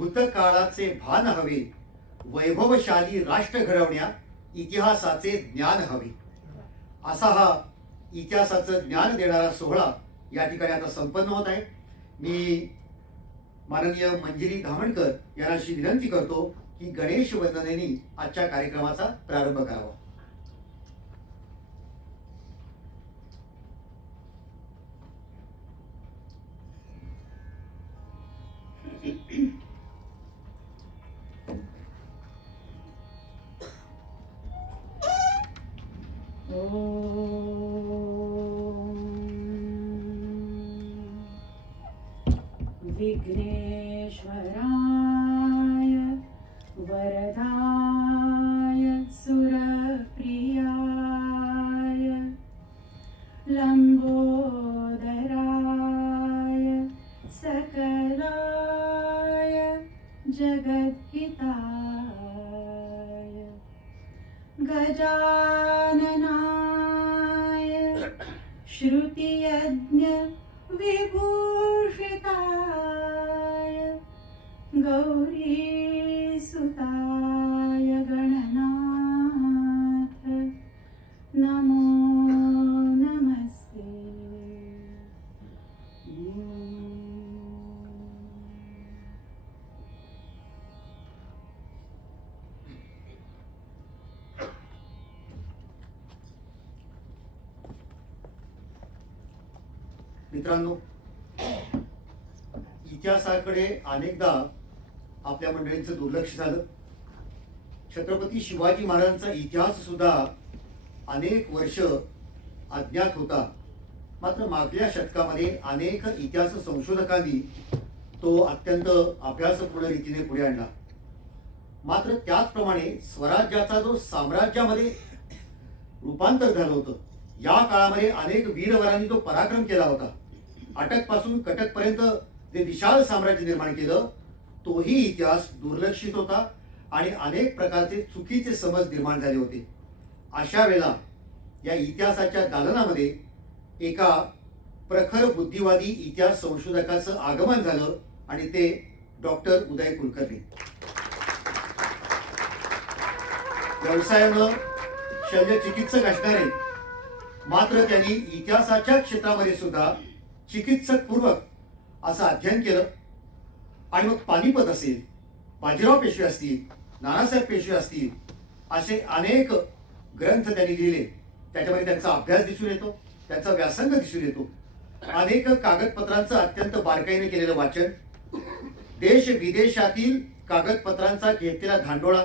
भूतकाळाचे भान हवे, वैभवशाली राष्ट्र घडवण्यात इतिहासाचे ज्ञान हवे. असा हा इतिहासाचं ज्ञान देणारा सोहळा या ठिकाणी आता संपन्न होत आहे. मी माननीय मंजिरी धामणकर यांनाशी विनंती करतो की गणेश वंदनेनी आजच्या कार्यक्रमाचा प्रारंभ करावा. विघ्नेश्वराय वरदाय सुरप्रियाय लंबोदराय सकलाय जगद्हिताय गजाननाय श्रुतियज्ञ विभूषिताय गौरीसुताय गणनाथ नमो नमस्ते. मित्रांनो, इतिहासाकडे अनेकदा आपल्या मंडळींचं दुर्लक्ष झालं. छत्रपती शिवाजी महाराजांचा इतिहास सुद्धा अनेक वर्ष अज्ञात होता. मात्र मागल्या शतकामध्ये अनेक इतिहास संशोधकांनी तो अत्यंत अभ्यासपूर्ण रीतीने पुढे आणला. मात्र त्याचप्रमाणे स्वराज्याचा जो साम्राज्यामध्ये रूपांतर झालं होतं, या काळामध्ये अनेक वीरवरांनी जो पराक्रम केला होता, अटकपासून कटकपर्यंत जे विशाल साम्राज्य निर्माण केलं, तोही इतिहास दुर्लक्षित होता आणि अनेक प्रकारचे चुकीचे समज निर्माण झाले होते. अशा वेळेला या इतिहासाच्या दालनामध्ये एका प्रखर बुद्धिवादी इतिहास संशोधकाचं आगमन झालं आणि ते डॉक्टर उदय कुलकर्णी. व्यवसायानं शल्यचिकित्सक असणारे, मात्र त्यांनी इतिहासाच्या क्षेत्रामध्ये सुद्धा चिकित्सकपूर्वक असं अध्ययन केलं. आणि मग पानिपत असेल, बाजीराव पेशवे असतील, नानासाहेब पेशवे असतील, असे अनेक ग्रंथ त्यांनी लिहिले. त्याच्यामध्ये त्यांचा अभ्यास दिसून येतो, त्यांचा व्यासंग दिसून येतो. अनेक कागदपत्रांचं अत्यंत बारकाईने केलेलं वाचन, देश विदेशातील कागदपत्रांचा घेतलेला धांडोळा,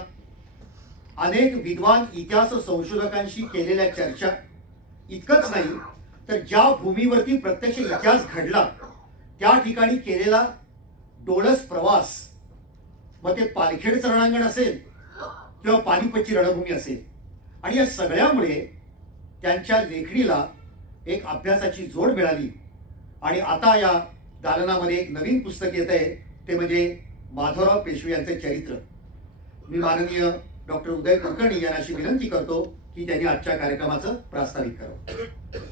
अनेक विद्वान इतिहास संशोधकांशी केलेल्या चर्चा, इतकंच नाही तर ज्या भूमीवरती प्रत्यक्ष इतिहास घडला त्या ठिकाणी केलेला डोळस प्रवास, मग ते पालखेडचं रणांगण असेल किंवा पानिपतची रणभूमी असेल, आणि या सगळ्यामुळे त्यांच्या लेखणीला एक अभ्यासाची जोड मिळाली. आणि आता या दालनामध्ये एक नवीन पुस्तक येत आहे, ते म्हणजे माधवराव पेशवे यांचे चरित्र. मी माननीय डॉक्टर उदय कुलकर्णी यांनाशी विनंती करतो की त्यांनी आजच्या कार्यक्रमाचं प्रास्ताविक करावं.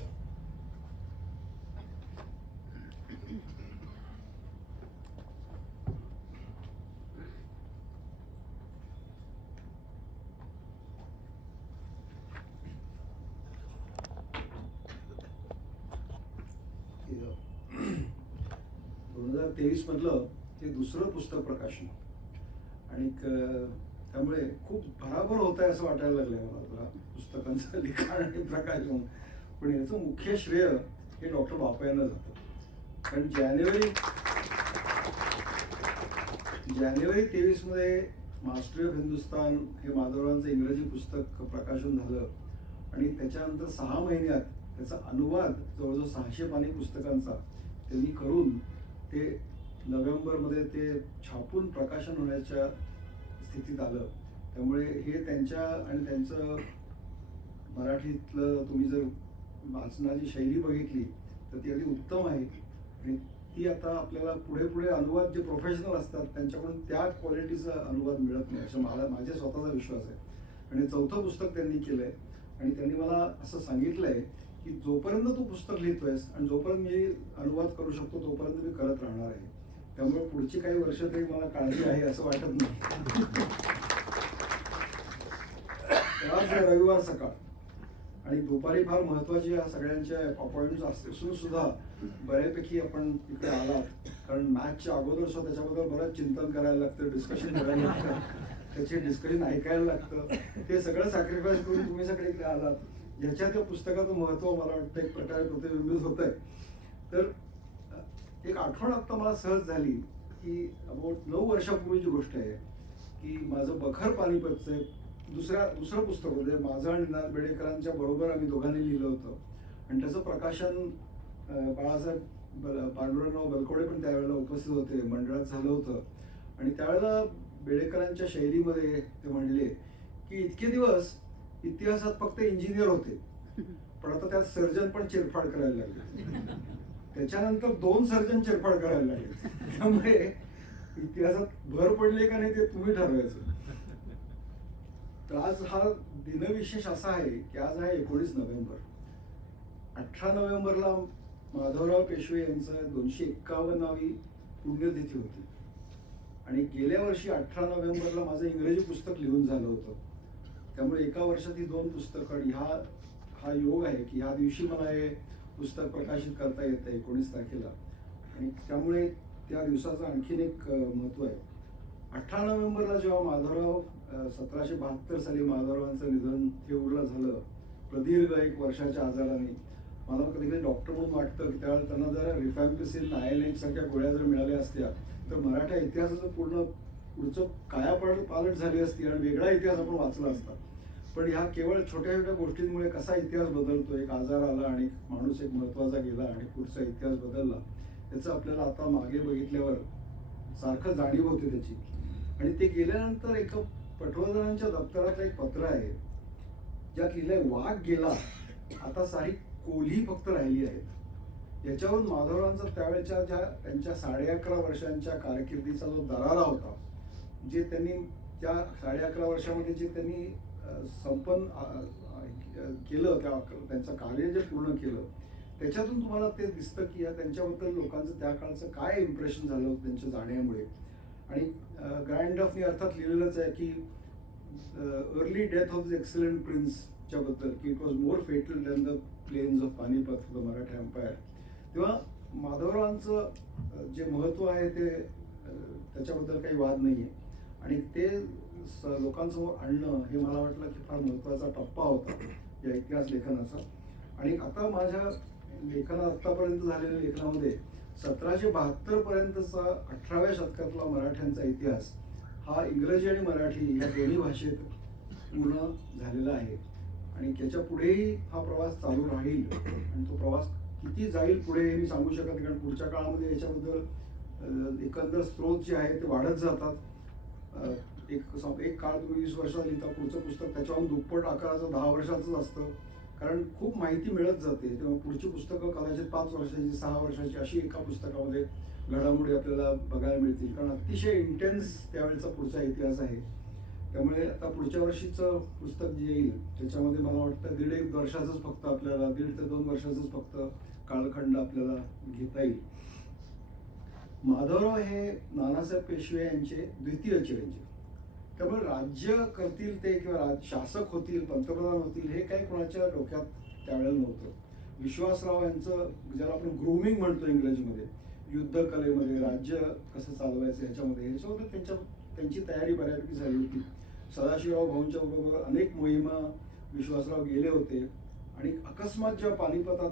मधलं हे दुसरं पुस्तक प्रकाशन आणि त्यामुळे खूप भराभर होत आहे असं वाटायला लागलंय मला पुस्तकांचं लिखाण आणि प्रकाशन. पण याचं मुख्य श्रेय हे डॉक्टर बापा यांना जातं. कारण जानेवारी 23 मध्ये मास्टरी ऑफ हिंदुस्तान हे माधवरावांचं इंग्रजी पुस्तक प्रकाशन झालं आणि त्याच्यानंतर 6 महिन्यात त्याचा अनुवाद जवळजवळ 600 पानी पुस्तकांचा त्यांनी करून ते नोव्हेंबरमध्ये ते छापून प्रकाशन होण्याच्या स्थितीत आलं. त्यामुळे हे त्यांच्या आणि त्यांचं मराठीतलं तुम्ही जर वाचनाची शैली बघितली तर ती अगदी उत्तम आहे आणि ती आता आपल्याला पुढे पुढे अनुवाद जे प्रोफेशनल असतात त्यांच्याकडून त्या क्वालिटीचा अनुवाद मिळत नाही असं माझ्या स्वतःचा विश्वास आहे. आणि 4थं पुस्तक त्यांनी केलंय आणि त्यांनी मला असं सांगितलंय की जोपर्यंत तू पुस्तक लिहितोयस आणि जोपर्यंत मी अनुवाद करू शकतो तोपर्यंत मी करत राहणार आहे. त्यामुळे पुढची काही वर्ष तरी मला काळजी आहे असं वाटत नाही. आज रविवार सकाळ आणि दुपारी फार महत्वाची या सगळ्यांच्या अपॉइंटमेंट्स असून सुद्धा बऱ्यापैकी आपण इकडे आलात, कारण मॅचच्या अगोदर सुद्धा त्याच्याबद्दल बरंच चिंतन करायला लागतं, डिस्कशन करायला लागतं, त्याचे डिस्कशन ऐकायला लागतं. ते सगळं सॅक्रिफाईस करून तुम्ही सगळे इकडे आलात, ज्याच्या त्या पुस्तकाचं महत्त्व मला वाटतं एक प्रकारे प्रतिबिंबित होत आहे. तर एक आठवण आत्ता मला सहज झाली की अबाउट 9 वर्षापूर्वीची गोष्ट आहे की माझं बखर पानिपतचं दुसरं पुस्तक म्हणजे माझं आणि निनाद बेडेकरांच्या बरोबर आम्ही दोघांनी लिहिलं होतं आणि त्याचं प्रकाशन बाळासाहेब पांडुरंगराव बलकवडे पण त्यावेळेला उपस्थित होते, मंडळात झालं होतं. आणि त्यावेळेला बेडेकरांच्या शैलीमध्ये ते म्हणले की इतके दिवस इतिहासात फक्त इंजिनियर होते, पण आता त्यात सर्जन पण चिरफाड करायला लागले. त्याच्यानंतर 2 सर्जन चिरफाड करायला लागले. त्यामुळे इतिहासात भर पडले का नाही ते तुम्ही ठरवायचं. तर आज हा दिनविशेष असा आहे की आज आहे 19 नोव्हेंबर. 18 नोव्हेंबरला माधवराव पेशवे यांचं 251वी पुण्यतिथी होती आणि गेल्या वर्षी 18 नोव्हेंबरला माझं इंग्रजी पुस्तक लिहून झालं होतं. त्यामुळे एका वर्षात ही 2 पुस्तकं आणि हा योग आहे की ह्या दिवशी मला हे पुस्तक प्रकाशित करता येतं 19 तारखेला आणि त्यामुळे त्या दिवसाचं आणखीन एक महत्त्व आहे. 18 नोव्हेंबरला जेव्हा माधवराव 1772 साली माधवरावांचं निधन थेऊरला झालं प्रदीर्घ 1 वर्षाच्या आजाराने, मला कधी कधी डॉक्टर म्हणून वाटतं की त्यावेळेला त्यांना जर रिफॅम्पिसिन INH सारख्या गोळ्या जर मिळाल्या असत्या तर मराठा इतिहासाचं पुढचं कायापालट झाली असती आणि वेगळा इतिहास आपण वाचला असता. पण ह्या केवळ छोट्या छोट्या गोष्टींमुळे कसा इतिहास बदलतो, एक आजार आला आणि माणूस एक महत्त्वाचा गेला आणि पुढचा इतिहास बदलला, याचं आपल्याला आता मागे बघितल्यावर सारखं जाणीव होते त्याची. आणि ते गेल्यानंतर एका पटवर्धनांच्या दप्तरातलं एक पत्र आहे ज्यात लिहिलंय वाघ गेला आता सारी कोल्ही फक्त राहिली आहेत. याच्यावरून माधवरावांचा त्यावेळेच्या त्यांच्या 11.5 वर्षांच्या कारकिर्दीचा जो दरारा होता, जे त्यांनी त्या 11.5 वर्षामध्ये जे त्यांनी संपन्न केलं, त्यांचं कार्य जे पूर्ण केलं, त्याच्यातून तुम्हाला ते दिसतं की त्यांच्याबद्दल लोकांचं त्या काळचं काय इम्प्रेशन झालं होतं त्यांच्या जाण्यामुळे. आणि ग्रँड डफनी अर्थात लिहिलेलंच आहे की early death of the excellent प्रिन्सच्या बद्दल की it was more fatal than the plains of Panipat for the Maratha empire. तेव्हा माधवरावांचं जे महत्त्व आहे ते त्याच्याबद्दल काही वाद नाही आहे आणि ते लोकांसमोर आणणं हे मला वाटलं की फार महत्त्वाचा टप्पा होता या इतिहास लेखनाचा. आणि आता माझ्या आत्तापर्यंत झालेल्या लेखनामध्ये 1772 पर्यंतचा 18व्या शतकातला मराठ्यांचा इतिहास हा इंग्रजी आणि मराठी या दोन्ही भाषेत पूर्ण झालेला आहे आणि त्याच्या पुढेही हा प्रवास चालू राहील. आणि तो प्रवास किती जाईल पुढे हे मी सांगू शकत नाही, कारण पुढच्या काळामध्ये याच्याबद्दल एकंदर स्रोत जे आहे ते वाढत जातात. एक काळ तुम्ही 20 वर्षात लिहिता, पुढचं पुस्तक त्याच्याहून दुप्पट आकाराचं 10 वर्षाचंच असतं, कारण खूप माहिती मिळत जाते. तेव्हा पुढची पुस्तकं कदाचित 5 वर्षाची 6 वर्षाची अशी एका पुस्तकामध्ये घडामोडी आपल्याला बघायला मिळतील, कारण अतिशय इंटेन्स त्यावेळेचा पुढचा इतिहास आहे. त्यामुळे आता पुढच्या वर्षीचं पुस्तक जे येईल त्याच्यामध्ये मला वाटतं 1.5 वर्षाचंच फक्त आपल्याला 1.5 ते 2 वर्षाचंच फक्त कालखंड आपल्याला घेता येईल. माधवराव हे नानासाहेब पेशवे यांचे द्वितीय चिरंजीव. त्यामुळे राज्य करतील ते किंवा शासक होतील, पंतप्रधान होतील हे काही कोणाच्या डोक्यात त्यावेळेला नव्हतं. विश्वासराव यांचं, ज्याला आपण ग्रूमिंग म्हणतो इंग्रजीमध्ये, युद्धकलेमध्ये राज्य कसं चालवायचं ह्याच्यामध्ये त्यांची तयारी बऱ्यापैकी झाली होती. सदाशिवराव भाऊंच्या बरोबर अनेक मोहिमा विश्वासराव गेले होते आणि अकस्मात जेव्हा पानिपतात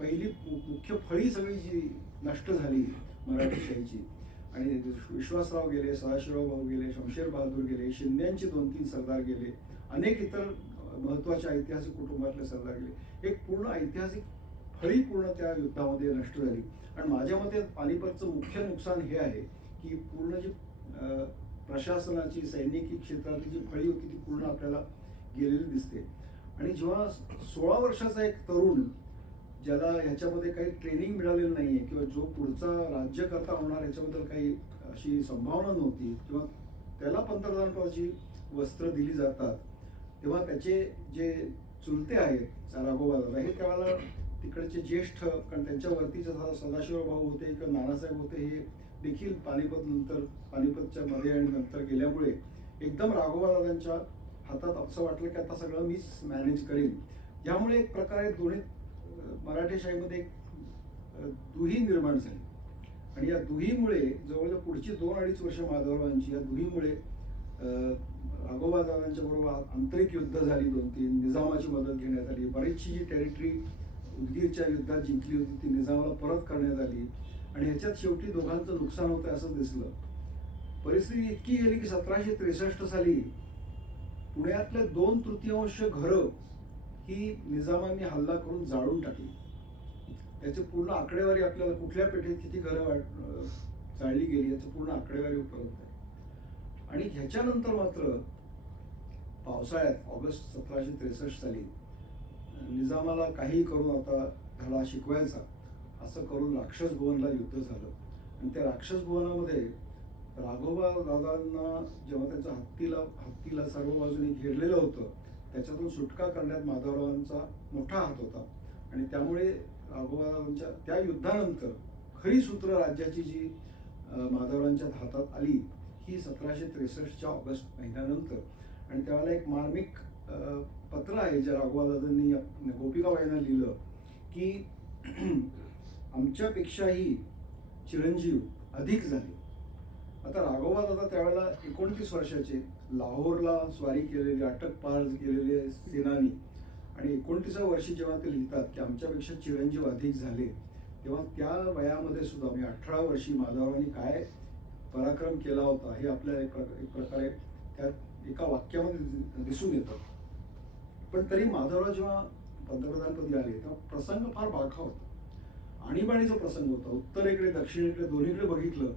पहिली मुख्य फळी सगळी जी नष्ट झाली मराठीशाहीची आणि विश्वासराव गेले, सदाशिवराव भाऊ गेले, शमशेर बहादूर गेले, शिंद्यांचे 2-3 सरदार गेले, अनेक इतर महत्त्वाच्या ऐतिहासिक कुटुंबातले सरदार गेले. एक पूर्ण ऐतिहासिक फळी पूर्ण त्या युद्धामध्ये नष्ट झाली. आणि माझ्या मते पानिपतचं मुख्य नुकसान हे आहे की पूर्ण जी प्रशासनाची सैनिकी क्षेत्रातली जी फळी होती ती पूर्ण आपल्याला गेलेली दिसते. आणि जेव्हा 16 वर्षाचा एक तरुण, ज्याला ह्याच्यामध्ये काही ट्रेनिंग मिळालेलं नाही आहे किंवा जो पुढचा राज्यकर्ता होणार याच्याबद्दल काही अशी संभावना नव्हती, किंवा त्याला पंतप्रधानपदाची वस्त्र दिली जातात, तेव्हा त्याचे जे चुलते आहेत राघोबा दादा हे त्यावेळेला तिकडचे ज्येष्ठ, कारण त्यांच्या वरतीचे सदाशिवराव भाऊ होते किंवा नानासाहेब होते, हे देखील पानिपतच्या मध्ये आणि नंतर गेल्यामुळे एकदम राघोबादादांच्या हातात असं वाटलं की आता सगळं मीच मॅनेज करीन. यामुळे एक प्रकारे दोन्ही मराठेशाहीमध्ये एक दुही निर्माण झाली. आणि या दुहीमुळे जवळजवळ पुढची 2-2.5 वर्ष माधवरावांची या दुहीमुळे राघोबादादांच्या बरोबर आंतरिक युद्ध झाली 2-3. निजामाची मदत घेण्यात आली. बरीचशी जी टेरिटरी उदगीरच्या युद्धात जिंकली होती ती निजामाला परत करण्यात आली. आणि ह्याच्यात शेवटी दोघांचं नुकसान होतं असं दिसलं. परिस्थिती इतकी गेली की 1763 साली पुण्यातले 2/3 घरं ही निजामांनी हल्ला करून जाळून टाकली. त्याची पूर्ण आकडेवारी आपल्याला कुठल्या पेठेत किती घरं जाळली गेली याची पूर्ण आकडेवारी उपलब्ध आहे. आणि ह्याच्यानंतर मात्र पावसाळ्यात ऑगस्ट 1763 साली निजामाला काही करून आता धडा शिकवायचा असं करून राक्षस भुवनला युद्ध झालं. आणि त्या राक्षस भुवनामध्ये राघोबा दादांना जेव्हा त्यांच्या हत्तीला सर्व बाजूने घेरलेलं होतं त्याच्यातून सुटका करण्यात माधवरावांचा मोठा हात होता. आणि त्यामुळे राघोबादादांच्या त्या युद्धानंतर खरी सूत्र राज्याची जी माधवरावांच्या हातात आली ही 1763च्या ऑगस्ट महिन्यानंतर. आणि त्यावेळेला एक मार्मिक पत्र आहे जे राघोबादादांनी गोपिकाबाईंना लिहिलं की आमच्यापेक्षाही चिरंजीव अधिक झाले. आता राघोबादादा त्यावेळेला 29 वर्षाचे, लाहोरला स्वारी केलेली, अटक पार केलेले सेनानी. आणि 29व्या वर्षी जेव्हा ते लिहितात की आमच्यापेक्षा चिरंजीव अधिक झाले तेव्हा त्या वयामध्ये सुद्धा म्हणजे 18 वर्षी माधवरावांनी काय पराक्रम केला होता हे आपल्याला एक प्रकारे त्यात एका वाक्यामध्ये दिसून येतं. पण तरी माधवराव जेव्हा पंतप्रधानपदी आले तेव्हा प्रसंग फार बारखा होता. आणीबाणीचा प्रसंग होता. उत्तरेकडे दक्षिणेकडे दोन्हीकडे बघितलं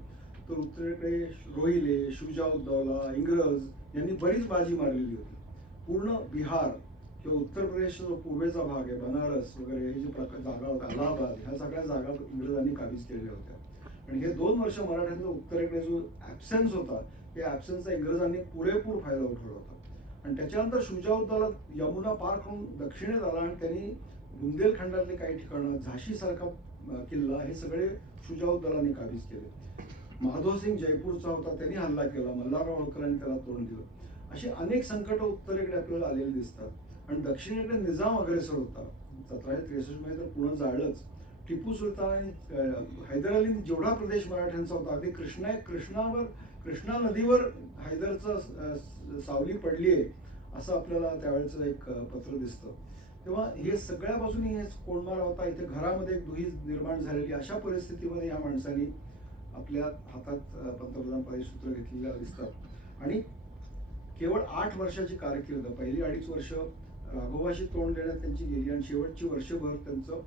तर उत्तरेकडे रोहिले, शुजाउद्दौला, इंग्रज यांनी बरीच बाजी मारलेली होती. पूर्ण बिहार किंवा उत्तर प्रदेशचा जो पूर्वेचा भाग आहे, बनारस वगैरे हे जे जागा होत्या, अलाहाबाद ह्या सगळ्या जागा इंग्रजांनी काबीज केलेल्या होत्या. आणि हे 2 वर्ष मराठ्यांचा उत्तरेकडे जो ॲब्सेन्स होता त्या ॲब्सेन्सचा इंग्रजांनी पुरेपूर फायदा उठवला होता. आणि त्याच्यानंतर शुजाउद्दौला यमुना पार करून दक्षिणेत आला आणि त्यांनी बुंदेलखंडातले काही ठिकाणं, झाशीसारखा किल्ला हे सगळे शुजाउद्दौलाने काबीज केले. माधवसिंग जयपूरचा होता, त्यांनी हल्ला केला, मल्हारराव होळकरांनी त्याला तोंड दिलं. अशी अनेक संकट उत्तरेकडे आपल्याला आलेली दिसतात. आणि दक्षिणेकडे निजाम अग्रेसर होता. 1763 मध्ये तर पुणे जाळलंच. टिपू सुलतान आणि हैदर अलीने जेवढा प्रदेश मराठ्यांचा होता अगदी कृष्णा नदीवर हैदरचं सावली पडली आहे असं आपल्याला त्यावेळेचं एक पत्र दिसतं. तेव्हा हे सगळ्या बाजूनी हे कोंडमारा होता. इथे घरामध्ये एक दुही निर्माण झालेली अशा परिस्थितीमध्ये या माणसांनी आपल्या हातात पंतप्रधानपदी सूत्र घेतलेल्या दिसतात. आणि केवळ 8 वर्षाची कारकीर्द, पहिली 2.5 वर्ष राघोबाशी तोंड देण्यात त्यांची गेली आणि शेवटची वर्षभर त्यांचं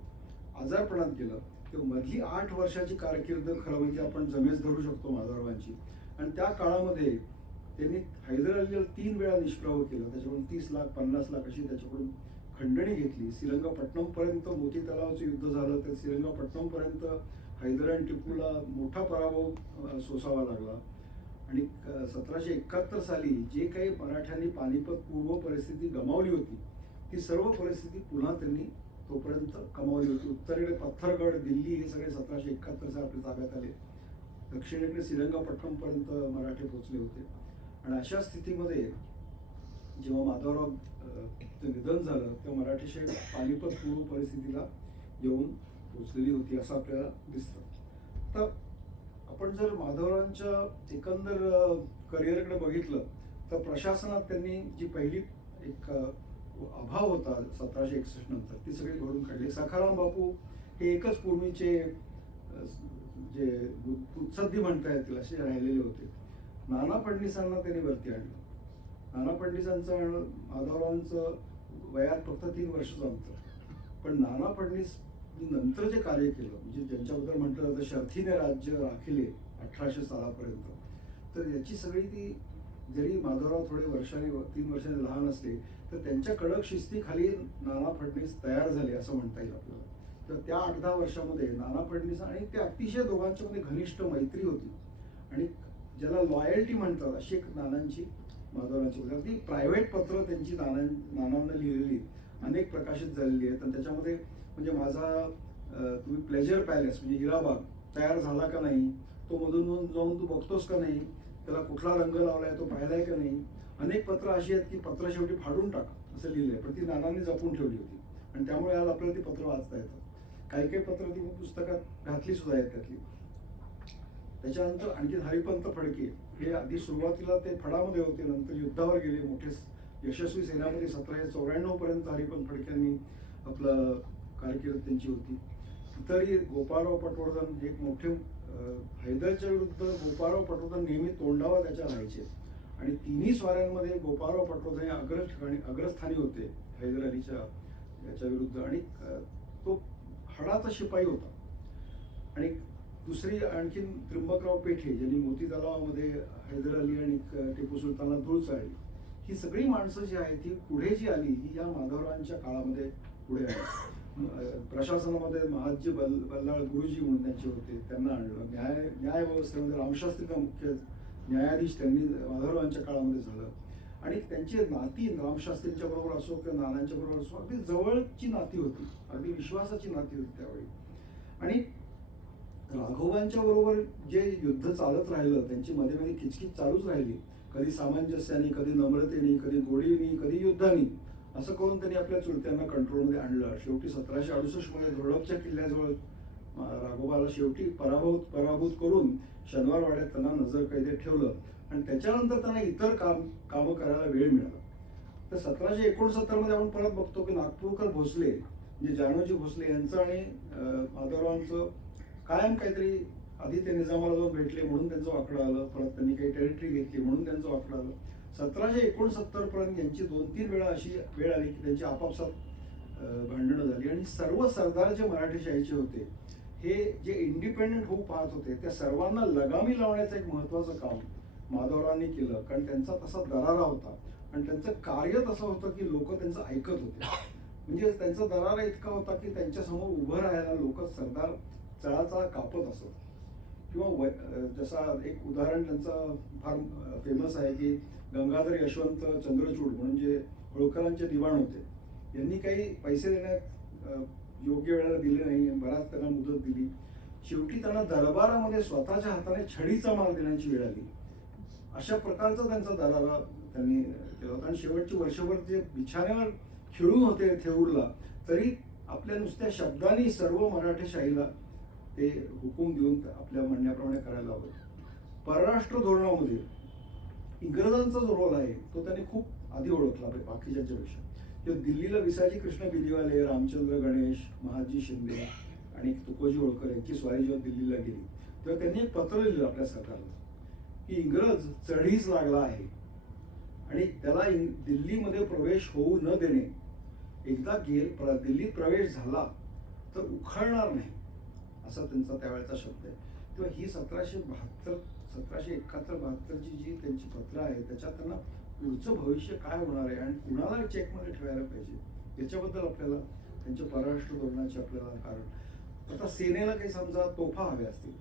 आजारपणात गेलं. तेव्हा मधली 8 वर्षाची कारकीर्द खरं म्हणजे आपण जमेस धरू शकतो माधवरावांची. आणि त्या काळामध्ये त्यांनी हैदर अलीला 3 वेळा निष्प्रभ केलं. त्याच्याकडून 30 लाख 50 लाख अशी त्याच्याकडून खंडणी घेतली. श्रीरंगपट्टणमपर्यंत मोती तलावाचं युद्ध झालं. तर श्रीरंगपट्टणमपर्यंत हैदर आणि टिपूला मोठा पराभव सोसावा लागला. आणि 1771 साली जे काही मराठ्यांनी पानिपत पूर्व परिस्थिती गमावली होती ती सर्व परिस्थिती पुन्हा त्यांनी तोपर्यंत कमावली होती. उत्तरेकडे पत्थरगड, दिल्ली हे सगळे 1771 साली आपल्या ताब्यात आले. दक्षिणेकडे श्रीरंगपट्टणमपर्यंत मराठे पोहोचले होते. आणि अशा स्थितीमध्ये जेव्हा माधवराव निधन झालं तेव्हा मराठीशाही पानिपत पूर्व परिस्थितीला येऊन पोचलेली होती असं आपल्याला दिसतं. तर आपण जर माधवरावांच्या एकंदर करिअरकडे बघितलं तर प्रशासनात त्यांनी जी पहिली एक अभाव होता 1761 नंतर ती सगळी भरून काढली. सखाराम बापू हे एकच पूर्वीचे जे उत्सद्दी म्हणता येतील असे राहिलेले होते. नाना फडणीसांना त्यांनी वरती आणलं. नाना फडणीसांचं माधवरावांचं वयात फक्त 3 वर्षाचं अंतर. पण नाना फडणीस नंतर जे कार्य केलं म्हणजे ज्यांच्याबद्दल म्हटलं जातं शर्थीने राज्य राखिले 1800 सालापर्यंत, तर याची सगळी ती जरी माधवराव थोडे 3 वर्षांनी लहान असले तर त्यांच्या कडक शिस्तीखाली नाना फडणीस तयार झाले असं म्हणता येईल आपल्याला. तर त्या 8-10 वर्षामध्ये नाना फडणीस आणि ते अतिशय दोघांच्या मध्ये घनिष्ठ मैत्री होती. आणि ज्याला लॉयल्टी म्हणतात अशी एक नानांची माधवरावांची होती. अगदी प्रायव्हेट पत्र त्यांची नानांना लिहिलेली अनेक प्रकाशित झालेली आहेत. आणि त्याच्यामध्ये म्हणजे माझा तुम्ही प्लेजर पॅलेस म्हणजे हिराबाग तयार झाला का नाही, तो मधून जाऊन तू बघतोस का नाही, त्याला कुठला रंग लावलाय तो पाहिलाय का नाही. अनेक पत्र अशी आहेत की पत्र शेवटी फाडून टाक असं लिहिलंय, पण ती नानांनी जपून ठेवली होती आणि त्यामुळे आज आपल्याला ती पत्र वाचता येतात. काही काही पत्र ती पुस्तकात घातली सुद्धा आहेत त्यातली. त्याच्यानंतर आणखी हरिपंत फडके हे आधी सुरुवातीला ते फडामध्ये होते, नंतर युद्धावर गेले, मोठे यशस्वी सेनापती. 1794 पर्यंत हरिपंत फडक्यांनी आपलं कारकीर्द त्यांची होती. इतरही गोपाळराव पटवर्धन हे एक मोठे हैदरच्या विरुद्ध गोपाळराव पटवर्धन नेहमी तोंडावर त्याच्या राहायचे आणि तिन्ही स्वाऱ्यांमध्ये गोपाळराव पटवर्धन हे अग्रस्थानी होते हैदर अलीच्या याच्या विरुद्ध. आणि तो हडाचा शिपाई होता. आणि दुसरी आणखीन त्र्यंबकराव पेठे ज्यांनी मोती तलावामध्ये हैदर अली आणि टिपू सुलतानला धूळ चाळली. ही सगळी माणसं जी आहेत ही पुढे जी आली ही या माधवरावांच्या काळामध्ये पुढे आली. प्रशासनामध्ये महाजी बल्लाळ गुरुजी म्हणून त्यांचे होते, त्यांना आणलं. न्याय व्यवस्थेमध्ये रामशास्त्री का मुख्य न्यायाधीश त्यांनी माधवरावांच्या काळामध्ये झालं. आणि त्यांची नाती रामशास्त्रींच्या बरोबर असो किंवा नानांच्या बरोबर असो अगदी जवळची नाती होती, अगदी विश्वासाची नाती होती त्यावेळी. आणि राघवांच्या बरोबर जे युद्ध चालत राहिलं त्यांची मध्ये मध्ये किचकिच चालूच राहिली, कधी सामंजस्याने, कधी नम्रतेने, कधी गोडीने, कधी युद्धाने, असं करून त्यांनी आपल्या चुलत्यांना कंट्रोलमध्ये आणलं. शेवटी 1768 मध्ये धोडपच्या किल्ल्याजवळ राघोबाला शेवटी पराभूत करून शनिवारवाड्यात त्यांना नजरकैदेत ठेवलं आणि त्याच्यानंतर त्यांना इतर कामं करायला वेळ मिळाला. तर 1769 मध्ये आपण परत बघतो की नागपूरकर भोसले म्हणजे जानोजी भोसले यांचं आणि माधवरावांचं कायम काहीतरी, आधी ते निजामाला जाऊन भेटले म्हणून त्यांचं वाकडं आलं, परत त्यांनी काही टेरिटरी घेतली म्हणून त्यांचं वाकडं आलं. 1769 पर्यंत यांची 2-3 वेळा अशी वेळ आली की त्यांची आपापसात भांडणं झाली आणि सर्व सरदार जे मराठेशाहीचे होते हे जे इंडिपेंडेंट होऊ पाहत होते त्या सर्वांना लगामी लावण्याचं एक महत्त्वाचं काम माधवरावांनी केलं. कारण त्यांचा तसा दरारा होता आणि त्यांचं कार्य तसं होतं की लोक त्यांचं ऐकत होते. म्हणजे त्यांचा दरारा इतका होता की त्यांच्यासमोर उभं राहायला लोक सरदार चळाचा कापत असत. किंवा जसा एक उदाहरण त्यांचं फार फेमस आहे की गंगाधर यशवंत चंद्रचूड म्हणून जे होळकरांचे दिवाण होते, यांनी काही पैसे देण्यात योग्य वेळेला दिले नाही, बराच त्यांना मुदत दिली. शेवटी त्यांना दरबारामध्ये स्वतःच्या हाताने छडीचा मार देण्याची वेळ आली. अशा प्रकारचा त्यांचा दरारा त्यांनी केला होता. आणि शेवटची वर्षभर जे बिछाण्यावर खिळून होते थेऊरला, तरी आपल्या नुसत्या शब्दांनी सर्व मराठेशाहीला ते हुकूम देऊन आपल्या म्हणण्याप्रमाणे करायला हवं. परराष्ट्र धोरणामध्ये इंग्रजांचा जो रोल आहे तो त्यांनी खूप आधी ओळखला बाकीच्यांच्यापेक्षा. जेव्हा दिल्लीला विसाजी कृष्ण बिलीवाले, रामचंद्र गणेश, महाजी शिंदे आणि तुकोजी होळकर यांची स्वारी जेव्हा दिल्लीला गेली तेव्हा त्यांनी एक पत्र लिहिलं आपल्या सरकारला की इंग्रज चढीस लागला आहे आणि त्याला दिल्लीमध्ये प्रवेश होऊ न देणे. एकदा दिल्लीत प्रवेश झाला तर उखळणार नाही, असा त्यांचा त्यावेळेचा शब्द आहे. तेव्हा ही 1771-72 जी त्यांची पत्र आहे त्याच्यात त्यांना पुढचं भविष्य काय होणार आहे आणि कुणाला चेकमध्ये ठेवायला पाहिजे याच्याबद्दल आपल्याला त्यांच्या परराष्ट्र धोरणाचे आपल्याला कारण. आता सेनेला काही समजा तोफा हव्या असतील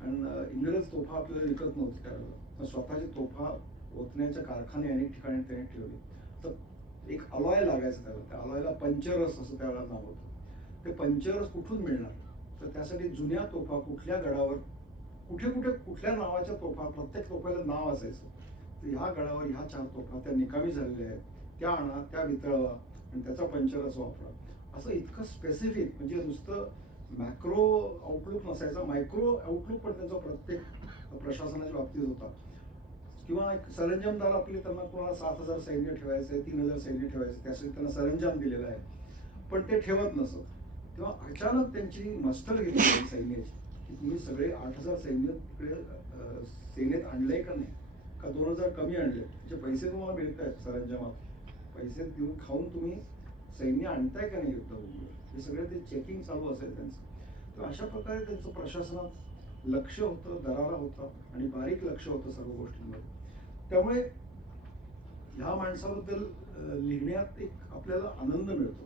आणि इंग्रज तोफा आपल्याला विकत नव्हते त्यावेळेला, स्वतःची तोफा ओतण्याचे कारखाने अनेक ठिकाणी त्यांनी ठेवले. तर एक अलॉय लागायचं त्याला, त्या अलॉयला पंचरस असं त्यावेळेला नाव होतं. ते पंचरस कुठून मिळणार, तर त्यासाठी जुन्या तोफा कुठल्या गडावर कुठल्या नावाच्या तोफा, प्रत्येक तोफ्याला नाव असायचं. तर ह्या गडावर ह्या 4 तोफा त्या निकामी झालेल्या आहेत, त्या आणा, त्या वितळवा आणि त्याचा पंचरस वापरा. असं इतकं स्पेसिफिक, म्हणजे नुसतं मॅक्रो आउटलुक नसायचा, मायक्रो आउटलुक पण त्यांचा प्रत्येक प्रशासनाच्या बाबतीत होता. किंवा एक सरंजामदार आपले, त्यांना कोणाला 7,000 सैन्य ठेवायचे, 3,000 सैन्य ठेवायचे, त्यासाठी त्यांना सरंजाम दिलेला आहे, पण ते ठेवत नसत. तेव्हा अचानक त्यांची मस्टर घेतली सैन्याची की तुम्ही सगळे 8,000 सैन्य सेनेत आणलंय का नाही, का 2,000 कमी आणले, त्याचे पैसे तुम्हाला मिळत आहेत सरंजामात, पैसे देऊन खाऊन तुम्ही सैन्य आणताय का नाही युद्धभूमीवर, हे सगळे ते चेकिंग चालू असेल त्यांचं. तर अशा प्रकारे त्यांचं प्रशासनात लक्ष होतं, दरारा होता आणि बारीक लक्ष होतं सर्व गोष्टींमध्ये. त्यामुळे ह्या माणसाबद्दल लिहिण्यात एक आपल्याला आनंद मिळतो,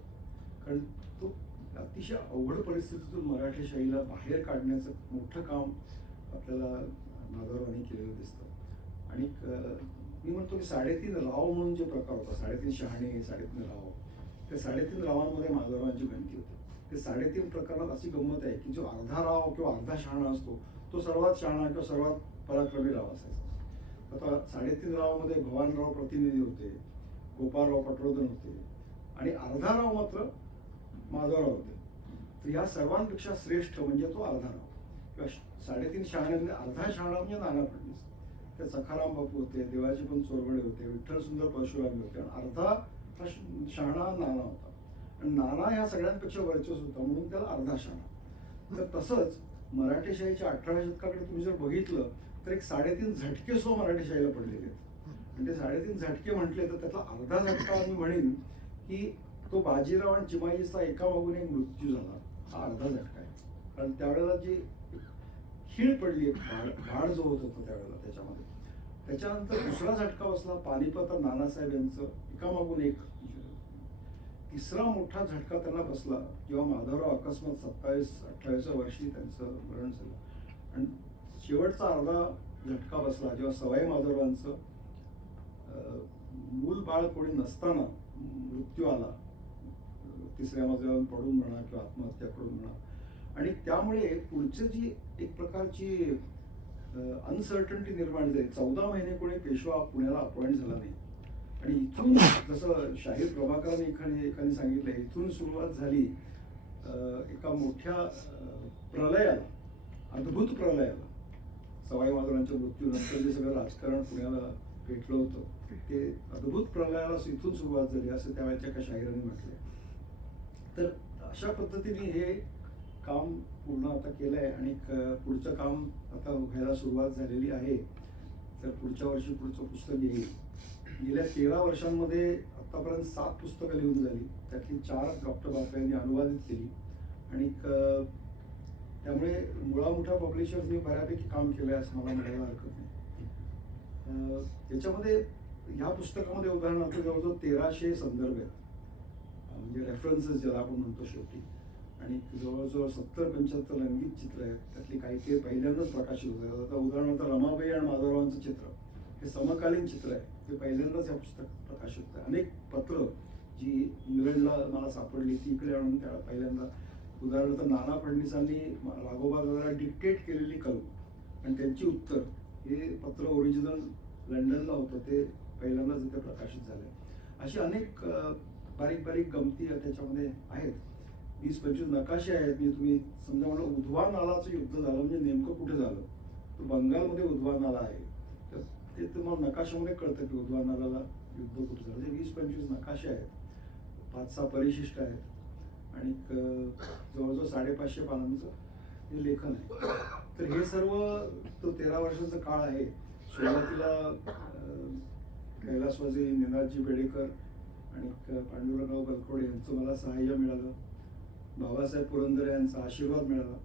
कारण तो अतिशय अवघड परिस्थितीतून मराठेशाहीला बाहेर काढण्याचं मोठं काम आपल्याला माधवरावांनी केलेलं दिसतं. आणि मी म्हणतो की 3.5 राव म्हणून जे प्रकार होता, 3.5 शहाणे, 3.5 राव, त्या 3.5 रावांमध्ये माधवरावांची गणती होते. ते 3.5 प्रकारात अशी गंमत आहे की जो अर्धा राव किंवा अर्धा शहाणा असतो तो सर्वात शहाणा किंवा सर्वात पराक्रमी राव असायचा. आता 3.5 रावामध्ये भवानराव प्रतिनिधी होते, गोपाळराव पटवर्धन होते आणि अर्धा राव मात्र माधवराव होते. तर या सर्वांपेक्षा श्रेष्ठ म्हणजे तो अर्धा राव किंवा 3.5 शहाण्यामध्ये अर्धा शहाणा म्हणजे नाना फडणवीस. त्या सखाराम बापू होते, देवाजी पण चोरबडे होते, विठ्ठल सुंदर परशुरामी होते आणि अर्धा हा शहाणा नाना होता. आणि नाना ह्या सगळ्यांपेक्षा वर्चस्व होता म्हणून त्याला अर्धा शहाणा. तर तसंच मराठेशाहीच्या 18व्या शतकाकडे तुम्ही जर बघितलं तर एक 3.5 झटके सुद्धा मराठेशाहीला पडलेले आहेत. आणि ते 3.5 झटके म्हटले तर त्यातला अर्धा झटका मी म्हणेन की तो बाजीराव आणि चिमाजीचा एकामागून एक मृत्यू झाला, हा अर्धा झटका आहे. कारण त्यावेळेला जी खीळ पडली, एक भाड जो होत होता त्यावेळेला त्याच्यामध्ये. त्याच्यानंतर दुसरा झटका बसला पानिपत नानासाहेब यांचं एकामागून एक. तिसरा मोठा झटका त्यांना बसला जेव्हा माधवराव अकस्मात 27-28व्या वर्षी त्यांचं मरण झालं. आणि शेवटचा अर्धा झटका बसला जेव्हा सवाई माधवरावांचं मूल बाळ कोणी नसताना मृत्यू आला, तिसऱ्या मजल्यावरून पडून म्हणा किंवा आत्महत्या करून म्हणा. आणि त्यामुळे पुढची जी एक प्रकारची अनसर्टनिटी निर्माण झाली. 14 महिने कोणी पेशवा पुण्याला अपॉइंट झाला नाही. आणि इथून जसं शाहीर प्रभाकरांनी एकाने सांगितलं, इथून सुरुवात झाली एका मोठ्या प्रलयाला, अद्भुत प्रलयाला. सवाई माधवरांच्या मृत्यूनंतर जे सगळं राजकारण पुण्याला पेटलं होतं ते अद्भुत प्रलयाला इथून सुरुवात झाली असं त्यावेळेच्या एका शाहिरांनी म्हटलंय. तर अशा पद्धतीने हे काम पूर्ण आता केलं आहे आणि पुढचं काम आता व्हायला सुरुवात झालेली आहे. तर पुढच्या वर्षी पुढचं पुस्तक येईल. गेल्या 13 वर्षांमध्ये आत्तापर्यंत 7 पुस्तकं लिहून झाली, त्यातली 4 डॉक्टर बापा यांनी अनुवादित केली. आणि त्यामुळे मुळामुठा पब्लिशर्सनी बऱ्यापैकी काम केलं आहे असं मला म्हणायला हरकत नाही. त्याच्यामध्ये ह्या पुस्तकामध्ये उदाहरणार्थ जवळजवळ 1300 संदर्भ आहेत, म्हणजे रेफरन्सेस ज्याला आपण म्हणतो शेवटी. आणि जवळजवळ 70-75 रंगीत चित्र आहेत, त्यातली काही पहिल्यांदाच प्रकाशित होत आहेत. आता उदाहरणार्थ रमाबाई आणि माधवरावांचं चित्र हे समकालीन चित्र आहे, ते पहिल्यांदाच या पुस्तक प्रकाशित होतं. अनेक पत्र जी इंग्लंडला मला सापडली ती इकडे आणून त्या पहिल्यांदा. उदाहरणार्थ नाना फडणवीसांनी राघोबा दादाला डिक्टेट केलेली कलम आणि त्यांची उत्तर हे पत्र ओरिजिनल लंडनला होतं, ते पहिल्यांदाच इथे प्रकाशित झालं. अशी अनेक बारीक बारीक गमती त्याच्यामध्ये आहेत. 20-25 नकाशे आहेत. म्हणजे तुम्ही समजा म्हणा उधवा नालाचं युद्ध झालं म्हणजे नेमकं कुठे झालं, तो बंगालमध्ये उधवा नाला आहे. तर ते तुम्हाला नकाशामध्ये कळतं की उधवा नालाला युद्ध कुठे झालं. म्हणजे 20-25 नकाशे आहेत, 5-6 परिशिष्ट आहेत आणि जवळजवळ 550 पानांचं हे लेखन आहे. तर हे सर्व तो 13 वर्षाचा काळ आहे. सुरुवातीला कैलासवासी निनादजी बेडेकर आणि पांडुरंगराव बलकवडे यांचं मला सहाय्य मिळालं, बाबासाहेब पुरंदरे यांचा आशीर्वाद मिळाला,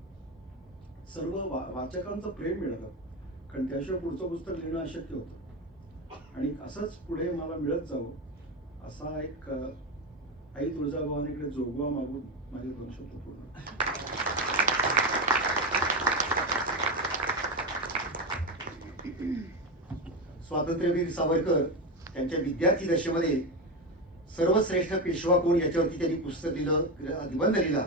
सर्व वाचकांचं प्रेम मिळालं. कारण त्याशिवाय पुढचं पुस्तक लिहिणं अशक्य होतं. आणि असंच पुढे मला मिळत जावं असा एक आई तुळजाभवानीकडे जोगवा मागून माझे 2 शब्द पूर्ण. स्वातंत्र्यवीर सावरकर त्यांच्या विद्यार्थी दशेमध्ये सर्वश्रेष्ठ पेशवा कोण याच्यावरती त्यांनी पुस्तक लिहिलं, निबंध लिहिला.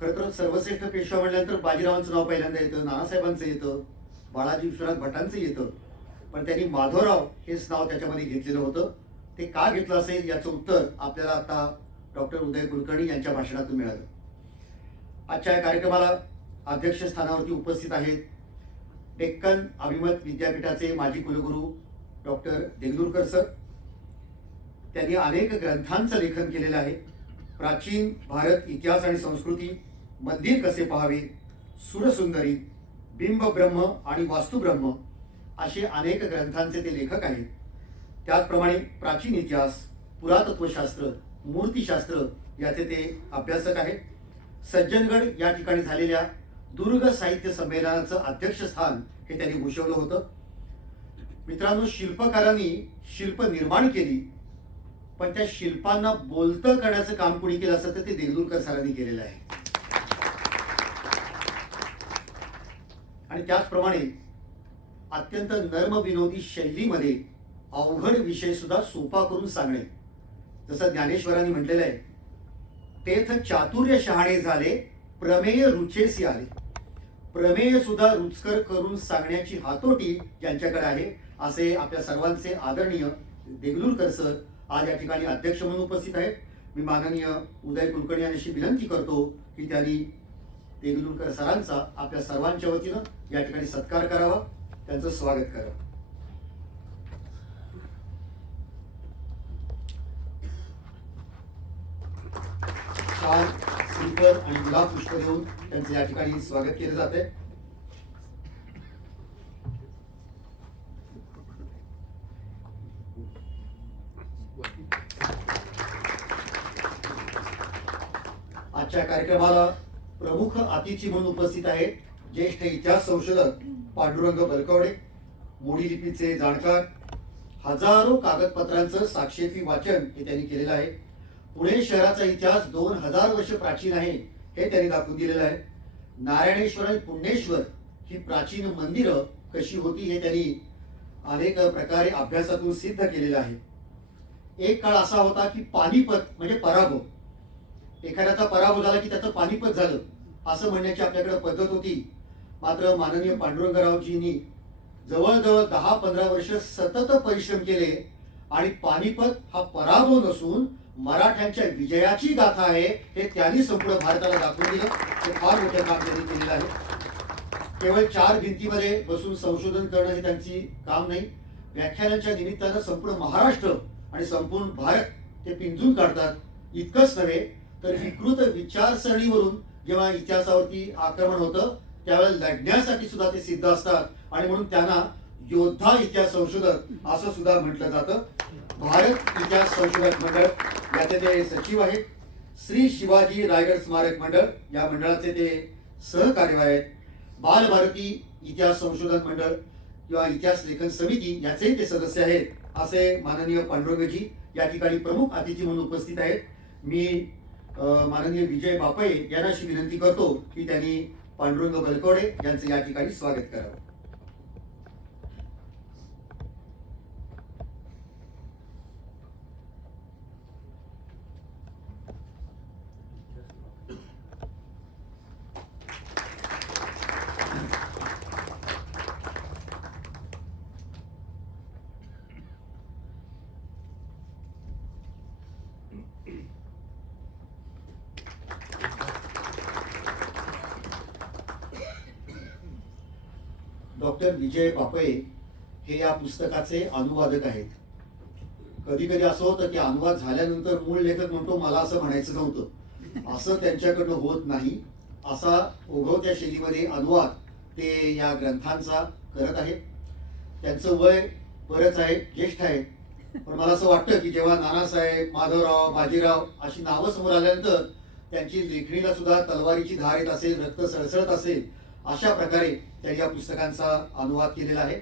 खरं तर सर्वश्रेष्ठ पेशवा म्हटल्यानंतर बाजीरावांचं नाव पहिल्यांदा येतं, नानासाहेबांचं येतं, बाळाजी विश्वनाथ भटांचं येतं. पण त्यांनी माधवराव हेच नाव त्याच्यामध्ये घेतलेलं होतं. ते का घेतलं असेल याचं उत्तर आपल्याला आता डॉक्टर उदय कुलकर्णी यांच्या भाषणातून मिळालं. आजच्या या कार्यक्रमाला अध्यक्षस्थानावरती उपस्थित आहेत डेक्कन अभिमत विद्यापीठाचे माजी कुलगुरू डॉक्टर देगलूरकर सर. त्यांनी अनेक ग्रंथांचं लेखन केलेलं आहे. प्राचीन भारत इतिहास आणि संस्कृती, मंदिर कसे पहावे, सुरसुंदरी, बिंब ब्रह्म आणि वास्तुब्रह्म असे अनेक ग्रंथांचे ते लेखक आहेत. त्याचप्रमाणे प्राचीन इतिहास, पुरातत्वशास्त्र, मूर्तिशास्त्र याचे ते अभ्यासक आहेत. सज्जनगड या ठिकाणी झालेल्या दुर्ग साहित्य संमेलनाचं अध्यक्षस्थान हे त्यांनी भूषवलं होतं. मित्रांनो, शिल्पकारांनी शिल्प निर्माण केली, पण त्या शिल्पांना बोलतं करण्याचं काम कोणी केलं असतं तर ते देगलूरकर सरांनी केलेलं आहे. आणि त्याचप्रमाणे अत्यंत नर्मविनोदी शैलीमध्ये अवघड विषय सुद्धा सोपा करून सांगणे. जसं ज्ञानेश्वरांनी म्हटलेलं आहे, तेथ चातुर्य शहाणे झाले, प्रमेय रुचेसी आले. प्रमेय सुद्धा रुचकर करून सांगण्याची हातोटी ज्यांच्याकडे आहे असे आपल्या सर्वांचे आदरणीय देगलूरकर सर आज या ठिकाणी अध्यक्ष म्हणून उपस्थित आहेत. मी माननीय उदय कुलकर्णी यांची विनंती करतो की त्यांनी देगलूरकर सरांचा आपल्या सर्वांच्या वतीनं या ठिकाणी सत्कार करावा, त्यांचं स्वागत करावं. छान श्रीफळ आणि गुलाब पुष्प देऊन त्यांचं या ठिकाणी स्वागत केलं जाते. आजच्या कार्यक्रमाला प्रमुख अतिथी म्हणून उपस्थित आहेत ज्येष्ठ इतिहास संशोधक पांडुरंग बलकवडे, मोडी लिपीचे जाणकार. हजारो कागदपत्रांचं साक्षेपी वाचन हे त्यांनी केलेलं आहे. पुणे शहराचा इतिहास 2000 वर्ष प्राचीन आहे हे त्यांनी दाखवून दिलेलं आहे. नारायणेश्वर आणि पुण्येश्वर ही प्राचीन मंदिरं कशी होती हे त्यांनी अनेक प्रकारे अभ्यासातून सिद्ध केलेलं आहे. एक काळ असा होता की पानिपत म्हणजे पराभव, एखाद्याचा पराभव झाला की त्याचं पानिपत झालं असं म्हणण्याची आपल्याकडे पद्धत होती. मात्र माननीय पांडुरंगरावजींनी जवळजवळ 10-15 वर्ष सतत परिश्रम केले आणि पानिपत हा पराभव नसून मराठ्यांच्या विजयाची गाथा आहे हे त्यांनी संपूर्ण भारताला दाखवून दिलं. हे फार मोठं काम त्यांनी केलेलं आहे. केवळ 4 भिंतीमध्ये बसून संशोधन करणं हे त्यांची काम नाही. व्याख्यानांच्या निमित्तानं संपूर्ण महाराष्ट्र आणि संपूर्ण भारत ते पिंजून काढतात. इतकंच नव्हे तर विकृत विचारसरणीवरून जेव्हा इतिहासावरती आक्रमण होतं त्यावेळेला लढण्यासाठी सुद्धा ते सिद्ध असतात आणि म्हणून त्यांना योद्धा इतिहास संशोधक असं सुद्धा म्हटलं जातं. भारत इतिहास संशोधक मंडळ याचे ते सचिव आहेत. श्री शिवाजी रायगड स्मारक मंडळ या मंडळाचे ते सहकार्यवाह आहेत. बालभारती इतिहास संशोधन मंडळ किंवा इतिहास लेखन समिती याचे ते सदस्य आहेत. असे माननीय पांडुरंगजी या ठिकाणी प्रमुख अतिथी म्हणून उपस्थित आहेत. मी माननीय विजय बापये यांना अशी विनंती करतो की त्यांनी पांडुरंग बलकवडे यांचं या ठिकाणी स्वागत करावं. डॉक्टर विजय बापये हे या पुस्तकाचे अनुवादक आहेत. कधी कधी असं होतं की अनुवाद झाल्यानंतर मूळ लेखक म्हणतो मला असं म्हणायचं नव्हतं, असं त्यांच्याकडनं होत नाही. असा ओघवत्या शैलीमध्ये अनुवाद ते या ग्रंथांचा करत आहेत. त्यांचं वय बरंच आहे, ज्येष्ठ आहे, पण मला असं वाटतं की जेव्हा नानासाहेब, माधवराव, बाजीराव अशी नावं समोर आल्यानंतर त्यांची लेखणीला सुद्धा तलवारीची धार येत असेल, रक्त सळसळत असेल, अशा प्रकारे त्यांनी या पुस्तकांचा अनुवाद केलेला आहे.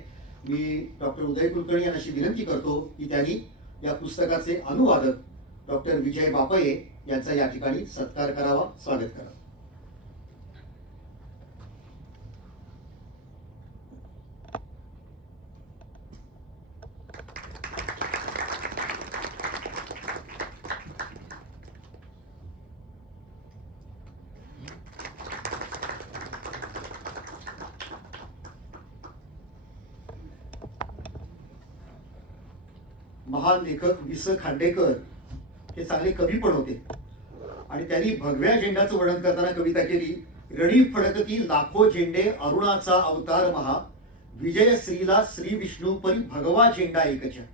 मी डॉक्टर उदय कुलकर्णी यांना अशी विनंती करतो की त्यांनी या पुस्तकाचे अनुवादक डॉक्टर विजय बापये यांचा या ठिकाणी सत्कार करावा, स्वागत करावं. महान लेखक वि. स. खांडेकर हे चांगले कवी पण होते आणि त्यांनी भगव्या झेंड्याचं वर्णन करताना कविता केली. रणी फडकती लाखो झेंडे अरुणाचा अवतार महा, विजय श्रीला श्री विष्णू परी भगवा झेंडा एकच्या.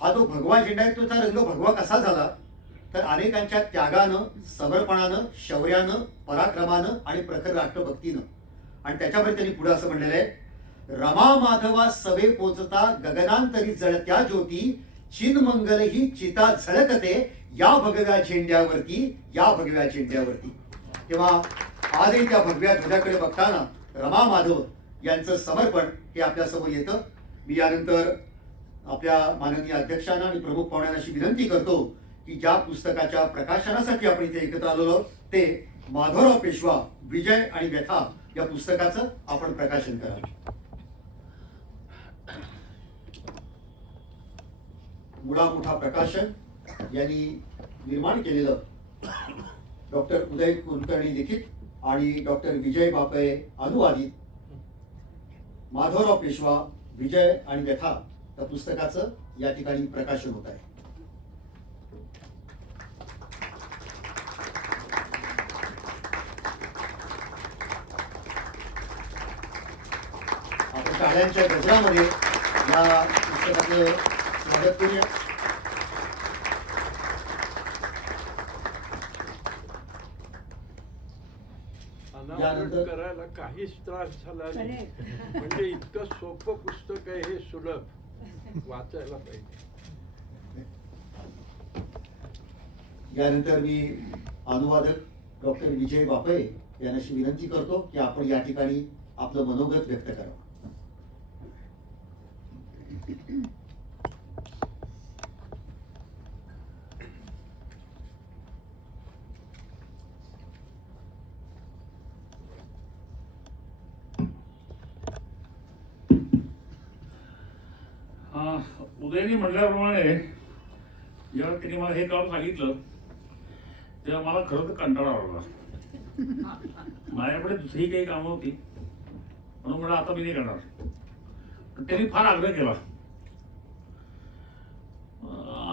हा जो भगवा झेंडा आहे त्याचा रंग भगवा कसा झाला तर अनेकांच्या त्यागानं, समर्पणानं, शौर्यानं, पराक्रमानं आणि प्रखर राष्ट्रभक्तीनं. आणि त्याच्यावर त्यांनी पुढे असं म्हणलेलं आहे, रमा माधवा सवे पोचता गगनांतरी जळत्या ज्योती, चिन्मंगल ही चिता झळकते या भगव्या झेंड्यावरती, या भगव्या झेंड्यावरती. तेव्हा आजही त्या भगव्या ध्वजाकडे बघताना रमा माधव यांचं समर्पण हे आपल्या समोर येतं. मी यानंतर आपल्या माननीय अध्यक्षांना आणि प्रमुख पाहुण्यांना अशी विनंती करतो की ज्या पुस्तकाच्या प्रकाशनासाठी आपण इथे एकत्र आलेलो ते माधवराव पेशवा विजय आणि व्यथा या पुस्तकाचं आपण प्रकाशन करा. मुळा मोठा प्रकाशन यांनी निर्माण केलेलं डॉक्टर उदय कुलकर्णी लिखित आणि डॉक्टर विजय बापे अनुवादित माधवराव पेशवा विजय आणि व्यथा या पुस्तकाचं या ठिकाणी प्रकाशन होत आहे. आपण टाळ्यांच्या गजरामध्ये या पुस्तकाचं स्वागत करूया. अनावरण करायला काहीच त्रास झाला नाही. म्हणजे इतकं सोपं पुस्तक आहे हे, सुलभ, वाचायला पाहिजे. यानंतर मी अनुवादक डॉक्टर विजय बापे यांना विनंती करतो की आपण या ठिकाणी आपलं मनोगत व्यक्त करावं. उदयने म्हटल्याप्रमाणे जेव्हा त्यांनी मला हे काम सांगितलं तेव्हा मला खरं तर कंटाळा आला. माझ्याकडे दुसरी काही कामं होती म्हणून मला आता मी नाही करणार. पण त्यांनी फार आग्रह केला.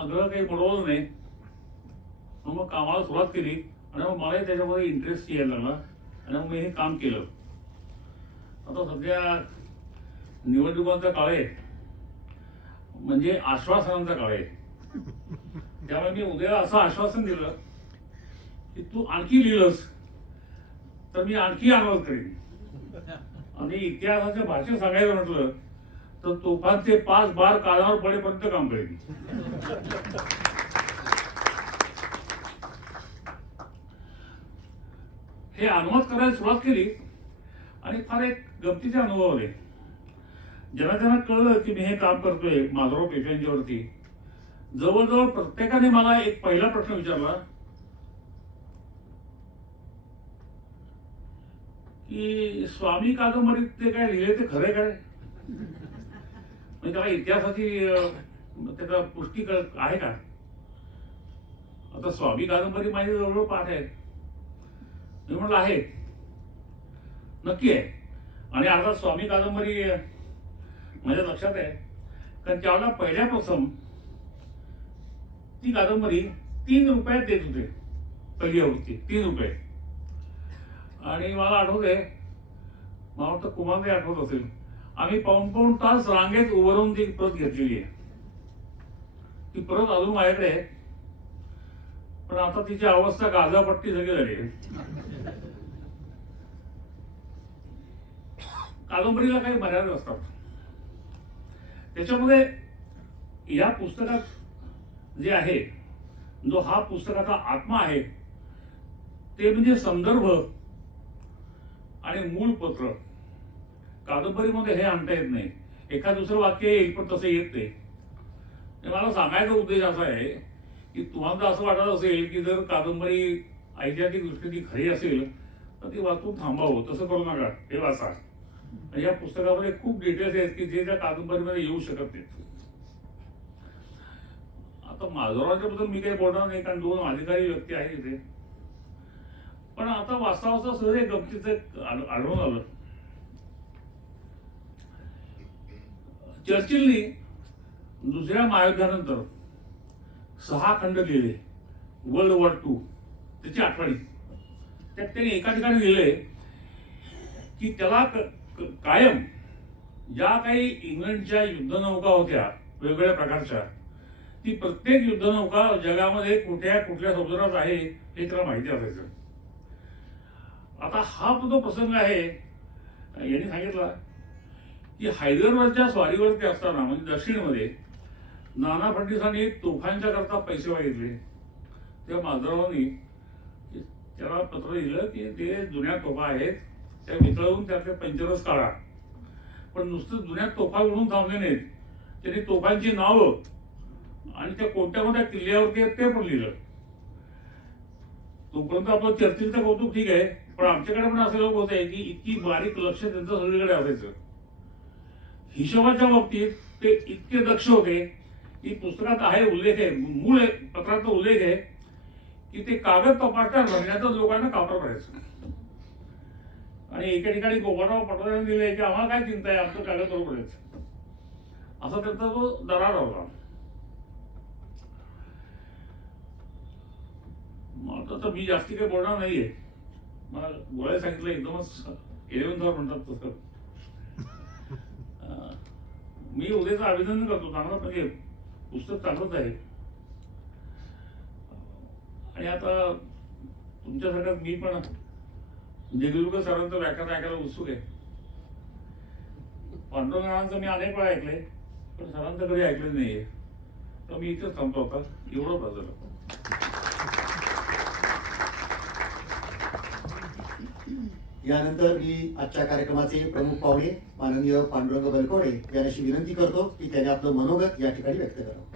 आग्रह काही बुडवलं नाही. मग कामाला सुरुवात केली आणि मग मलाही त्याच्यामध्ये इंटरेस्ट यायला लागला आणि मग मी हे काम केलं. आता सध्या निवडणुकांचा काळ आहे, म्हणजे आश्वासनांचा काळ आहे. त्यामुळे मी उद्याला असं आश्वासन दिलं की तू आणखी लिहिलंस तर मी आणखी अनुवाद करीन. आणि इतिहासाच्या भाषेत सांगायचं म्हटलं तर तोफांचे 5 बार कानावर पडेपर्यंत काम करेन. हे अनुवाद करायला सुरुवात केली आणि फार एक गमतीचे अनुभव आले. ज्यांना कळलं की मी हे काम करतोय माधवराव पेशव्यांच्यावरती, जवळजवळ प्रत्येकाने मला एक पहिला प्रश्न विचारला की स्वामी कादंबरीत ते काय लिहिले ते खरे काय? म्हणजे त्याला इतिहासाची त्याचा पुष्टी आहे का? आता स्वामी कादंबरी माझी जवळजवळ पाठ आहे. मी म्हटलं आहे, नक्की आहे. आणि आता स्वामी कादंबरी माझ्या लक्षात आहे, कारण त्यावेळेला पहिल्यापासून ती कादंबरी 3 रुपयात देत होते. पहिली आवृत्ती 3 रुपये. आणि मला आठवतंय, मला वाटतं कुमारने आठवत असेल, आम्ही पाऊण तास रांगेत उभं राहून ती प्रत घेतलेली आहे. ती प्रत अजून माझ्याकडे आहे, पण आता तिची अवस्था गाजापट्टी सगळी झाली आहे. कादंबरीला काही मर्यादा असतात. त्याच्यामध्ये या पुस्तकात जे आहे, जो हा पुस्तकाचा आत्मा आहे, ते म्हणजे संदर्भ आणि मूळ पत्र. कादंबरीमध्ये हे आणता येत नाही. एखाद दुसरं वाक्य येईल पण तसं येत नाही. मला सांगायचा उद्देश असा आहे की तुम्हाला असं वाटत असेल की जर कादंबरी ऐतिहासिक दृष्टीने खरी असेल तर ती वाचून थांबावं. तसं करू नका, हे वाचा. या पुस्तकामध्ये खूप डिटेल्स आहेत की जे त्या कादंबरीमध्ये येऊ शकत नाहीत. आता माधवरावच्या बद्दल मी काही बोलणार नाही, कारण 2 अधिकारी व्यक्ती आहेत इथे. पण आता वाचता वाचता सहज एक गमतीचं आढळून आलं. चर्चिलनी दुसऱ्या महायुद्धानंतर 6 खंड लिहिले, वर्ल्ड वॉर II, त्याची आठवणी. त्यात त्यांनी एका ठिकाणी लिहिले की त्याला कायम ज्या काही इंग्लंडच्या युद्धनौका होत्या वेगवेगळ्या प्रकारच्या, ती प्रत्येक युद्धनौका जगामध्ये कुठल्या समुद्रात आहे हे त्याला माहिती असायचं. आता हा जो प्रसंग आहे, यांनी सांगितला की हैदरवरच्या स्वारीवरती असताना, म्हणजे दक्षिणमध्ये, नाना फडणवीसांनी तोफांच्या करता पैसे मागितले. तेव्हा माधवरावांनी त्याला पत्र दिलं की ते जुन्या तोफा आहेत, त्या वितळवून त्यातले पंचरस काढा. पण नुसतं जुन्या तोफा म्हणून थांबले नाहीत, त्यांनी तोफांची नावं आणि त्या कोणत्या कोणत्या किल्ल्यावरती आहेत ते पण लिहिलं. तोपर्यंत आपलं चर्चिलचं कौतुक ठीक आहे, पण आमच्याकडे पण असे लोक होते की इतकी बारीक लक्ष त्यांचं सगळीकडे असायचं. हिशोबाच्या बाबतीत ते इतके दक्ष होते की पुस्तकात आहे उल्लेख आहे, मूळ पत्राचा उल्लेख आहे की ते कागद तपासण्यात भरण्याचं लोकांना कापड पडायचं. आणि एका ठिकाणी गोपाळराव पटवर्धन दिले की आम्हाला काय चिंता आहे, आमचं कागद बरोबर आहे, असा त्यांचा तो दरार होता. आता तर मी जास्ती काही बोलणार नाहीये, मला बोलायला सांगितलं एकदमच 11 म्हणतात तसं. मी उद्याचं अभिनंदन करतो, चांगलं म्हणजे पुस्तक चांगलंच आहे. आणि आता तुमच्यासारखं मी पण देगलूरकर सरांचं व्याख्यान ऐकायला उत्सुक आहे. पांडुरंगांचं मी अनेक वेळा ऐकलंय, पण सरांचं कधी ऐकलं नाहीये. तर मी इथेच थांबतो आता, एवढं बाजूला. यानंतर मी आजच्या कार्यक्रमाचे प्रमुख पाहुणे माननीय पांडुरंग बलकवडे यांची विनंती करतो की त्यांनी आपलं मनोगत या ठिकाणी व्यक्त करावं.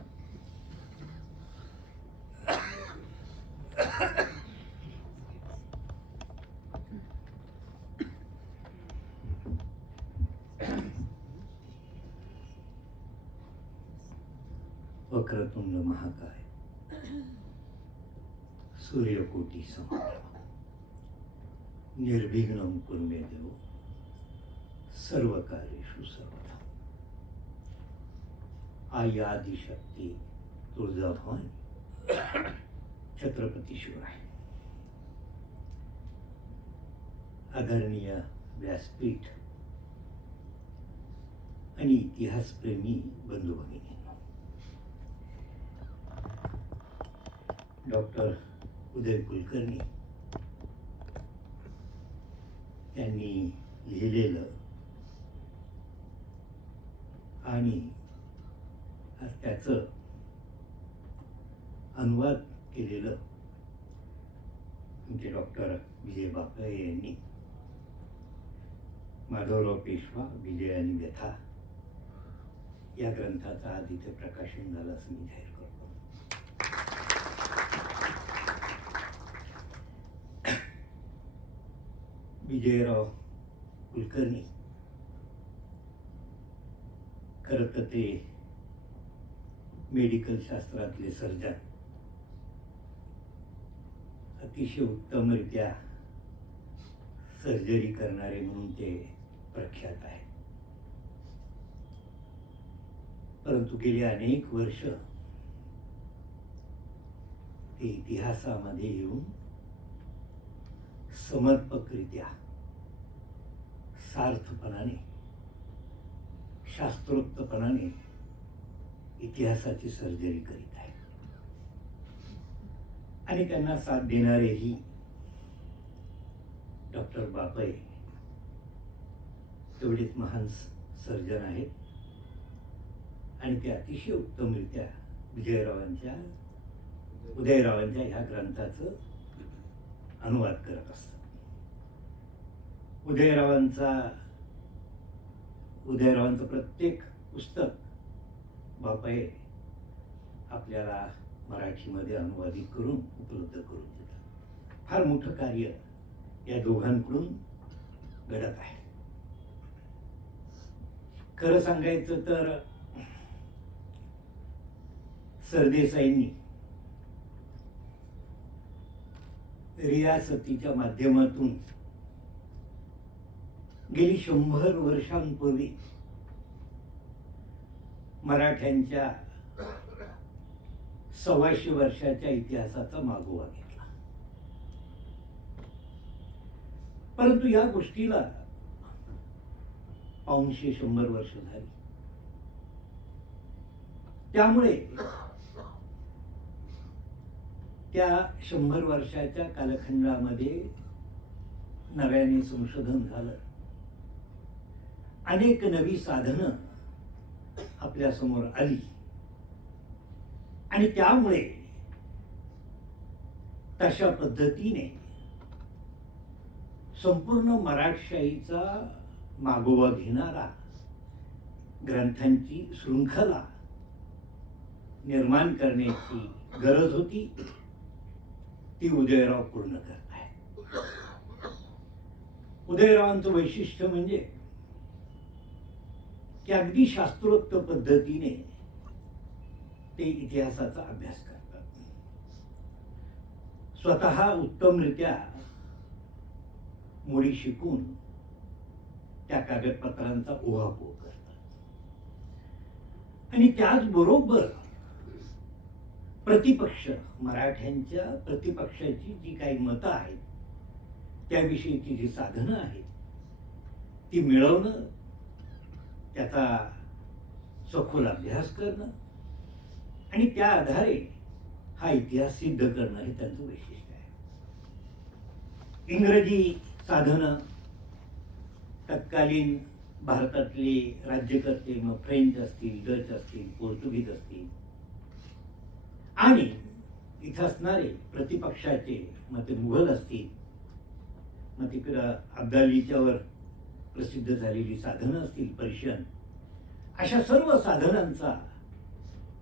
वक्रतुंड महाकाय सूर्यकोटी समप्रभ निर्विघ्नं कुरु मे देव सर्वकार्येषु सर्वदा. आई आदिशक्ती तुळजाभवानी छत्रपती शिवराय. आदरणीय व्यासपीठ आणि इतिहासप्रेमी बंधू भगिनी, डॉक्टर उदय कुलकर्णी यांनी लिहिलेलं आणि त्याचं अनुवाद केलेलं आमचे डॉक्टर विजय बापळे यांनी माधवराव पेशवा विजय आणि व्यथा या ग्रंथाचं आज इथे प्रकाशन झालं असं मी जाहीर करतो. विजयराव कुलकर्णी खरं तर ते मेडिकल शास्त्रातले सर्जन, अतिशय उत्तमरित्या सर्जरी करणारे म्हणून ते प्रख्यात आहे. परंतु गेली अनेक वर्ष ते इतिहासामध्ये येऊन समर्पकरित्या सार्थपणाने शास्त्रोक्तपणाने इतिहासाची सर्जरी करीत आहे. आणि त्यांना साथ देणारेही डॉक्टर बापळे तेवढेच महान सर्जन आहेत. आणि ते अतिशय उत्तमरित्या उदयरावांच्या ह्या ग्रंथाचं अनुवाद करत असतात. उदयरावांचं प्रत्येक पुस्तक बापळे आपल्याला मराठीमध्ये अनुवादित करून उपलब्ध करून देतात. फार मोठं कार्य या दोघांकडून घडत आहे. खरं सांगायचं तर सरदेसाईंनी रियासतीच्या माध्यमातून गेली 100 वर्षांपूर्वी मराठ्यांच्या 125 वर्षाच्या इतिहासाचा मागोवा घेतला. परंतु या गोष्टीला 100 वर्ष झाली. त्यामुळे त्या 100 वर्षाच्या कालखंडामध्ये नव्याने संशोधन झालं. अनेक नवी साधनं आपल्या समोर आली आणि त्यामुळे तशा पद्धतीने संपूर्ण मराठशाहीचा मागोवा घेणारा ग्रंथांची शृंखला निर्माण करण्याची गरज होती. ती उदयराव पूर्ण करत आहे. उदयरावांचं वैशिष्ट्य म्हणजे की अगदी शास्त्रोक्त पद्धतीने ते इतिहासाचा अभ्यास करतात. स्वतः उत्तमरित्या मुळी शिकून त्या कागदपत्रांचा उहापोह करतात. आणि त्याचबरोबर प्रतिपक्ष, मराठ्यांच्या प्रतिपक्षाची जी काही मतं आहेत त्याविषयीची जी साधनं आहेत ती मिळवणं, त्याचा सखोल अभ्यास करणं आणि त्या आधारे हा इतिहास सिद्ध करणं हे त्यांचं वैशिष्ट्य आहे. इंग्रजी साधनं तत्कालीन भारतातले राज्यकर्ते, मग फ्रेंच असतील, डच असतील, पोर्तुगीज असतील, आणि इथं असणारे प्रतिपक्षाचे मग ते मुघल असतील, मग तिकडं अब्दालीच्यावर प्रसिद्ध झालेली साधनं असतील, पर्शियन, अशा सर्व साधनांचा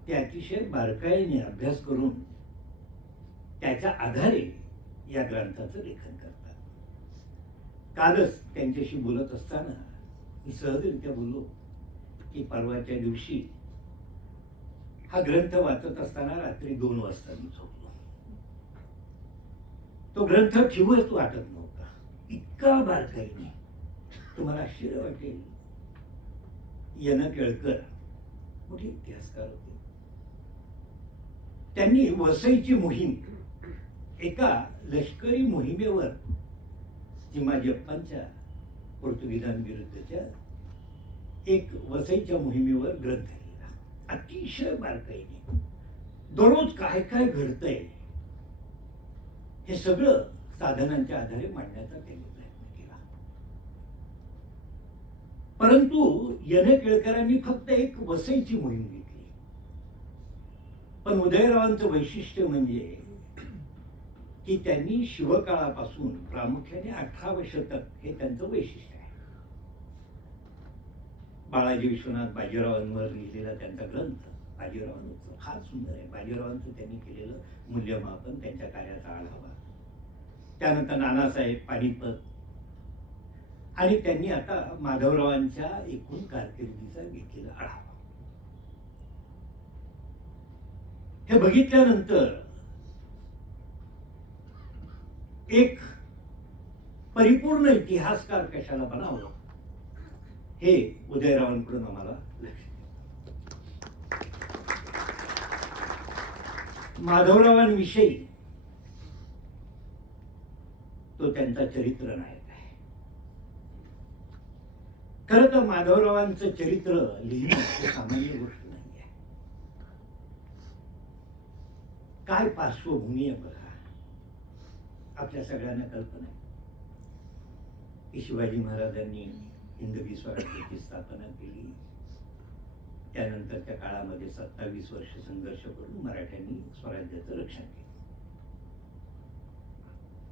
ते अतिशय बारकाईने अभ्यास करून त्याच्या आधारे या ग्रंथाचं लेखन करतात. कालच त्यांच्याशी बोलत असताना मी सहजरित्या बोललो की परवाच्या दिवशी हा ग्रंथ वाचत असताना रात्री 2 वाजता मी झोपलो. तो ग्रंथ ठेवूच वाटत नव्हता, इतका बारकाईने. तुम्हाला आश्चर्य वाटेल, यन केळकर मोठे इतिहासकार होते. त्यांनी वसईची मोहीम, एका लष्करी मोहिमेवर चिमाजीप्पांच्या पोर्तुगीजांविरुद्धच्या एक वसईच्या मोहिमेवर ग्रंथ लिहिला, अतिशय बारकाईने. दररोज काय काय घडतंय हे सगळं साधनांच्या आधारे मांडण्याचा त्यांनी प्रयत्न केला. परंतु यन केळकरांनी फक्त एक वसईची मोहीम घेतली. पण उदयरावांचं वैशिष्ट्य म्हणजे की त्यांनी शिवकाळापासून प्रामुख्याने 18वे शतक हे त्यांचं वैशिष्ट्य आहे. बाळाजी विश्वनाथ बाजीरावांवर लिहिलेला त्यांचा ग्रंथ बाजीरावांचं फार सुंदर आहे. बाजीरावांचं त्यांनी केलेलं मूल्यमापन, त्यांच्या कार्याचा आढावा, त्यानंतर नानासाहेब, पानिपत, आणि त्यांनी आता माधवरावांच्या एकूण कारकिर्दीचा घेतलेला आढावा. हे बघितल्यानंतर एक परिपूर्ण इतिहासकार कशाला बनावं हे उदयरावांकडून आम्हाला लक्षात येतं. माधवरावांविषयी तो त्यांचा चरित्र नायक आहे. खरं तर माधवरावांचं चरित्र लिहिणं हे सामान्य गोष्ट नाही आहे. काय पार्श्वभूमी आहे बघा. आपल्या सगळ्यांना कल्पना आहे की शिवाजी महाराजांनी हिंदवी स्वराज्याची स्थापना केली. त्यानंतरच्या काळामध्ये 27 वर्ष संघर्ष करून मराठ्यांनी स्वराज्याचं रक्षण केलं.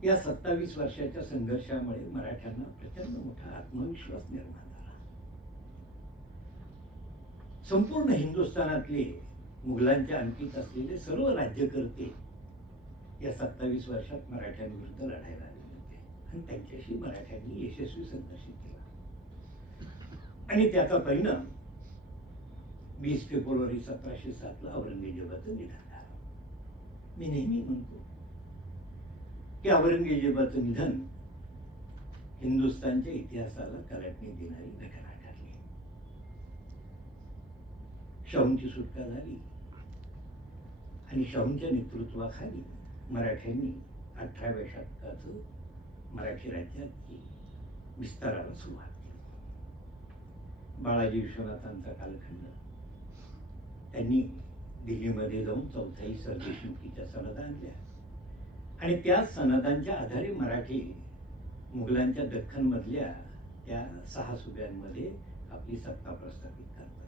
या 27 वर्षाच्या संघर्षामुळे मराठ्यांना प्रचंड मोठा आत्मविश्वास निर्माण झाला. संपूर्ण हिंदुस्थानातले मुघलांच्या अंकित असलेले सर्व राज्यकर्ते या 27 वर्षात मराठ्यांविरुद्ध लढायला आले होते आणि त्यांच्याशी मराठ्यांनी यशस्वी संघर्ष केला. आणि त्याचा परिणाम 20 फेब्रुवारी 1707 औरंगजेबाचं निधन झालं. मी नेहमी म्हणतो की औरंगजेबाचं निधन हिंदुस्थानच्या इतिहासाला कलाटणी देणारी घटना ठरली. शाहूंची सुटका झाली आणि शाहूंच्या नेतृत्वाखाली मराठ्यांनी 18व्या शतकाचं मराठी राज्याची विस्ताराला सुरुवात केली. बाळाजी विश्वनाथांचा कालखंड, त्यांनी दिल्लीमध्ये जाऊन चौथाई सरदेशमुखीच्या सनदा आणल्या आणि त्या सनदांच्या आधारे मराठी मुघलांच्या दख्खनमधल्या त्या 6 सुब्यांमध्ये आपली सत्ता प्रस्थापित करतात.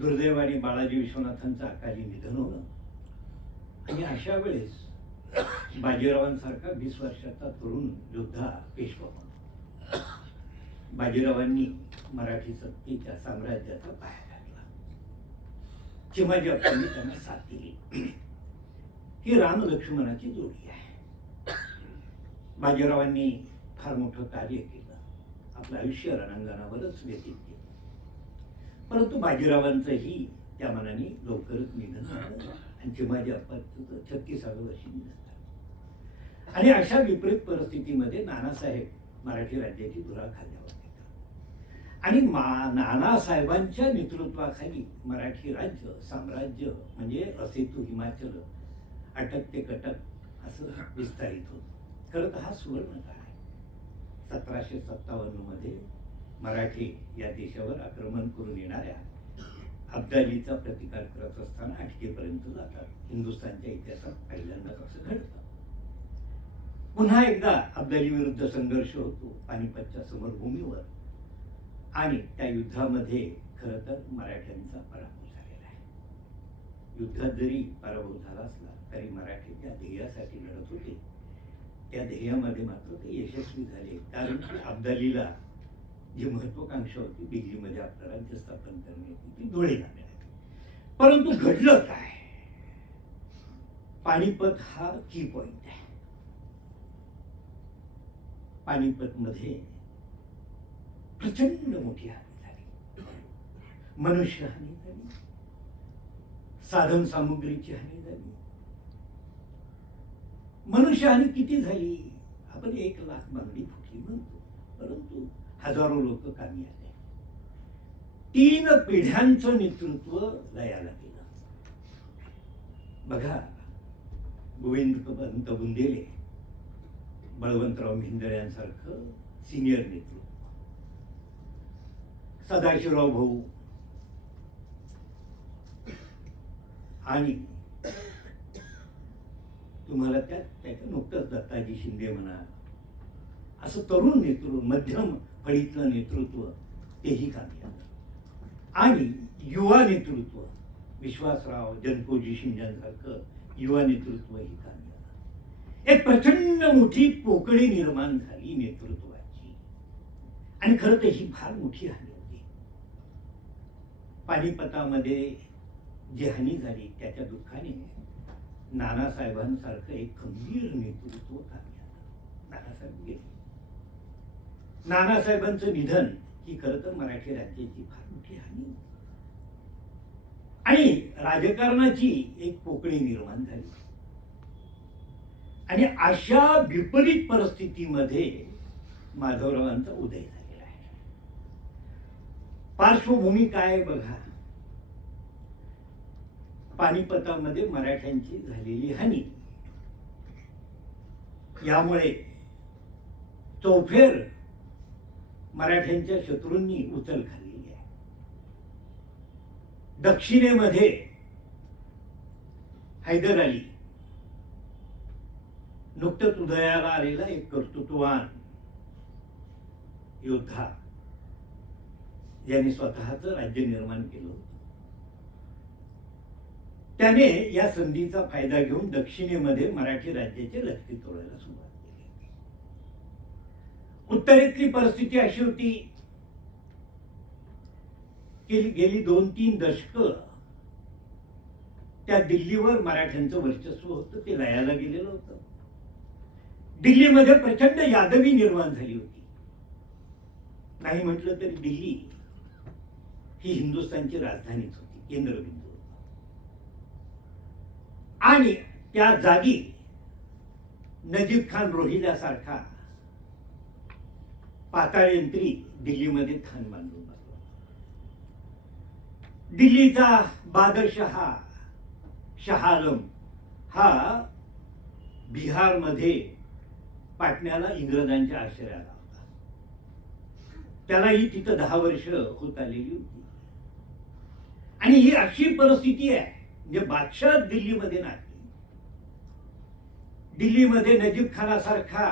दुर्दैवाने बाळाजी विश्वनाथांचं अकाली निधन होणं आणि अशा वेळेस बाजीरावांसारखा 20 वर्षाचा तरुण योद्धा पेशवा होणं. बाजीरावांनी मराठी सत्तेच्या साम्राज्याचा पाया घातला. चिमाजी अप्पांनी त्यांना साथ दिली. ही राम लक्ष्मणाची जोडी आहे. बाजीरावांनी फार मोठं कार्य केलं, आपलं आयुष्य रणांगणावरच व्यतीत केलं. परंतु बाजीरावांचंही त्या मनाने लवकरच निधन झालं आणि चिमाजी अप्पांचं 36व्या वर्षी निधन झालं. आणि अशा विपरीत परिस्थितीमध्ये नानासाहेब मराठी राज्याची धुरा खांद्यावर घेतला. आणि नानासाहेबांच्या नेतृत्वाखाली मराठी राज्य साम्राज्य म्हणजे असेतू हिमाचल अटक ते कटक असं विस्तारित होतं. खरं तर हा सुवर्णकाळ आहे. 1757 मध्ये मराठी या देशावर आक्रमण करून येणाऱ्या अब्दालीचा प्रतिकार करत असताना अटकेपर्यंत जातात. हिंदुस्थानच्या इतिहासात पहिल्यांदाच असं घडतं. पुन्हा एकदा अब्दाली विरुद्ध संघर्ष होतो पानिपतच्या समरभूमीवर आणि त्या युद्धामध्ये खरं तर मराठ्यांचा पराभव झालेला आहे. युद्धात जरी पराभव झाला असला तरी मराठी त्या ध्येयासाठी लढत होते. त्या ध्येयामध्ये मात्र ते यशस्वी झाले, कारण की अब्दालीला जी महत्वाकांक्षा होती दिल्लीमध्ये आपलं राज्य स्थापन करण्याची ती डोळे लागले. परंतु घडलं काय? पानिपत हा की पॉइंट आहे. पानिपत मध्ये प्रचंड मोठी हानी झाली. मनुष्यहानी झाली, साधन सामुग्रीची हानी झाली. मनुष्यहानी किती झाली? आपण 1,00,000 बांगडी फुटली म्हणतो, परंतु हजारो लोक कामी आले. 3 पिढ्यांचं नेतृत्व लयाला गेलं. बघा, गोविंदपंत बुंदेले, बळवंतराव मेहेंदळे यांसारखं सिनियर नेतृत्व, सदाशिवराव भाऊ आणि तुम्हाला त्याचं नुकतंच दत्ताजी शिंदे म्हणा, असं तरुण नेतृत्व, मध्यम फळीतलं नेतृत्व तेही कामी आलं. आणि युवा नेतृत्व, विश्वासराव जनकोजी शिंद्यांसारखं युवा नेतृत्वही कामी आलं. एक प्रचंड मोठी पोकळी निर्माण झाली नेतृत्वाची. आणि खरं तर ही फार मोठी हानी होती. पानिपतामध्ये जी हानी झाली त्याच्या दुःखाने नानासाहेबांसारखं एक खंबीर नेतृत्व कामी आलं. नानासाहेब गेले. नानासाहेबांचं निधन ही खरं तर मराठी राज्याची फार मोठी हानी होती. आणि राजकारणाची एक पोकळी निर्माण झाली. आणि अशा विपरीत परिस्थितीमध्ये माधवरावांचा उदय झालेला आहे. पार्श्वभूमी काय बघा. पानिपतामध्ये मराठ्यांची झालेली हानी, यामुळे चौफेर मराठ्यांच्या शत्रूंनी उचल खाल्लेली आहे. दक्षिणेमध्ये हैदर अली, नुकतंच उदयाला आलेला एक कर्तृत्ववान योद्धा, ज्याने स्वतःचं राज्य निर्माण केलं होतं, त्याने या संधीचा फायदा घेऊन दक्षिणेमध्ये मराठी राज्याचे लचके तोडायला सुरुवात केली. उत्तरेतली परिस्थिती अशी होती की गेली 2-3 दशकं त्या दिल्लीवर मराठ्यांचं वर्चस्व होतं, ते लयाला गेलेलं होतं. दिल्लीमध्ये प्रचंड यादवी निर्माण झाली होती. नाही म्हटलं तरी दिल्ली ही हिंदुस्थानची राजधानीच होती, केंद्रबिंदू. आणि त्या जागी नजीब खान रोहिल्यासारखा पाताळयंत्री दिल्लीमध्ये ठाण बांधून बसला. दिल्लीचा बादशहा शाह आलम हा बिहारमध्ये पाटण्याला इंग्रजांच्या आश्रयाला होता. त्यालाही तिथं 10 वर्ष होत आलेली होती. आणि ही अशी परिस्थिती आहे म्हणजे बादशाह दिल्लीमध्ये नाही. दिल्लीमध्ये नजीब खानासारखा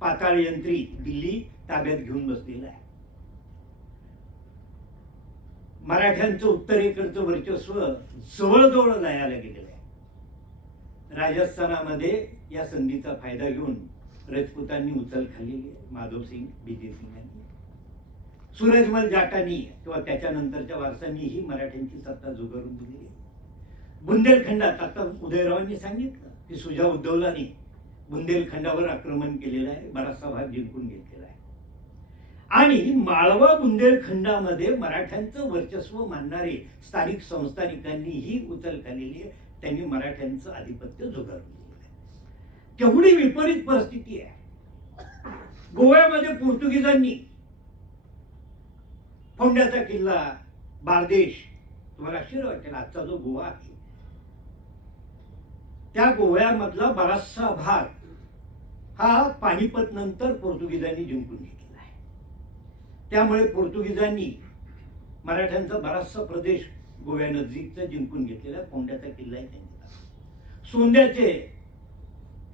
पाताळयंत्री दिल्ली ताब्यात घेऊन बसलेला आहे. मराठ्यांचं उत्तरेकडचं वर्चस्व जवळजवळ लयाला गेलेलं आहे. राजस्थानामध्ये या संधीचा फायदा घेऊन राजपुतांनी उचल खाल्लेली आहे. माधवसिंग, बिजयसिंग यांनी, सूरजमल जाटांनी किंवा त्याच्यानंतरच्या वारसांनीही मराठ्यांची सत्ता जुगारून दिली. बुंदेलखंडात आता उदयरावांनी सांगितलं की सुजा उद्धवलांनी बुंदेलखंडावर आक्रमण केलेलं आहे, बराचसा भाग जिंकून घेतलेला आहे. आणि माळवा बुंदेलखंडामध्ये मराठ्यांचं वर्चस्व मानणारे स्थानिक संस्थानिकांनीही उचल खाल्लेली आहे. त्यांनी मराठ्यांचं आधिपत्य झुगारून दिलेलं आहे. केवढी विपरीत परिस्थिती आहे. गोव्यामध्ये पोर्तुगीजांनी फोंड्याचा किल्ला, बारदेश, तुम्हाला आश्चर्य वाटेल आजचा जो गोवा आहे त्या गोव्यामधला बराचसा भाग हा पानिपत नंतर पोर्तुगीजांनी जिंकून घेतलेला आहे. त्यामुळे पोर्तुगीजांनी मराठ्यांचा बराचसा प्रदेश गोव्यानजीकचा जिंकून घेतलेला फोंड्याचा किल्लाही त्यांनी ताब्यात. सोंद्याचे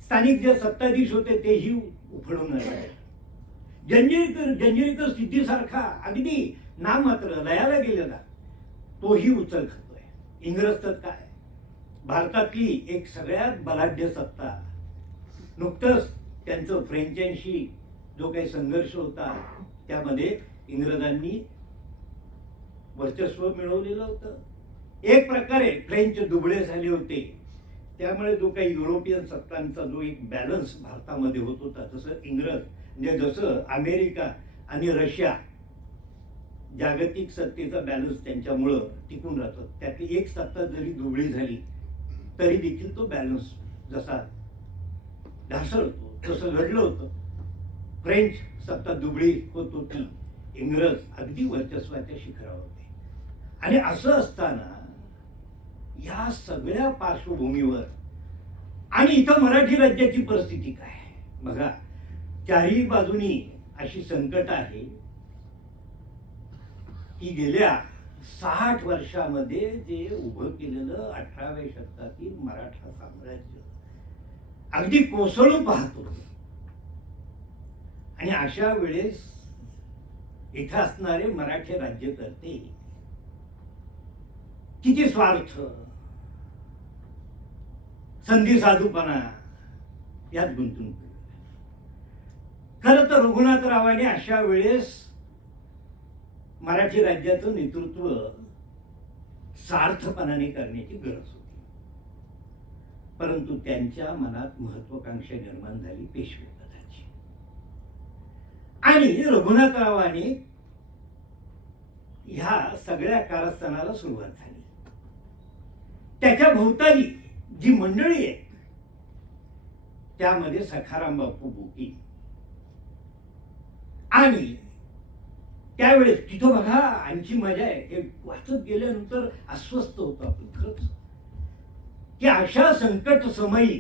स्थानिक जे सत्ताधीश होते तेही उफळून आले. जंजिरीकर सिद्धीसारखा अगदी नामात्र लयाला गेलेला तोही उचल खातोय. इंग्रज तर काय, भारतातली एक सगळ्यात बलाढ्य सत्ता. नुकतंच त्यांचं फ्रेंचांशी जो काही संघर्ष होता त्यामध्ये इंग्रजांनी वर्चस्व मिळवलेलं होतं. एक प्रकारे फ्रेंच दुबळे झाले होते. त्यामुळे जो काही युरोपियन सत्तांचा जो एक बॅलन्स भारतामध्ये होत होता, तसं इंग्रज म्हणजे जसं अमेरिका आणि रशिया जागतिक सत्तेचा बॅलन्स त्यांच्यामुळं टिकून राहतो. त्यातली एक सत्ता जरी दुबळी झाली तरी देखील तो बॅलन्स जसा ढासळतो तसं घडलं होतं. फ्रेंच सत्ता दुबळी होत होती, इंग्रज अगदी वर्चस्वाच्या शिखरावर होते. आणि असं असताना या सगळ्या पार्श्वभूमीवर आणि इथं मराठी राज्याची परिस्थिती काय बघा, चारही बाजूनी अशी संकट आहे की गेल्या 60 वर्षामध्ये जे उभं केलेलं 18व्या शतकातील मराठा साम्राज्य अगदी कोसळून पाहतो. आणि अशा वेळेस इथं असणारे मराठी राज्यकर्ते किती स्वार्थ, संधी साधूपणा यात गुंतून पडले. खरं तर रघुनाथरावांनी अशा वेळेस मराठी राज्याचं नेतृत्व सार्थपणाने करण्याची गरज होती. परंतु त्यांच्या मनात महत्वाकांक्षा निर्माण झाली पेशवे पदाची. आणि रघुनाथरावांनी ह्या सगळ्या कारस्थानाला सुरुवात झाली. त्याच्या भोवताली जी मंडळी आहे त्यामध्ये सखाराम बापू बोकी आणि त्यावेळेस तिथं बघा आणखी मजा आहे. हे वाचत गेल्यानंतर अस्वस्थ होतो आपण खरंच की अशा संकट समयी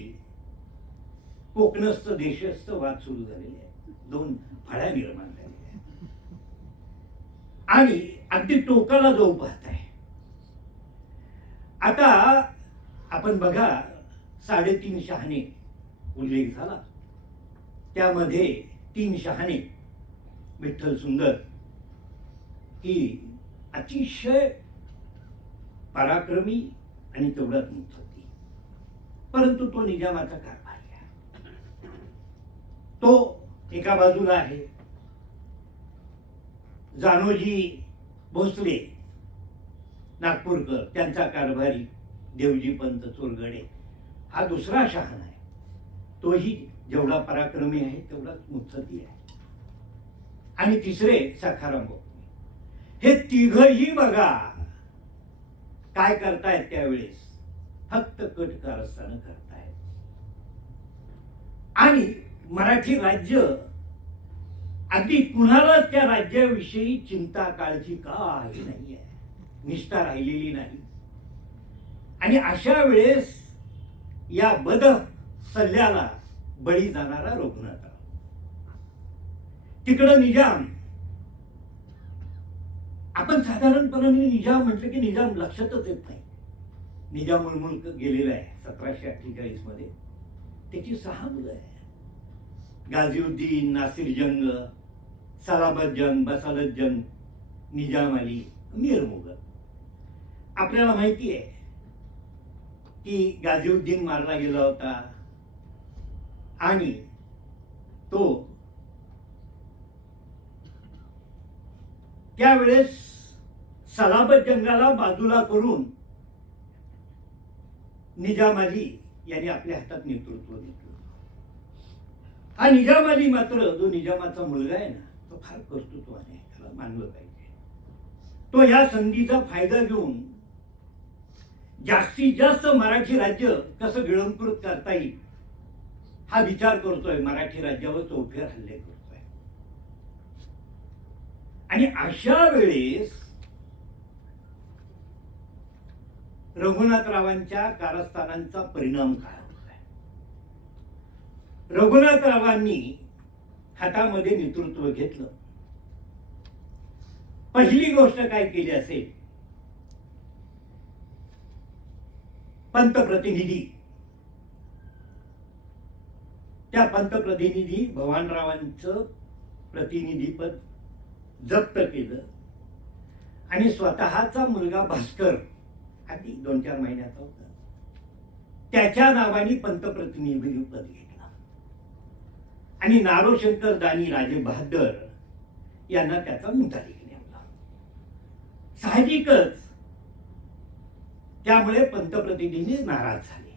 कोकणस्थ देशस्थ वाद सुरू झालेले आहेत. 2 फळ्या निर्माण झालेल्या आहेत आणि अगदी टोकाला जाऊ पाहत आहे. आता आपण बघा 3.5 शहाणे उल्लेख झाला. त्यामध्ये 3 शहाणे विठ्ठल सुंदर ही अतिशय पराक्रमी आणि तेवढ्यात मुक्त होती. परंतु तो निजामाचा कारभारी आहे. तो एका बाजूला आहे. जानोजी भोसले नागपूरकर त्यांचा कारभारी देवजी पंत चोरगडे हा दुसरा शहाणा आहे. तोही जेवढा पराक्रमी आहे तेवढाच मुत्सदी आहे. आणि तिसरे सखाराम बापू. हे तिघही बघा काय करतायत त्यावेळेस फक्त कट कारस्थान करतायत. आणि मराठी राज्य अगदी कुणालाच त्या राज्याविषयी चिंता काळजी काही नाही आहे, निष्ठा राहिलेली नाही. आणि अशा वेळेस या बद सल्ल्याला बळी जाणारा रघुनाथराव. तिकडं निजाम, आपण साधारणपणे निजाम म्हटलं की निजाम लक्षातच येत नाही. निजाम मुळमुळ गेलेला आहे 1748 मध्ये. त्याची 6 मुलं आहे. गाझीउद्दीन, नासिर जंग, सलाबत जंग, बसालत जंग, निजाम अली, मीर मुघल. आपल्याला माहिती आहे की गाझीउद्दीन मारला गेला होता आणि तो त्यावेळेस सलाबत जंगाला बाजूला करून निजाम अली यांनी आपल्या हातात नेतृत्व घेतलं. हा निजाम अली मात्र जो निजामाचा मुलगा आहे ना तो फार कर्तृत्वाने आहे, त्याला मानलं पाहिजे. तो या संधीचा फायदा घेऊन जास्तीत जास्त मराठी राज्य कसं गिळंकृत करता येईल हा विचार करतोय. मराठी राज्यावर चौफेर हल्ले करतोय. आणि अशा वेळेस रघुनाथरावांच्या कारस्थानांचा परिणाम काय होत आहे? रघुनाथरावांनी हातामध्ये नेतृत्व घेतलं. पहिली गोष्ट काय केली असेल, पंतप्रतिनिधी, त्या पंतप्रतिनिधी भवानरावांचं प्रतिनिधीपद जप्त केलं आणि स्वतःचा मुलगा भास्कर आधी 2-4 महिन्याचा होता, त्याच्या नावाने पंतप्रतिनिधीपद घेतलं आणि नारोशंकर दानी राजे बहादर यांना त्याचा मुतालिक नेमला. साहजिकच त्यामुळे पंतप्रतिनिधी नाराज झाले.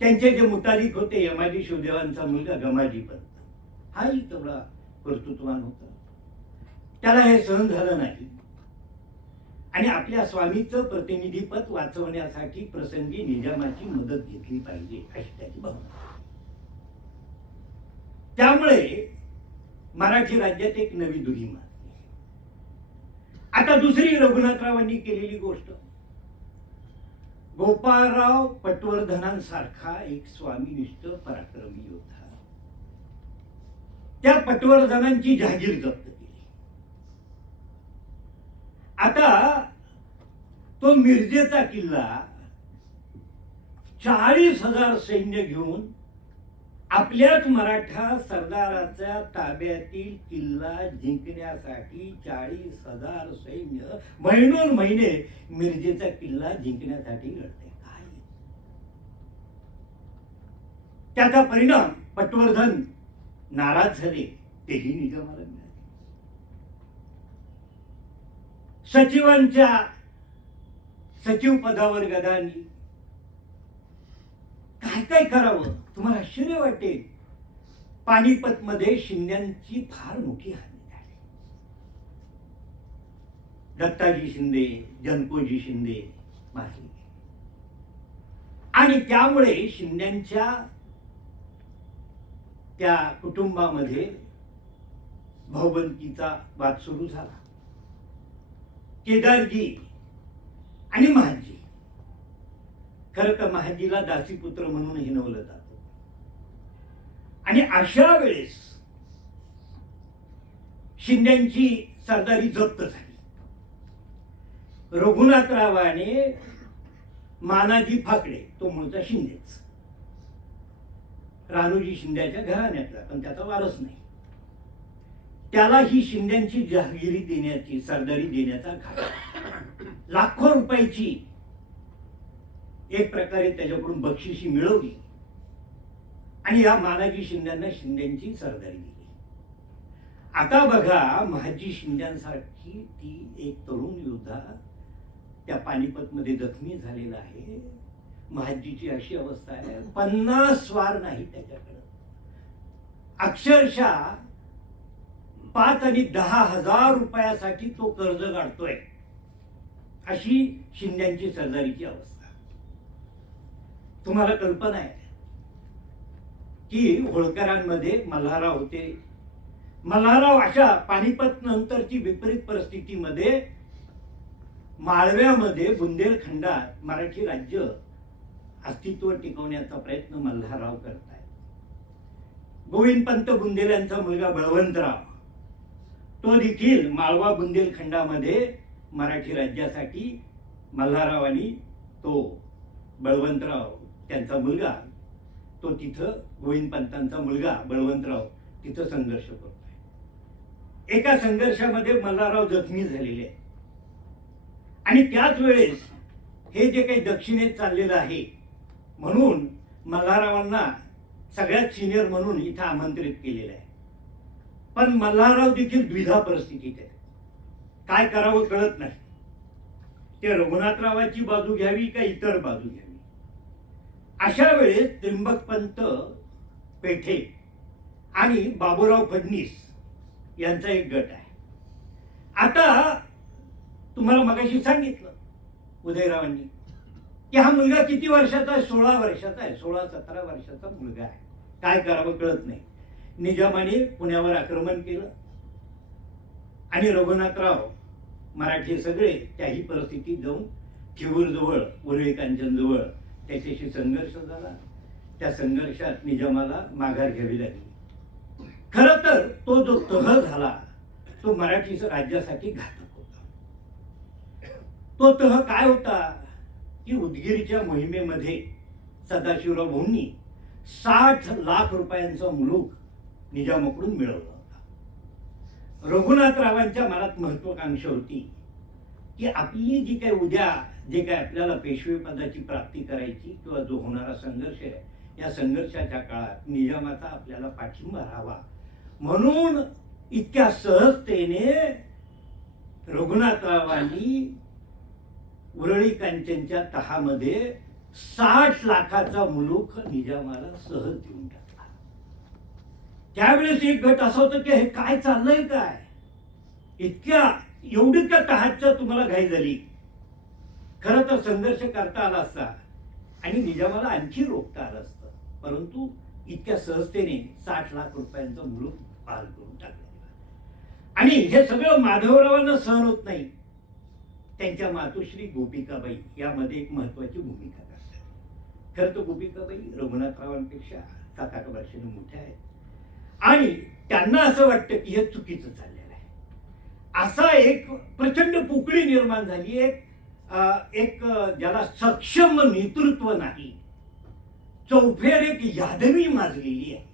त्यांचे जे मुतालिक होते यमाजी शिवदेवांचा मुलगा गमाजी पंत, हाही तेवढा कर्तृत्ववान होता. त्याला हे सहन झालं नाही आणि आपल्या स्वामीचं प्रतिनिधीपद वाचवण्यासाठी प्रसंगी निजामाची मदत घेतली पाहिजे अशी त्याची भावना. त्यामुळे मराठी राज्यात एक नवी दुही माजली. आता दुसरी रघुनाथरावांनी केलेली गोष्ट, गोपाळराव पटवर्धनांसारखा एक स्वामीनिष्ठ पराक्रमी योद्धा, त्या पटवर्धनांची जहागीर जप्त केली. आता तो मिरजेचा किल्ला 40,000 सैन्य घेऊन आपल्याच मराठा सरदाराच्या ताब्यातील किल्ला जिंकण्यासाठी 40,000 सैन्य महिने मिरजेचा किल्ला जिंकण्यासाठी लढते. काय त्याचा परिणाम पटवर्धन नाराज झाले, तेही निजामाला मिळाले. सचिवांच्या सचिव पदावर गदांनी काय काय करावं तुम्हाला आश्चर्य वाटेल. पानिपत मध्ये शिंद्यांची फार मोठी हानी झाली. दत्ताजी शिंदे, जनकोजी शिंदे मारले आणि त्यामुळे शिंद्यांच्या त्या कुटुंबामध्ये भाऊबंदकीचा वाद सुरू झाला. केदारजी आणि महाजी, खरं तर महाजीला दासीपुत्र म्हणून हिनवलं जातं आणि अशा वेळेस शिंद्यांची सरदारी जप्त झाली. रघुनाथरावाने मानाजी फाकडे, तो मूळचा शिंदेच, रानोजी शिंद्याच्या घराण्यातला पण त्याचा वारस नाही, त्याला ही शिंद्यांची जहागिरी देण्याची, सरदारी देण्याचा घाट, लाखो रुपयाची एक प्रकारे त्याच्याकडून बक्षिशी मिळवली आणि या मानाजी शिंद्यांना शिंद्यांची सरदारी दिली. आता बघा, महाजी शिंद्यांसारखी ती एक तरुण योद्धा त्या पानिपतमध्ये जखमी झालेला आहे. महाजीची अशी अवस्था आहे, 50 स्वार नाही त्याच्याकडे, अक्षरशः 5 आणि 10,000 रुपयासाठी तो कर्ज काढतोय. अशी शिंद्यांची सरदारीची अवस्था. तुम्हाला कल्पना आहे की होळकरांमध्ये मल्हारराव होते. मल्हारराव अशा पानिपत नंतरची विपरीत परिस्थितीमध्ये माळव्यामध्ये बुंदेलखंडात मराठी राज्य अस्तित्व टिकवण्याचा प्रयत्न मल्हारराव करतायत. गोविंदपंत बुंदेल यांचा मुलगा बळवंतराव, तो देखील माळवा बुंदेलखंडामध्ये मराठी राज्यासाठी मल्हाररावांनी, तो बळवंतराव त्यांचा मुलगा, तो तिथं गोविंदपंतांचा मुलगा बळवंतराव तिथं संघर्ष करतोय. एका संघर्षामध्ये मल्हारराव जखमी झालेले आहेत आणि त्याच वेळेस हे जे काही दक्षिणेत चाललेलं आहे म्हणून मल्हाररावांना सगळ्यात सिनियर म्हणून इथं आमंत्रित केलेलं आहे. पण मल्हारराव देखील द्विधा परिस्थितीत आहे, काय करावं कळत नाही. ते रघुनाथरावाची बाजू घ्यावी का इतर बाजू घ्यावी. अशा वेळेस त्रिंबकपंत पेठे आणि बाबूराव फडणीस यांचा एक गट आहे. आता तुम्हाला मगाशी सांगितलं उदयरावांनी की हा मुलगा किती वर्षाचा आहे, 16 वर्षाचा आहे, 16-17 वर्षाचा मुलगा आहे, काय करावं कळत नाही. निजामाने पुण्यावर आक्रमण केलं आणि रघुनाथराव मराठी सगळे त्याही परिस्थितीत जाऊन थिऊरजवळ उरळी कांचनजवळ त्याच्याशी संघर्ष झाला. त्या संघर्षात निजामाला माघार घ्यावी लागली. खरं तर तो जो तह झाला तो मराठी राज्यासाठी घातक होता. तो तह काय होता की उदगीरच्या मोहिमेमध्ये सदाशिवराव भाऊंनी 60 लाख रुपयांचा मुलूक निजामाकडून मिळवला होता. रघुनाथरावांच्या मनात महत्वाकांक्षा होती की आपली जी काही उद्या जे काय आपल्याला पेशवे पदाची प्राप्ती करायची किंवा जो होणारा संघर्ष आहे या संघर्षाच्या काळात निजामाचा आपल्याला पाठिंबा राहावा म्हणून इतक्या सहजतेने रघुनाथरावांनी उरळी कांचनच्या तहामध्ये 60 लाखाचा मुलूक निजामाला सहज देऊन टाकला. त्यावेळेस एक गट असा होता की हे काय चाललंय काय, इतक्या एवढी का तहाच्या तुम्हाला घाई झाली. खरं तर संघर्ष करता आला असता आणि निजामाला आणखी रोखता आलं असतं, परंतु इतक्या सहजतेने 60 लाख रुपयांचा मुलूक पार करून टाकला. आणि हे सगळं माधवरावांना सहन होत नाही. त्यांच्या मातोश्री गोपिकाबाई यामध्ये एक महत्वाची भूमिका करतात. खरं तर गोपिकाबाई रघुनाथरावांपेक्षा 7-8 वर्षांनी मोठ्या आहेत आणि त्यांना असं वाटतं की हे चुकीचं चाललेलं आहे. असा एक प्रचंड पोकळी निर्माण झाली. एक ज्याला सक्षम नेतृत्व नाही, चौफेर एक यादवी माजलेली आहे,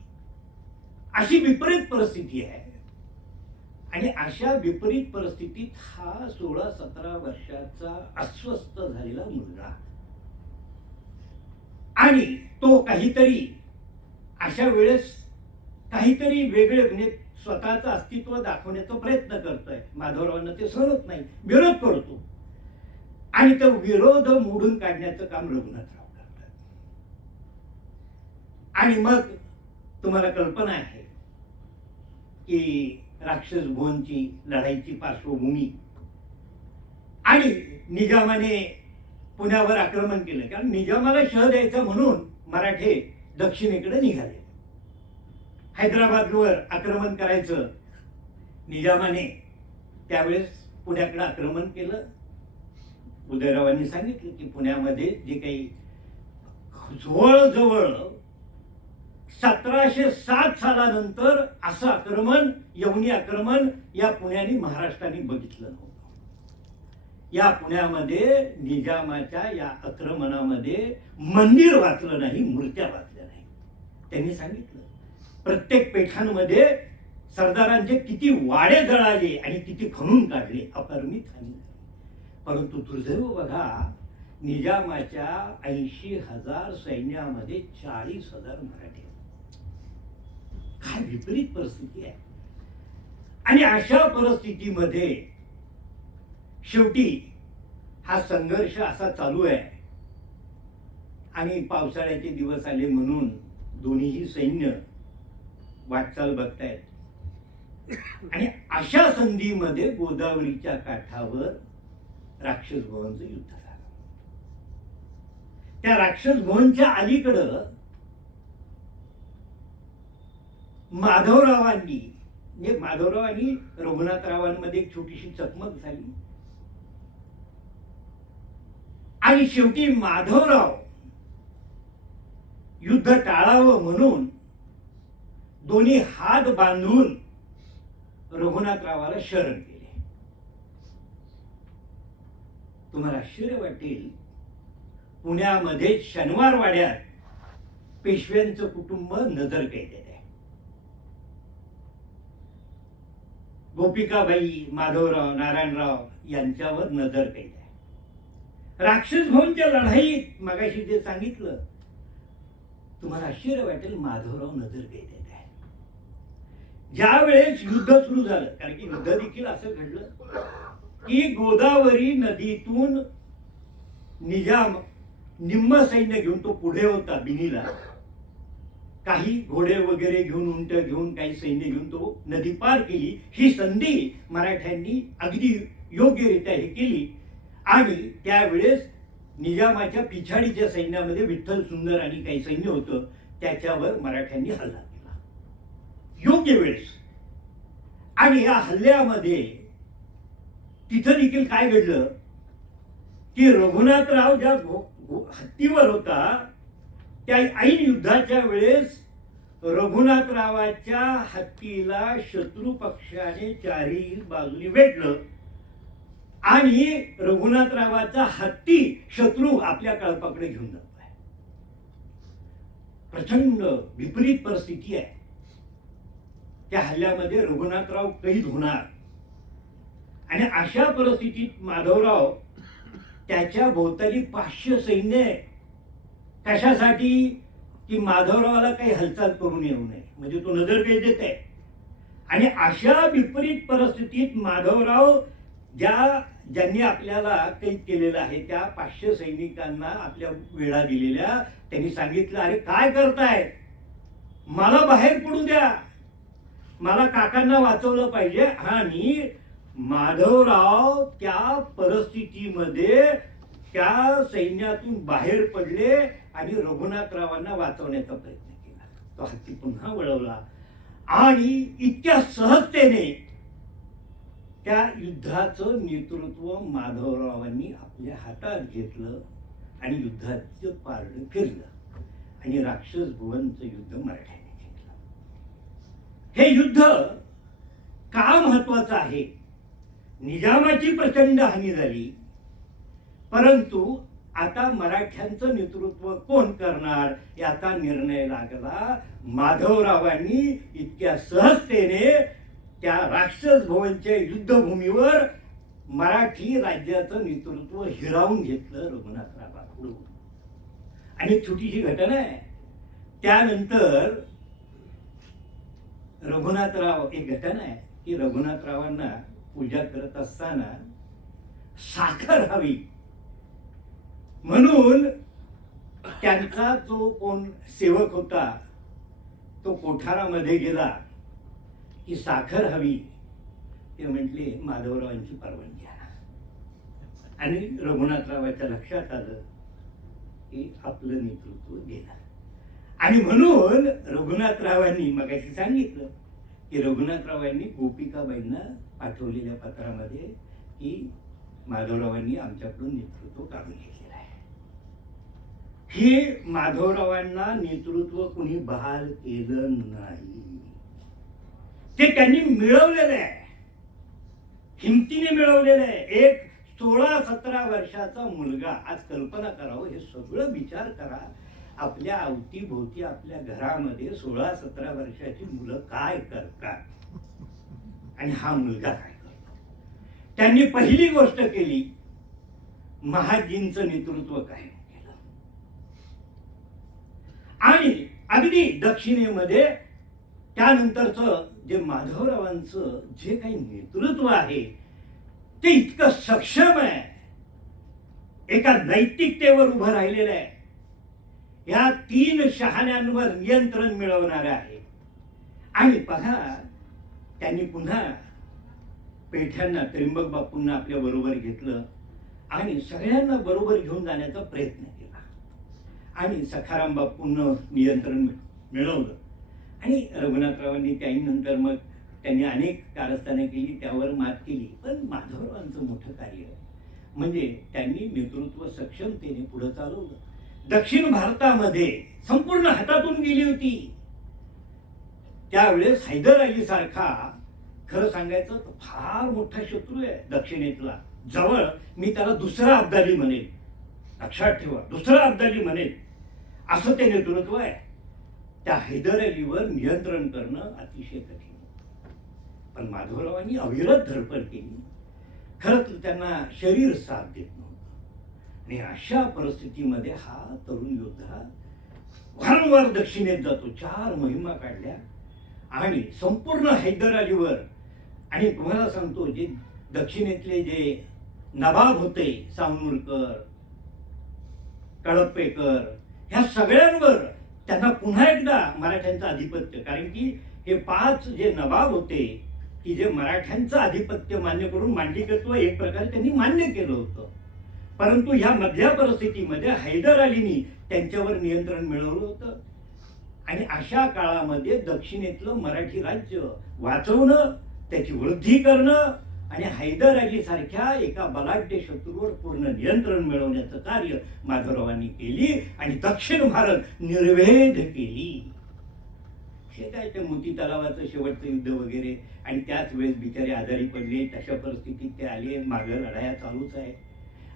अशी विपरीत परिस्थिती आहे. आणि अशा विपरीत परिस्थितीत हा 16-17 वर्षाचा अस्वस्थ झालेला मुलगा आणि तो काहीतरी अशा वेळेस काहीतरी वेगळे म्हणजे स्वतःचं अस्तित्व दाखवण्याचा प्रयत्न करतोय. माधवरावांना ते सहन होत नाही, विरोध करतो आणि तो विरोध मोडून काढण्याचं काम रघुनाथराव करतात. आणि मग तुम्हाला कल्पना आहे की राक्षस भुवनची लढाईची पार्श्वभूमी आणि निजामाने पुण्यावर आक्रमण केलं. कारण निजामाला शह द्यायचा म्हणून मराठे दक्षिणेकडे निघाले. हैदराबादवर आक्रमण करायचं, निजामाने त्यावेळेस पुण्याकडे आक्रमण केलं. उदयरावांनी सांगितलं की पुण्यामध्ये जे काही जवळजवळ 1707 सालानंतर असं आक्रमण, यवनी आक्रमण या पुण्याने महाराष्ट्राने बघितलं नव्हतं. या पुण्यामध्ये निजामाच्या या आक्रमणामध्ये मंदिर वाचलं नाही, मूर्त्या वाचल्या नाही. त्यांनी सांगितलं प्रत्येक पेठांमध्ये सरदारांचे किती वाडे जळाले आणि किती खणून काढले, अपरिमित हानी झाली. परंतु दुर्दैव बघा, निजामाच्या 80,000 सैन्यामध्ये 40,000 मराठी. काय विपरीत परिस्थिती आहे. आणि अशा परिस्थितीमध्ये शेवटी हा संघर्ष असा चालू आहे आणि पावसाळ्याचे दिवस आले म्हणून दोन्हीही सैन्य वाटचाल बघतायत. आणि अशा संधीमध्ये गोदावरीच्या काठावर राक्षस भवनचं युद्ध झालं. त्या राक्षस भवनच्या अलीकडं माधवरावांनी रघुनाथरावांमध्ये एक छोटीशी चकमक झाली आणि शेवटी माधवराव युद्ध टाळावं म्हणून दोन्ही हात बांधून रघुनाथरावाला शरण केले. तुम्हाला आश्चर्य वाटेल, पुण्यामध्ये शनिवारवाड्यात पेशव्यांचं कुटुंब नजरकैदेत आहे. गोपिकाबाई, माधवराव, नारायणराव यांच्यावर नजरकैद आहे. राक्षस भवनच्या लढाईत मगाशी जे सांगितलं, तुम्हाला आश्चर्य वाटेल, माधवराव नजरकैदेत आहे. ज्या वेळेस युद्ध सुरू झालं, कारण की युद्ध देखील असं घडलं की गोदावरी नदीतून निजाम निम्म सैन्य घेऊन, तो पुढे होता बिनीला, काही घोडे वगैरे घेऊन, उंट घेऊन, काही सैन्य घेऊन तो नदी पार केली. ही संधी मराठ्यांनी अगदी योग्यरित्या हे केली आणि त्यावेळेस निजामाच्या पिछाडीच्या सैन्यामध्ये विठ्ठल सुंदर आणि काही सैन्य होतं, त्याच्यावर मराठ्यांनी हल्ला केला योग्य वेळेस. आणि या हल्ल्यामध्ये तिथं देखील काय घडलं की रघुनाथराव ज्या हत्तीवर होता त्या ऐन युद्धाच्या वेळेस रघुनाथरावाच्या हत्तीला शत्रू पक्षाने चारही बाजूने वेढलं आणि रघुनाथरावाचा हत्ती शत्रू आपल्या कळपाकडे घेऊन जातोय. प्रचंड विपरीत परिस्थिती आहे. त्या हल्ल्यामध्ये रघुनाथराव कैद होणार आणि अशा परिस्थितीत माधवराव त्याच्या भोवताली 500 सैन्य आहे. कशासाठी? की माधवरावाला काही हालचाल करून येऊ नये, म्हणजे तो नजरकैद देत आहे. आणि अशा विपरीत परिस्थितीत माधवराव ज्यांनी आपल्याला कैद केलेलं आहे त्या 500 सैनिकांना आपल्या वेळा दिलेल्या त्यांनी सांगितलं, अरे काय करताय, मला बाहेर पडू द्या, मला काकांना वाचवलं पाहिजे. आणि माधवराव त्या परिस्थितीमध्ये त्या सैन्यातून बाहेर पडले आणि रघुनाथरावांना वाचवण्याचा प्रयत्न केला. तो हत्ती पुन्हा वळवला आणि इतक्या सहजतेने त्या युद्धाचं नेतृत्व माधवरावांनी आपल्या हातात घेतलं आणि युद्धाचं पारडं फिरलं आणि राक्षस भुवनचं युद्ध मराठ्यांनी जिंकलं. हे युद्ध का महत्वाचं आहे? निजामाची प्रचंड हानी झाली, परंतु आता मराठ्यांचं नेतृत्व कोण करणार याचा निर्णय लागला. माधवरावांनी इतक्या सहजतेने त्या राक्षस भुवनच्या युद्धभूमीवर मराठी राज्याचं नेतृत्व हिरावून घेतलं रघुनाथरावाकडून. आणि छोटीशी घटना आहे, त्यानंतर रघुनाथराव, एक घटना आहे की रघुनाथरावांना पूजा करत असताना साखर हवी म्हणून त्यांचा जो कोण सेवक होता तो कोठारामध्ये गेला की साखर हवी. ते म्हटले माधवरावांची परवानगी आणा. आणि रघुनाथरावाच्या लक्षात आलं की आपलं नेतृत्व गेलं. आणि म्हणून रघुनाथरावांनी मगाशी सांगितलं की रघुनाथरावांनी गोपिकाबाईंना पाठवलेल्या पत्रामध्ये की माधवरावांनी आमच्याकडून नेतृत्व काढून घेतलेलं आहे. हे माधवरावांना नेतृत्व कुणी बहाल केलं नाही, ते त्यांनी मिळवलेलं आहे, हिमतीने मिळवलेलं आहे. एक 16-17 वर्षाचा मुलगा, आज कल्पना करावं, हे सगळं विचार करा, आपल्या अवतीभोवती आपल्या घरामध्ये 16-17 वर्षाची मुलं काय करतात आणि हा मुलगा काय करतो. त्यांनी पहिली गोष्ट केली, महाजींचं नेतृत्व कायम केलं. आणि अगदी दक्षिणेमध्ये त्यानंतरचं जे माधवरावांचं जे काही नेतृत्व आहे ते इतकं सक्षम आहे, एका नैतिकतेवर उभं राहिलेलं आहे, या 3 शहाण्यांवर नियंत्रण मिळवणार आहे. आणि बघा, त्यांनी पुन्हा पेठ्यांना, त्र्यंबक बापूंना आपल्या बरोबर घेतलं आणि सगळ्यांना बरोबर घेऊन जाण्याचा प्रयत्न केला आणि सखाराम बापूंना नियंत्रण मिळवलं. आणि रघुनाथरावांनी त्यानंतर मग त्यांनी अनेक कारस्थाने केली, त्यावर मात केली. पण माधवरावांचं मोठं कार्य म्हणजे त्यांनी नेतृत्व सक्षमतेने पुढे चालवलं. दक्षिण भारतामध्ये संपूर्ण हातातून गेली होती. त्यावेळेस हैदर अली सारखा, खरं सांगायचं तर फार मोठा शत्रू आहे दक्षिणेतला, जवळ मी त्याला दुसरा अब्दाली म्हणेन, लक्षात ठेवा, दुसरा अब्दाली म्हणेन, असं ते नेतृत्व आहे. त्या हैदर अलीवर नियंत्रण करणं अतिशय कठीण. पण माधवरावांनी अविरत धडपड केली. खरं तर त्यांना शरीर साथ देत नव्हतं आणि अशा परिस्थितीमध्ये हा तरुण योद्धा वारंवार दक्षिणेत जातो. 4 मोहिमा काढल्या आणि संपूर्ण हैदर अलीवर. आणि तुम्हाला सांगतो, जे दक्षिणेतले जे नवाब होते, सावनूरकर, कळपेकर, ह्या सगळ्यांवर त्यांना पुन्हा एकदा मराठ्यांचं आधिपत्य, कारण की हे 5 जे नवाब होते की जे मराठ्यांचं आधिपत्य मान्य करून मांडलिकत्व एक प्रकारे त्यांनी मान्य केलं होतं, परंतु ह्या मधल्या परिस्थितीमध्ये हैदर अलीनी त्यांच्यावर नियंत्रण मिळवलं होतं. आणि अशा काळामध्ये दक्षिणेतलं मराठी राज्य वाचवणं, त्याची वृद्धी करणं आणि हैदर सारख्या एका बलाढ्य शत्रूवर पूर्ण नियंत्रण मिळवण्याचं कार्य माधवरावांनी केली आणि दक्षिण भारत निर्वेद केली. हे काय ते मोती तलावाचं शेवटचं युद्ध वगैरे, आणि त्याच वेळेस बिचारे आजारी पडले, तशा परिस्थितीत ते आले, मागं लढाया चालूच आहे.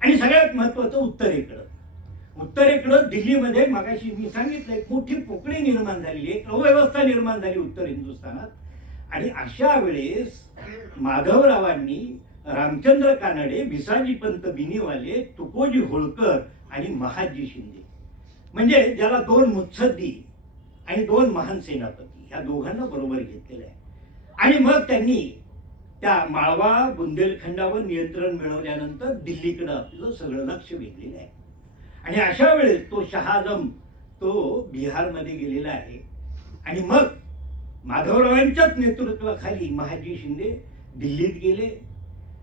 आणि सगळ्यात महत्वाचं उत्तरेकडं दिल्लीमध्ये मागाशी मी सांगितलं एक मोठी पोकळी निर्माण झालेली, एक अव्यवस्था निर्माण झाली उत्तर हिंदुस्थानात. आणि अशा वेळेस माधवरावांनी रामचंद्र कानडे, भिसाजीपंत बिनीवाले, तुकोजी होळकर आणि महादजी शिंदे, म्हणजे ज्याला 2 मुत्सद्दी आणि 2 महान सेनापती, ह्या दोघांना बरोबर घेतलेलं आहे. आणि मग त्यांनी त्या माळवा बुंदेलखंडावर नियंत्रण मिळवल्यानंतर दिल्लीकडे आपलं सगळं लक्ष वेधलेलं आहे. आणि अशा वेळेस तो शहाआलम तो बिहारमध्ये गेलेला आहे. आणि मग माधवरावांच्याच नेतृत्वाखाली महादजी शिंदे दिल्लीत गेले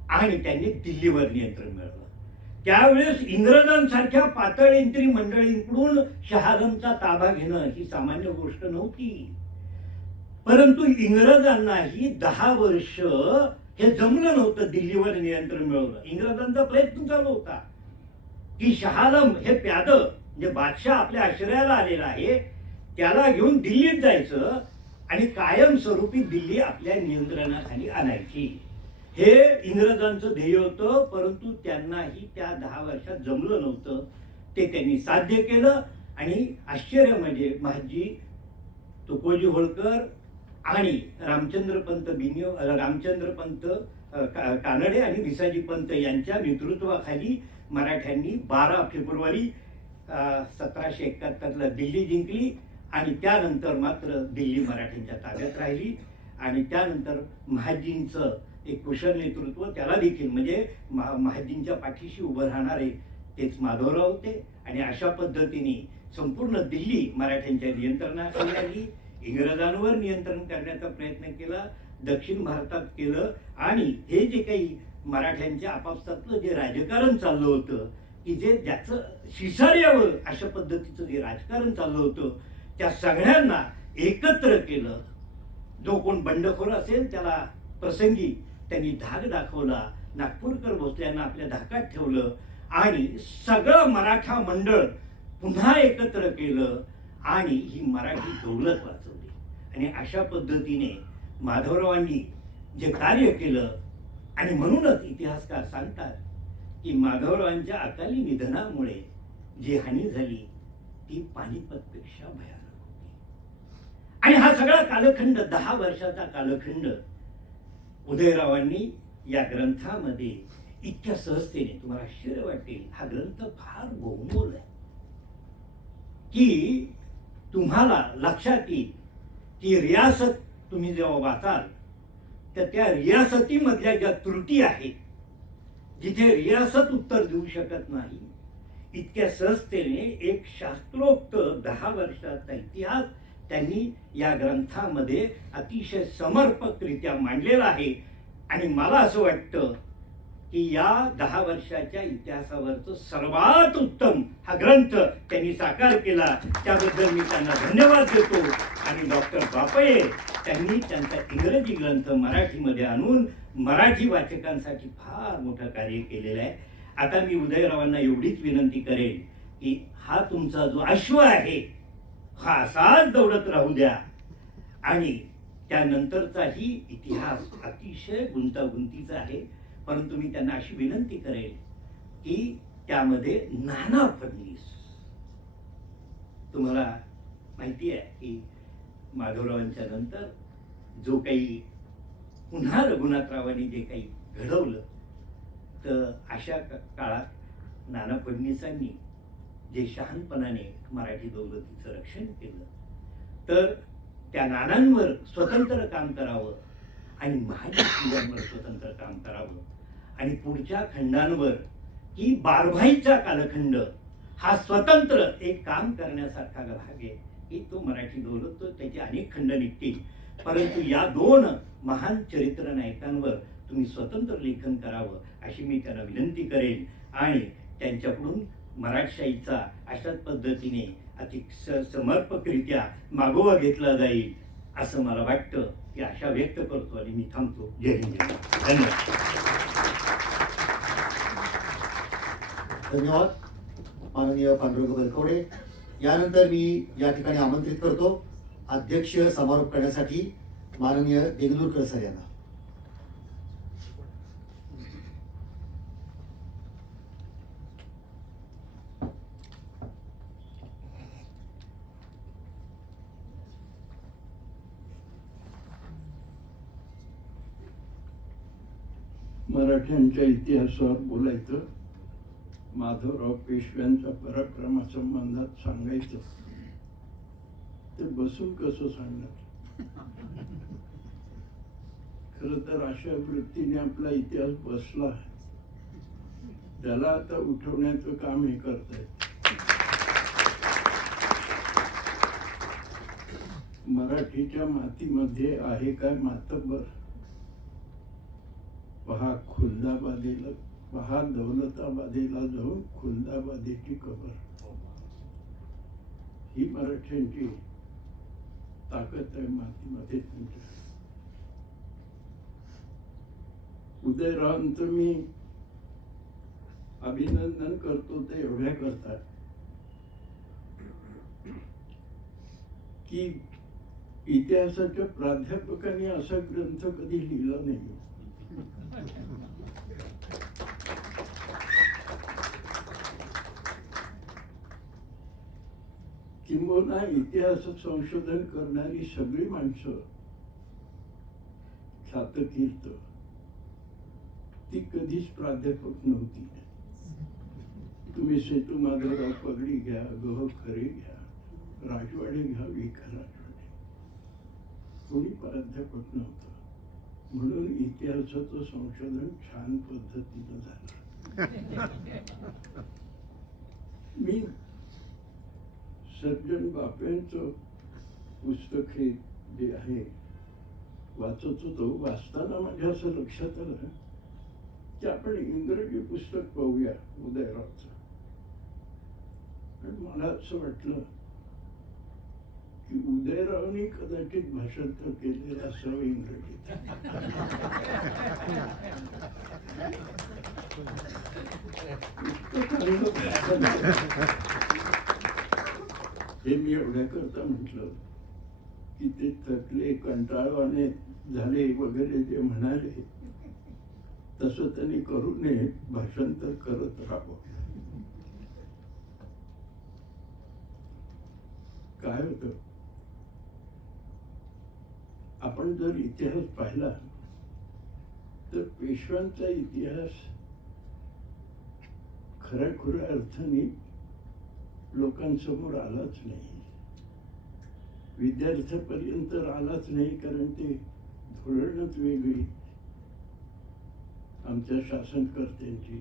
आणि त्यांनी दिल्लीवर नियंत्रण मिळवलं. त्यावेळेस इंग्रजांसारख्या पातळेंत्री मंडळींकडून शहाआलमचा ताबा घेणं ही सामान्य गोष्ट नव्हती. परंतु इंग्रजांनाही 10 वर्ष हे जमलं नव्हतं दिल्लीवर नियंत्रण मिळवणं. इंग्रजांचा प्रयत्न चालू होता की शहाआलम हे प्याद म्हणजे बादशाह आपल्या आश्रयाला आलेला आहे, त्याला घेऊन दिल्लीत जायचं आणि कायमस्वरूपी दिल्ली आपल्या नियंत्रणाखाली आणायची. हे इंग्रजांचं ध्येय होतं. परंतु त्यांनाही त्या 10 वर्षात जमलं नव्हतं. ते त्यांनी साध्य केलं. आणि आश्चर्य म्हणजे महादजी तुकोजी होळकर आणि रामचंद्रपंत कानडे आणि भिसाजीपंत यांच्या नेतृत्वाखाली मराठ्यांनी 12 फेब्रुवारी 1771 दिल्ली जिंकली. आणि त्यानंतर मात्र दिल्ली मराठ्यांच्या ताब्यात राहिली. आणि त्यानंतर महादजींचं एक कुशल नेतृत्व, त्याला देखील म्हणजे महादजींच्या पाठीशी उभं राहणारे तेच माधवराव होते. आणि अशा पद्धतीने संपूर्ण दिल्ली मराठ्यांच्या नियंत्रणाखाली आली. इंग्रजांवर नियंत्रण करण्याचा प्रयत्न केला, दक्षिण भारतात केलं. आणि हे जे काही मराठ्यांच्या आपापसातलं जे राजकारण चाललं होतं की जे ज्याचं शिसाऱ्यावर अशा पद्धतीचं जे राजकारण चाललं होतं, त्या सगळ्यांना एकत्र केलं. जो कोण बंडखोर असेल त्याला प्रसंगी त्यांनी धाक दाखवला. नागपूरकर भोसल्यांना आपल्या धाकात ठेवलं आणि सगळं मराठा मंडळ पुन्हा एकत्र केलं आणि ही मराठी दौलत वाचवली. आणि अशा पद्धतीने माधवरावांनी जे कार्य केलं, आणि म्हणूनच इतिहासकार सांगतात की माधवरावांच्या अकाली निधनामुळे जी हानी झाली ती पानिपतपेक्षा भयानक होती. आणि हा सगळा कालखंड 10 वर्षाचा कालखंड उदयरावांनी या ग्रंथामध्ये इतक्या सहजतेने, तुम्हाला आश्चर्य वाटेल, हा ग्रंथ फार बहुमोल आहे की तुम्हाला लक्षात येईल की रियासत तुम्ही जेव्हा वाचाल तर त्या रियासतीमधल्या ज्या त्रुटी आहेत, जिथे रियासत उत्तर देऊ शकत नाही, इतक्या सहजतेने एक शास्त्रोक्त 10 वर्षाचा इतिहास त्यांनी या ग्रंथामध्ये अतिशय समर्पकरित्या मांडलेला आहे. आणि मला असं वाटतं की या 10 वर्षाच्या इतिहासावरचं सर्वात उत्तम हा ग्रंथ त्यांनी साकार केला. त्याबद्दल मी त्यांना धन्यवाद देतो. आणि डॉक्टर बापये त्यांनी त्यांचा इंग्रजी ग्रंथ मराठीमध्ये आणून मराठी वाचकांसाठी फार मोठं कार्य केलेलं आहे. आता मी उदयरावांना एवढीच विनंती करेन की हा तुमचा जो अश्व आहे हा असाच दौडत राहू द्या. आणि त्यानंतरचाही इतिहास अतिशय गुंतागुंतीचा आहे. परंतु मी त्यांना अशी विनंती करेल की त्यामध्ये नाना फडणवीस, तुम्हाला माहिती आहे की माधवरावांच्या नंतर जो काही पुन्हा रघुनाथरावांनी जे काही घडवलं, तर अशा काळात नाना फडणवीसांनी जे शहाणपणाने मराठी दौलतीचं रक्षण केलं, तर त्या नानांवर स्वतंत्र काम करावं आणि महाराष्ट्रावर स्वतंत्र काम करावं. आणि पुढच्या खंडांवर की बारभाईचा कालखंड हा स्वतंत्र एक काम करण्यासारखा भाग आहे की तो मराठी दौलत, तो त्याचे अनेक खंड निघतील. परंतु या 2 महान चरित्र नायकांवर तुम्ही स्वतंत्र लेखन करावं अशी मी त्यांना विनंती करेन. आणि त्यांच्याकडून मराठशाहीचा अशाच पद्धतीने अति समर्पकरित्या मागोवा घेतला जाईल असं मला वाटतं. ती आशा व्यक्त करतो आणि मी थांबतो. जय हिंद, जय महाराष्ट्र. धन्यवाद. धन्यवाद माननीय पांडुरंग बलकवडे. यानंतर मी या ठिकाणी आमंत्रित करतो अध्यक्ष समारोप करण्यासाठी माननीय देगलूरकर सर यांना. मराठ्यांच्या इतिहासावर बोलायचं, माधवराव पेशव्यांच्या पराक्रमासंबंधात सांगायचं, ते बसून कसं सांगणार. खरं तर अशा वृत्तीने आपला इतिहास बसला, त्याला आता उठवण्याचं काम हे करतायत. मराठीच्या मातीमध्ये आहे काय मातब्बर, पहा खुलदाबादेला, पहा दौलताबादेला जाऊन खुलदाबादेची कबर. ही मराठ्यांची ताकद आहे मातीमध्ये तुमच्या. उदयरावांचं मी अभिनंदन करतो ते एवढ्या करता की इतिहासाच्या प्राध्यापकांनी असा ग्रंथ कधी लिहिला नाही. किंबहुना इतिहास संशोधन करणारी सगळी माणसं ख्यातकीर्त, ती कधीच प्राध्यापक नव्हती. तुम्ही सेतू माधवराव पगडी घ्या, गह खरे घ्या, राजवाडे घ्या, विखा राजवाडे, कोणी प्राध्यापक नव्हतं. म्हणून इतिहासाचं संशोधन छान पद्धतीनं झालं. मी सर्जन बापेंचं पुस्तक हे जे आहे वाचत होतो. वाचताना माझ्या असं लक्षात आलं की आपण इंग्रजी पुस्तक पाहूया उदयरावचं. आणि मला असं वाटलं की उदयरावनी कदाचित भाषांतर केलेलं असावं इंग्रजीत. हे मी एवढ्या करता म्हटलं की ते थकले, कंटाळवाने झाले वगैरे जे म्हणाले तसं त्यांनी करू नये, भाषांतर करत राहावं. काय होतं, आपण जर इतिहास पाहिला तर पेशव्यांचा इतिहास खऱ्या अर्थाने लोकांसमोर आलाच नाही, विद्यार्थ्यापर्यंत आलाच नाही. कारण ते धोरणच वेगळी आमच्या शासनकर्त्यांची.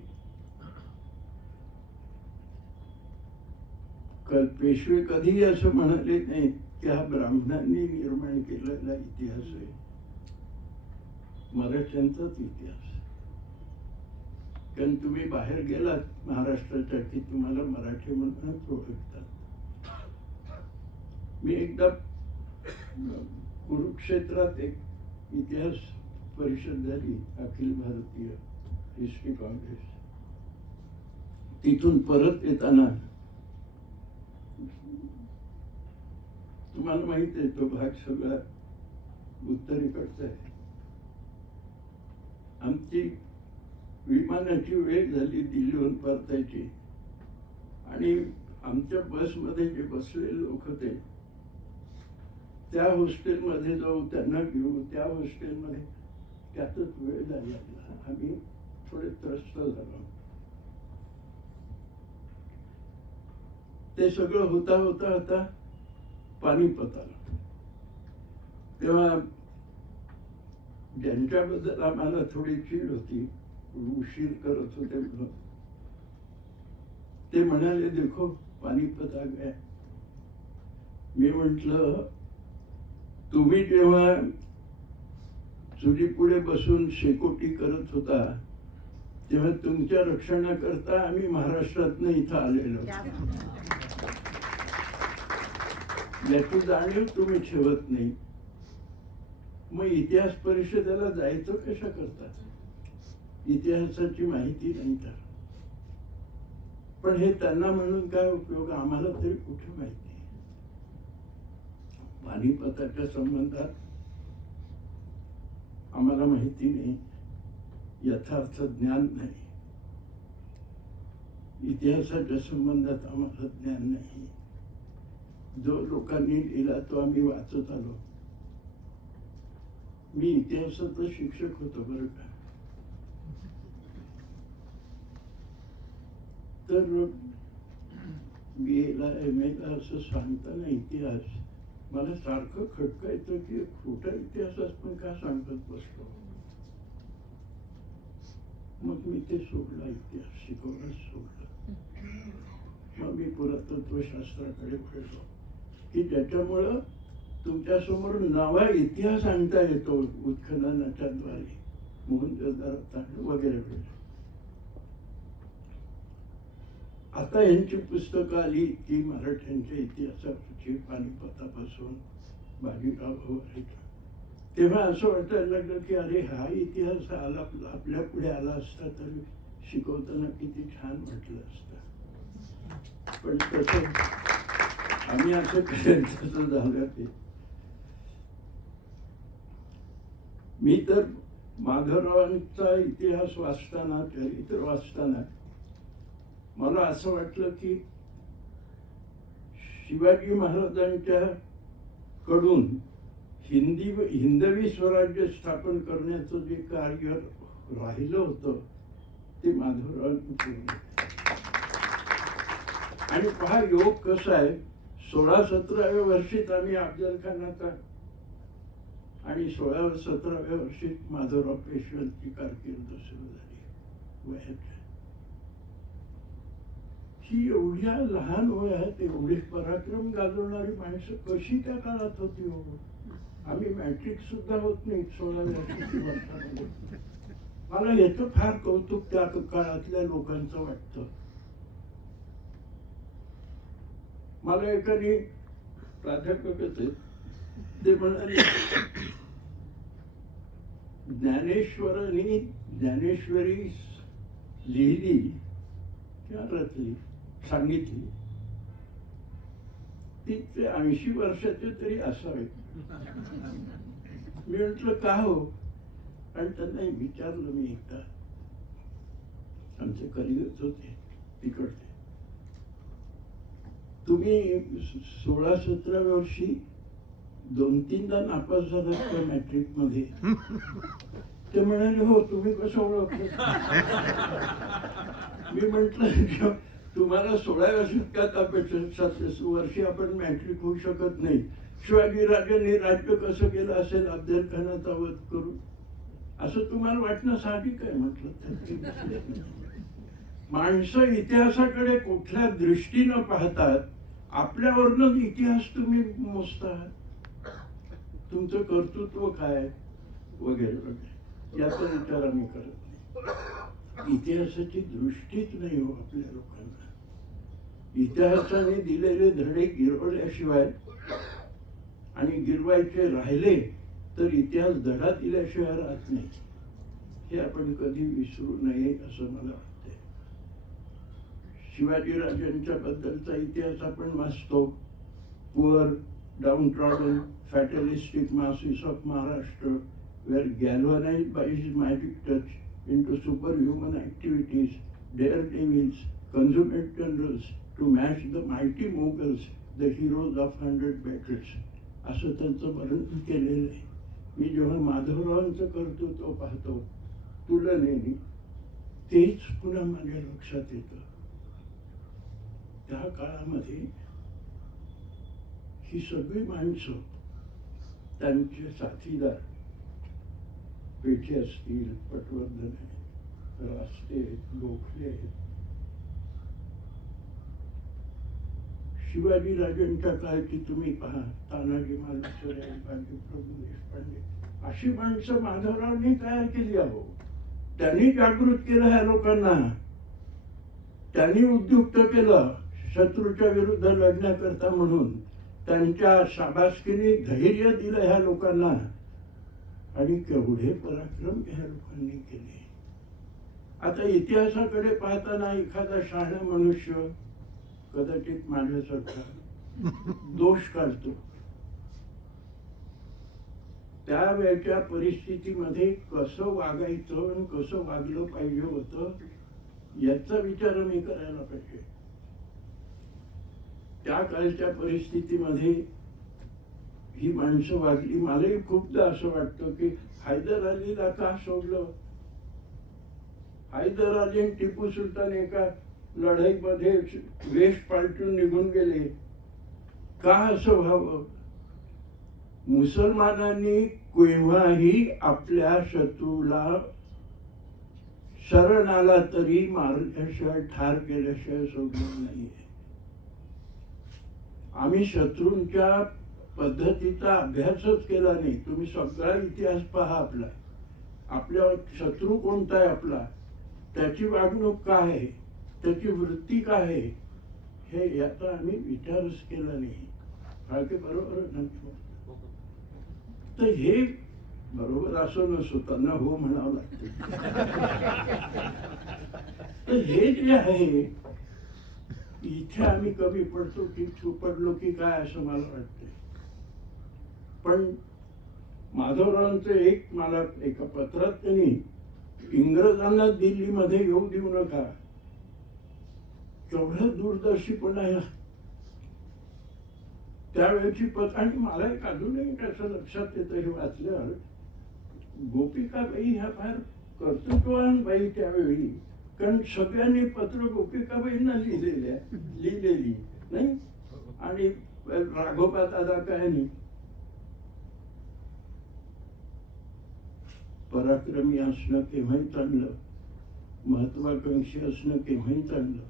पेशवे कधीही असं म्हणाले नाही की हा ब्राह्मणांनी निर्माण केलेला इतिहास आहे. मराठ्यांचाच इतिहास. कारण तुम्ही बाहेर गेलात महाराष्ट्राच्या की तुम्हाला मराठी म्हणूनच ओळखतात. मी एकदा कुरुक्षेत्रात एक इतिहास परिषद झाली, अखिल भारतीय हिस्ट्री काँग्रेस. तिथून परत येताना तुम्हाला माहित आहे तो भाग सगळा उत्तरेकडचा आहे. आमची विमानाची वेळ झाली दिल्लीहून परतायची आणि आमच्या बसमध्ये जे बसलेले लोक होते त्या हॉस्टेलमध्ये जाऊ, त्यांना घेऊ, त्या हॉस्टेलमध्ये त्यातच वेळ झाला. आम्ही थोडे त्रस्त झालो. ते सगळं होता होता होता पानिपत आलं. तेव्हा ज्यांच्याबद्दल आम्हाला थोडी चीड होती, उशीर करत होते म्हणून, ते म्हणाले देखो पानिपत आ गया. मी म्हटलं तुम्ही जेव्हा चुलीपुढे बसून शेकोटी करत होता तेव्हा तुमच्या रक्षणाकरता आम्ही महाराष्ट्रातनं इथं आलेलो. याची जाणीव तुम्ही ठेवत नाही. मग इतिहास परिषदेला जायचं कशा करता? इतिहासाची माहिती नाही तर. पण हे त्यांना म्हणून काय उपयोग, आम्हाला तरी कुठे माहिती. पानिपताच्या संबंधात आम्हाला माहिती नाही, यथार्थ ज्ञान नाही. इतिहासाच्या संबंधात आम्हाला ज्ञान नाही. जो लोकांनी लिहिला तो आम्ही वाचत आलो. मी इतिहासाचा शिक्षक होतो बरं का. तर BA ला MA ला असं सांगताना इतिहास मला सारखं खटकायचं की खोटा इतिहास पण का सांगत बसलो. मग मी ते सोडलं, इतिहास शिकवणं सोडलं. मग मी पुरातत्वशास्त्राकडे वळलो की ज्याच्यामुळं तुमच्या समोर नवा इतिहास आणता येतो उत्खननाच्या द्वारे, मोहनजोदडो वगैरे वगैरे. आता यांची पुस्तकं आली की मराठ्यांच्या इतिहासाची, पानिपतापासून बाजीराव व्हायचं, तेव्हा असं वाटायला लागलं की अरे हा इतिहास आला आपल्या पुढे आला असता तर शिकवताना किती छान वाटलं असतं. पण तसं आम्ही असं करेल तसं झालं ते. मी तर माधवरावांचा इतिहास वाचताना, चरित्र वाचताना मला असं वाटलं की शिवाजी महाराजांच्या कडून हिंदवी स्वराज्य स्थापन करण्याचं जे कार्य राहिलं होतं ते माधवरावांनी केलं. आणि पहा योग कसा आहे, 16-17व्या वर्षीत आम्ही अफजल खानाचा आणि 16-17व्या वर्षीत माधवराव पेशव्यांची कारकीर्द सुरू झाली वयाच्या. ही एवढ्या लहान वयात एवढे पराक्रम गाजवणारी माणसं कशी त्या काळात होती हो. आम्ही मॅट्रिक सुद्धा होत नाही 16व्या वर्षामध्ये. मला याचं फार कौतुक त्या काळातल्या लोकांचं वाटतं. मला एकाने प्राध्यापकच आहेत, ते म्हणाले ज्ञानेश्वरांनी ज्ञानेश्वरी लिहिली किंवा रचली, सांगितली ती ते 80 वर्षाचे तरी असावे. मी म्हटलं का हो? आणि त्यांना विचारलं मी एकदा, आमचे कलिगच होते तिकडचे, तुम्ही 16-17व्या वर्षी 2-3दा नापास झालात का मॅट्रिक मध्ये? ते म्हणाले हो, तुम्ही कसं ओळखलं? मी म्हंटल तुम्हाला 16व्या शतकात अपेक्षा वर्षी आपण मॅट्रिक होऊ शकत नाही. शिवाजी राजांनी राज्य कसं केलं असेल अफजल खानाचा वध करून, असं तुम्हाला वाटणं साहजिक आहे. म्हटलं माणसं इतिहासाकडे कुठल्या दृष्टीनं पाहतात, आपल्यावरनं इतिहास तुम्ही मोजतात, तुमचं कर्तृत्व काय वगैरे वगैरे याचा विचार आम्ही करत नाही. इतिहासाची दृष्टीच नाही हो आपल्या लोकांना. इतिहासाने दिलेले धडे गिरवल्याशिवाय आणि गिरवायचे राहिले तर इतिहास धडा दिल्याशिवाय राहत नाही. हे आपण कधी विसरू नये असं मला वाटतंय. शिवाजीराजांच्या बद्दलचा इतिहास आपण वाचतो. Poor, downtrodden, fatalistic masses of Maharashtra were galvanized by his magic touch into superhuman activities, daredevils, consummate generals to match the mighty Mughals, the heroes of 100 battles. असं त्यांचं वर्णन केलेलं आहे. मी जेव्हा माधवरावांचं कर्तृत्व पाहतो तुलनेने, तेच पुन्हा माझ्या लक्षात येतं. त्या काळामध्ये ही सगळी माणसं, त्यांचे साथीदार, पेठे असतील, पटवर्धन आहेत, रास्ते आहेत, गोखले आहेत, शिवाजी राजांच्या काळची तुम्ही पहा, तानाजी मालुसरे, बाजीप्रभू देशपांडे, अशी माणसं माधवरावांनी तयार केली आहो. त्यांनी जागृत केलं ह्या लोकांना, त्यांनी उद्युक्त केलं शत्रूच्या विरुद्ध लढण्याकरता म्हणून. त्यांच्या शाबासकीने धैर्य दिलं ह्या लोकांना आणि केवढे पराक्रम ह्या लोकांनी केले. आता इतिहासाकडे पाहताना एखादा शहाणा मनुष्य, कदाचित माझ्यासारखा, दोष काढतो. त्यावेळच्या परिस्थितीमध्ये कसं वागायचं आणि कसं वागलं पाहिजे होतं याचा विचार मी करायला पाहिजे. त्या काळच्या परिस्थितीमध्ये ही माणसं वागली. मलाही खूपदा असं वाटतं की हैदर अलीला का सोडलं. हैदर अली आणि टिपू सुलतान एका लढाईमध्ये वेश पालटून निघून गेले. का असं व्हावं. मुसलमानांनी केव्हाही आपल्या शत्रूला शरण आला तरी मारल्याशिवाय, ठार केल्याशिवाय सोडलं नाहीये. आम्ही शत्रूंच्या पद्धतीचा अभ्यासच केला नाही. तुम्ही सगळा इतिहास पहा आपला. आपल्या शत्रू कोणता आहे आपला, त्याची वागणूक काय आहे, त्याची वृत्ती काय आहे, हे याचा आम्ही विचारच केला नाही. फाळके बरोबर नाही. तर हे बरोबर असं नसतं, त्यांना हो म्हणावं लागतं. तर हे जे आहे इथे आम्ही कमी पडतो की पडलो की काय असं मला वाटतं. पण माधवरावांचं एक, मला एका पत्रात त्यांनी इंग्रजांना दिल्लीमध्ये येऊ देऊ नका, केवढं दूरदर्शीपणा आहे त्यावेळेची आणि मला एक अजूनही कसं लक्षात येतं हे वाचल्यावर, गोपिकाबाई ह्या फार कर्तृत्ववान बाई त्यावेळी. कारण सगळ्यांनी पत्र गोपिकाबाईंना लिहिलेली नाही. आणि राघोबा दादा काय नाही, पराक्रमी असणं केव्हाही चांगलं, महत्वाकांक्षी असणं केव्हाही चांगलं,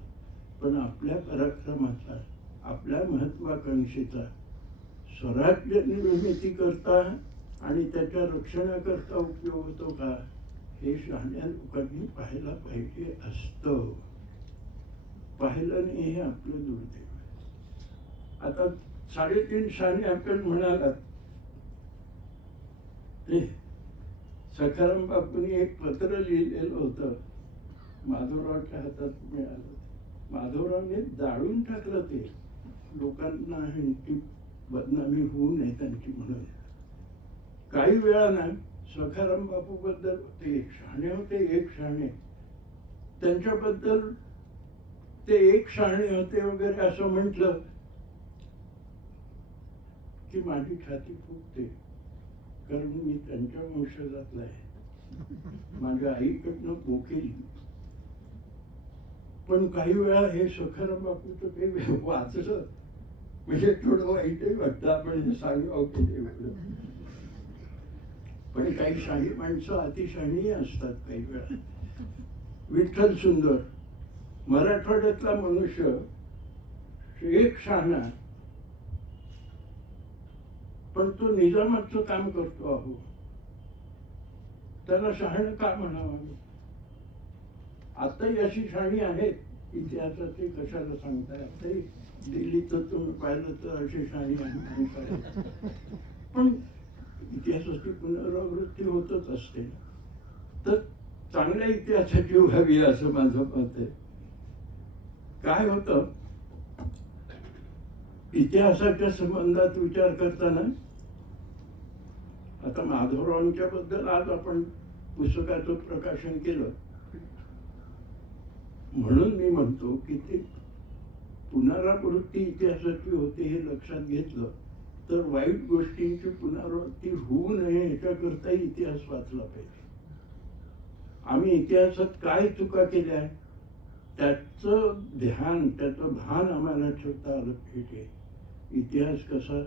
पण आपल्या पराक्रमाचा, आपल्या महत्वाकांक्षेचा स्वराज्य निर्मिती करता आणि त्याच्या रक्षणाकरता उपयोग होतो का, हे शहाण्या लोकांनी पाहायला पाहिजे असतं. पाहिलं नाही हे आपलं दुर्दैव. आता 3.5 शहाणे आपण म्हणालात ते सखाराम बापूंनी एक पत्र लिहिलेलं होतं, माधवरावच्या हातात मिळालं. माधवरावने जाळून टाकलं ते, लोकांना ह्यांची बदनामी होऊ नये त्यांची म्हणून. काही वेळानं सखाराम बापू बद्दल, ते एक शहाणे होते, एक शहाणे, त्यांच्याबद्दल ते एक शहाणे होते वगैरे असं म्हटलं की माझी छाती फुगते. कारण मी त्यांच्या वंशजातला आहे, माझ्या आईकडनं बोकेली. पण काही वेळा हे सखाराम बापूचं काही वाचलं म्हणजे थोडं वाईटही वाटतं, आपण हे सांगावं की वेगळं. पण काही शहाणी माणसं अतिशहाणी असतात काही वेळा. विठ्ठल सुंदर मराठवाड्यातला मनुष्य, एक शहाणा, पण तो निजामाचं काम करतो आहो, त्याला शहाणं का म्हणावं. आताही अशी शहाणी आहेत इतिहासाचे, कशाला सांगताय. आताही दिल्लीत तुम्ही पाहिलं तर अशी शहाणी आहेत. पण इतिहासाची पुनरावृत्ती होतच असते. तर चांगल्या इतिहासाची व्हावी असं माझं मत आहे. काय होतं, इतिहासाच्या संबंधात विचार करताना, आता माधवरावांच्या बद्दल आज आपण पुस्तकाचं प्रकाशन केलं म्हणून मी म्हणतो की ते पुनरावृत्ती इतिहासाची होते हे लक्षात घेतलं तर वाईट गोष्टींची पुनरावृत्ती होऊ नये ह्याच्याकरता इतिहास वाचला पाहिजे. आम्ही इतिहासात काय चुका केल्या त्याचं ध्यान, त्याचं भान आम्हाला ठेवता आलं पाहिजे. इतिहास कसा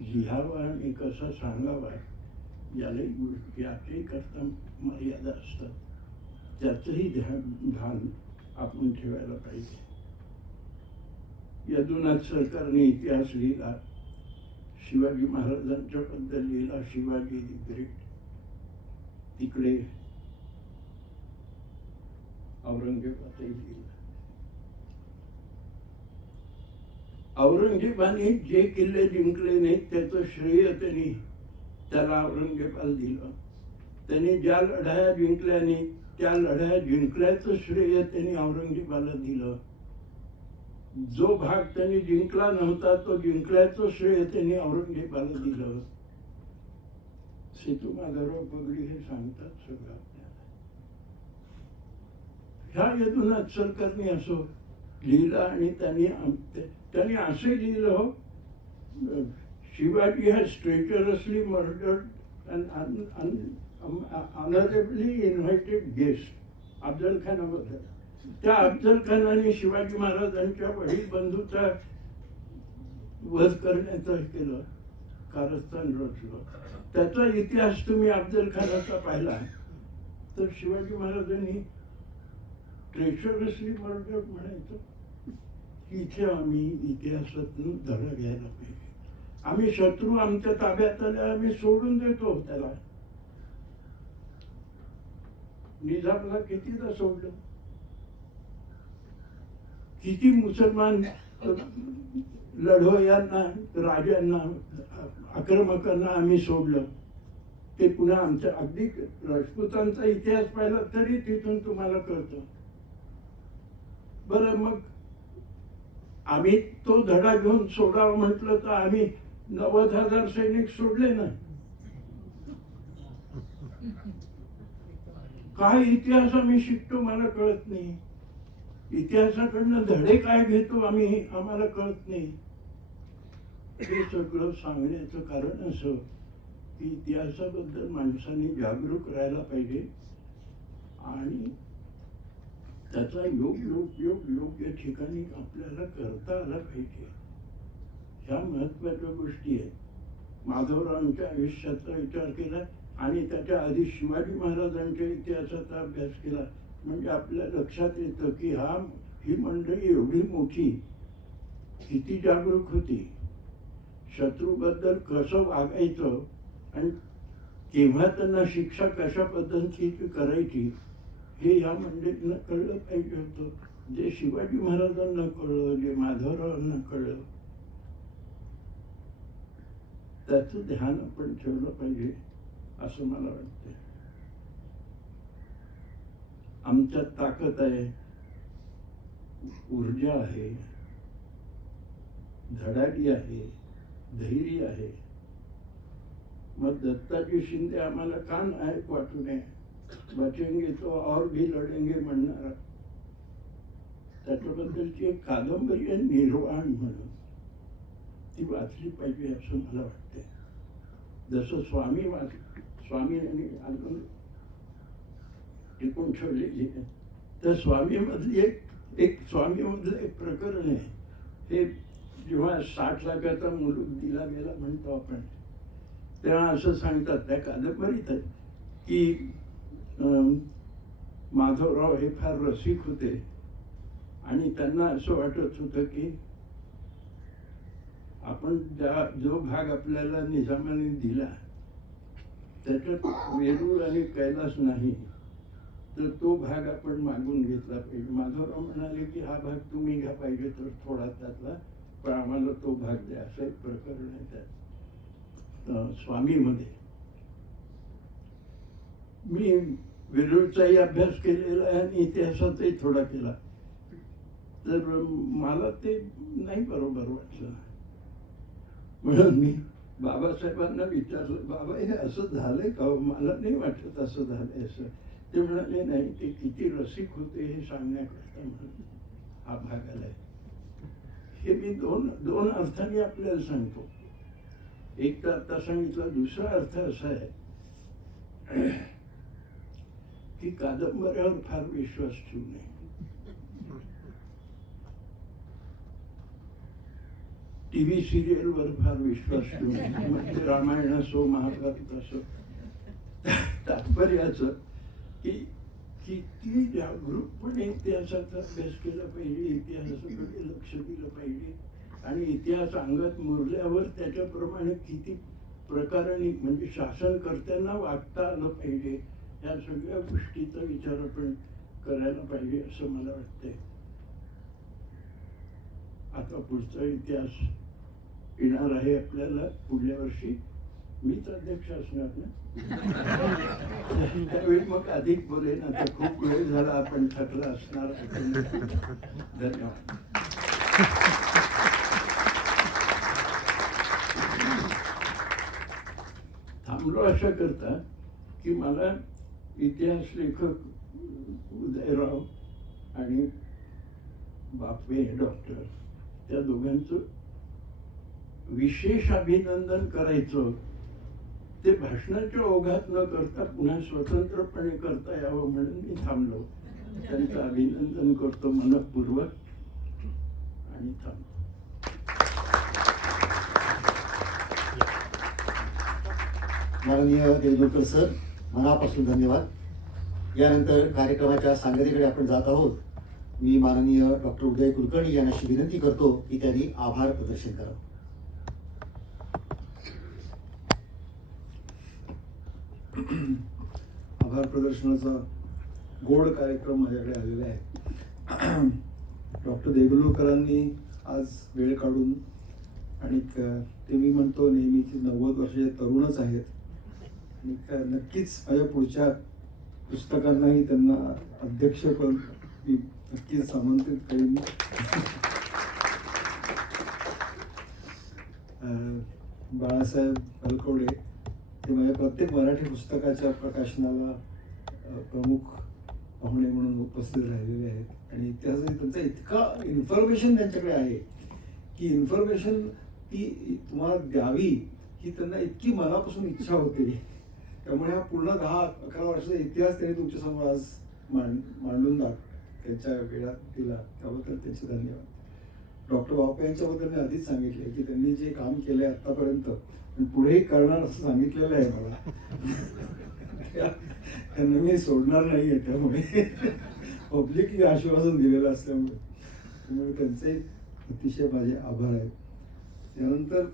लिहावा आणि कसा सांगावा याच्याही करता मर्यादा असतात, त्याचंही भान आपण ठेवायला पाहिजे. यदुनाथ सरकारने इतिहास लिहिला, शिवाजी महाराजांच्या बद्दल लिहिला, शिवाजी दी ग्रेट. तिकडे औरंगजेबातही लिहिला. औरंगजेबाने जे किल्ले जिंकले नाहीत त्याचं श्रेय त्यांनी त्याला औरंगजेबाला दिलं. त्यांनी ज्या लढाया जिंकल्याने त्या लढाया जिंकल्याचं श्रेय त्यांनी औरंगजेबाला दिलं. जो भाग त्यांनी जिंकला नव्हता तो जिंकल्याचं श्रेय त्यांनी औरंगजेबाला दिलं. सेतू माधवराव पगडी हे सांगतात सगळं आपल्याला. ह्या यदुनाथ सरकारने असं लिहिलं आणि त्यांनी असे लिहिलं हो, Shivaji has treacherously murdered and honourably invited guest. Afzal खानाबद्दल. त्या अफजल खानाने शिवाजी महाराजांच्या वडील बंधूचा वध करण्याचं हे केलं, कारस्थान रचलं. त्याचा इतिहास तुम्ही अफजल खानाचा पाहिला तर शिवाजी महाराजांनी ट्रेचरसली मर्डर म्हणायचं. इथे आम्ही इतिहासातून धडा घ्यायला पाहिजे. आम्ही शत्रू आमच्या ताब्यात आले आम्ही सोडून देतो त्याला. निजामला कितीदा सोडलं. किती मुसलमान लढवयांना, राजांना, आक्रमकांना आम्ही सोडलं. ते पुन्हा आमच्या अगदी राजपूतांचा इतिहास पाहिला तरी तिथून तुम्हाला कळतं. बरं, मग आम्ही तो धडा घेऊन सोडावं म्हटलं तर आम्ही 90,000 सैनिक सोडले ना. काय इतिहास आम्ही शिकतो मला कळत नाही. इतिहासाकडनं धडे काय घेतो आम्ही आम्हाला कळत नाही. हे सगळं सांगण्याचं कारण असं की इतिहासाबद्दल माणसांनी जागरूक राहायला पाहिजे आणि त्याचा योग्य ठिकाणी आपल्याला करता आला पाहिजे. ह्या महत्वाच्या गोष्टी आहेत. माधवरावांच्या आयुष्याचा विचार केला आणि त्याच्या आधी शिवाजी महाराजांच्या इतिहासाचा अभ्यास केला म्हणजे आपल्या लक्षात येतं की ही मंडळी एवढी मोठी किती जागरूक होती. शत्रूबद्दल कसं वागायचं आणि केव्हा त्यांना शिक्षा कशा पद्धतीची करायची हे या मंडळींना कळलं पाहिजे होतं. जे शिवाजी महाराजांना कळलं, जे माधवरावांना कळलं, त्याचं ध्यान आपण ठेवलं पाहिजे असं मला वाटतं. आमच्यात ताकद आहे, ऊर्जा आहे, धडाडी आहे, धैर्य आहे. मग दत्ताजी शिंदे आम्हाला का नायक वाटू नये. बचेंगे तो और भी लढेंगे म्हणणारा त्याच्याबद्दलची एक कादंबरी आहे निर्वाण म्हणून. ती वाचली पाहिजे असं मला वाटते. जसं स्वामींनी अजून टिकून ठेवलेली आहे तर स्वामीमधली एक स्वामीमधलं एक प्रकरण आहे. हे जेव्हा 60 लाखाचा मुलूक दिला गेला म्हणतो आपण तेव्हा असं सांगतात त्या कादंबरीत की माधवराव हे फार रसिक होते आणि त्यांना असं वाटत होतं की आपण जो भाग आपल्याला निजामाने दिला त्याच्यात वेरूळ आणि कैलास नाही तर तो भाग आपण मागून घेतला पाहिजे. माधवराव म्हणाले की हा भाग तुम्ही घ्या पाहिजे तर थोडा त्यातला पण आम्हाला तो भाग द्या. असं एक प्रकरण आहे त्यात स्वामीमध्ये. मी वेरूळचाही अभ्यास केलेला आहे आणि इतिहासाचाही थोडा केला तर मला ते नाही बरोबर वाटलं. म्हणून मी बाबासाहेबांना विचारलं, बाबा हे असं झालंय का. मला नाही वाटत असं झालंय असं. ते म्हणाले नाही ते किती रसिक होते हे सांगण्याकरता म्हणून हा भाग आलाय. हे मी दोन अर्थाने आपल्याला सांगतो. एक तर आता सांगितला, दुसरा अर्थ असा आहे की कादंबऱ्यावर फार विश्वास ठेवू नये. टीव्ही सिरियलवर फार विश्वास ठेवू नये. मग ते रामायण असो महाभारत असो. तात्पर्य असं की किती जागरूकपणे इतिहासाचा अभ्यास केला पाहिजे, इतिहासाकडे लक्ष दिलं पाहिजे आणि इतिहास अंगात मुरल्यावर त्याच्याप्रमाणे किती प्रकाराने म्हणजे शासनकर्त्यांना वागता आलं पाहिजे. या सगळ्या गोष्टीचा विचार आपण करायला पाहिजे असं मला वाटतंय. आता पुढचा इतिहास येणार आहे आपल्याला पुढल्या वर्षी मीच अध्यक्ष असणार ना. त्यावेळी मग अधिक बोलेन. आता खूप वेळ झाला, आपण थकला असणार. धन्यवाद. थांबलो अशा करता की मला इतिहास लेखक उदयराव आणि बापे डॉक्टर त्या दोघांचं विशेष अभिनंदन करायचं. ते भाषणाच्या ओघात न करता पुन्हा स्वतंत्रपणे करता यावं म्हणून मी थांबलो. त्यांचं अभिनंदन करतो मनःपूर्वक आणि थांबतो. माननीय देवदुरकर सर, मनापासून धन्यवाद. यानंतर कार्यक्रमाच्या सांगतेकडे आपण जात आहोत. मी माननीय डॉक्टर उदय कुलकर्णी यांना अशी विनंती करतो की त्यांनी आभार प्रदर्शन करावं. आभार प्रदर्शनाचा गोड कार्यक्रम माझ्याकडे आलेला आहे. डॉक्टर देगलूरकरांनी आज वेळ काढून आणि ते मी म्हणतो नेहमीची 90 वर्षाचे तरुणच आहेत आणि नक्कीच माझ्या पुढच्या पुस्तकांनाही त्यांना अध्यक्षपद मी नक्कीच आमंत्रित करीन. बाळासाहेब बलकवडे ते माझ्या प्रत्येक मराठी पुस्तकाच्या प्रकाशनाला प्रमुख पाहुणे म्हणून उपस्थित राहिलेले आहेत आणि त्यांचा इतका इन्फॉर्मेशन त्यांच्याकडे आहे की इन्फॉर्मेशन ती तुम्हाला द्यावी ही त्यांना इतकी मनापासून इच्छा होते. त्यामुळे हा पूर्ण 10-11 वर्षाचा इतिहास त्यांनी तुमच्यासमोर आज मांडून त्यांच्या वेळात दिला, त्याबद्दल त्यांचे धन्यवाद. डॉक्टर बापा यांच्याबद्दल मी आधीच सांगितले की त्यांनी जे काम केलं आहे आत्तापर्यंत आणि पुढेही करणार असं सांगितलेलं आहे मला. त्यांना मी सोडणार नाही आहे, त्यामुळे पब्लिकली आश्वासन दिलेलं असल्यामुळे त्यामुळे त्यांचे अतिशय माझे आभार आहेत. त्यानंतर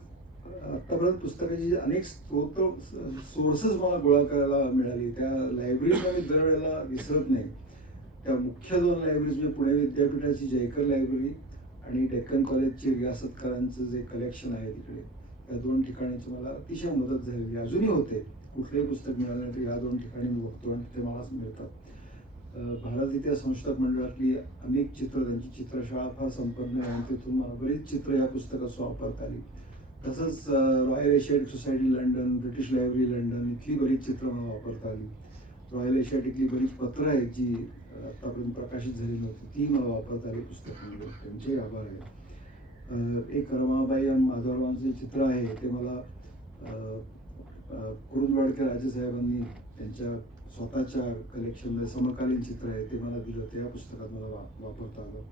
आत्तापर्यंत पुस्तकाची जे अनेक सोर्सेस मला गोळा करायला मिळाली, त्या लायब्ररीला मी दरवेळेला विसरत नाही. त्या मुख्य 2 लायब्ररीज म्हणजे पुणे विद्यापीठाची जयकर लायब्ररी आणि डेक्कन कॉलेजची रियासतकरांचं जे कलेक्शन आहे तिकडे, या 2 ठिकाणीची मला अतिशय मदत झालेली. अजूनही होते, कुठलंही पुस्तक मिळालं तर या 2 ठिकाणी मी बघतो आणि ते मलाच मिळतात. भारत इतिहास संशोधक मंडळातली अनेक चित्र, त्यांची चित्रशाळा फार संपन्न आहे आणि तिथून मला बरीच चित्र या पुस्तकात वापरता आली. तसंच royal Asiatic society London, British library London इथली बरीच चित्र मला वापरता आली. रॉयल एशियाटिकली बरीच पत्र आहेत जी आतापर्यंत प्रकाशित झाली नव्हती, ती मला वापरता आली पुस्तकामध्ये, त्यांचे आभार आहे. एक रमाबाई माधवरावांचे चित्र आहे ते मला कुरुंदवाडकर राजेसाहेबांनी त्यांच्या स्वतःच्या कलेक्शनमध्ये समकालीन चित्र आहे ते मला दिलं, ते या पुस्तकात मला वापरता आलं.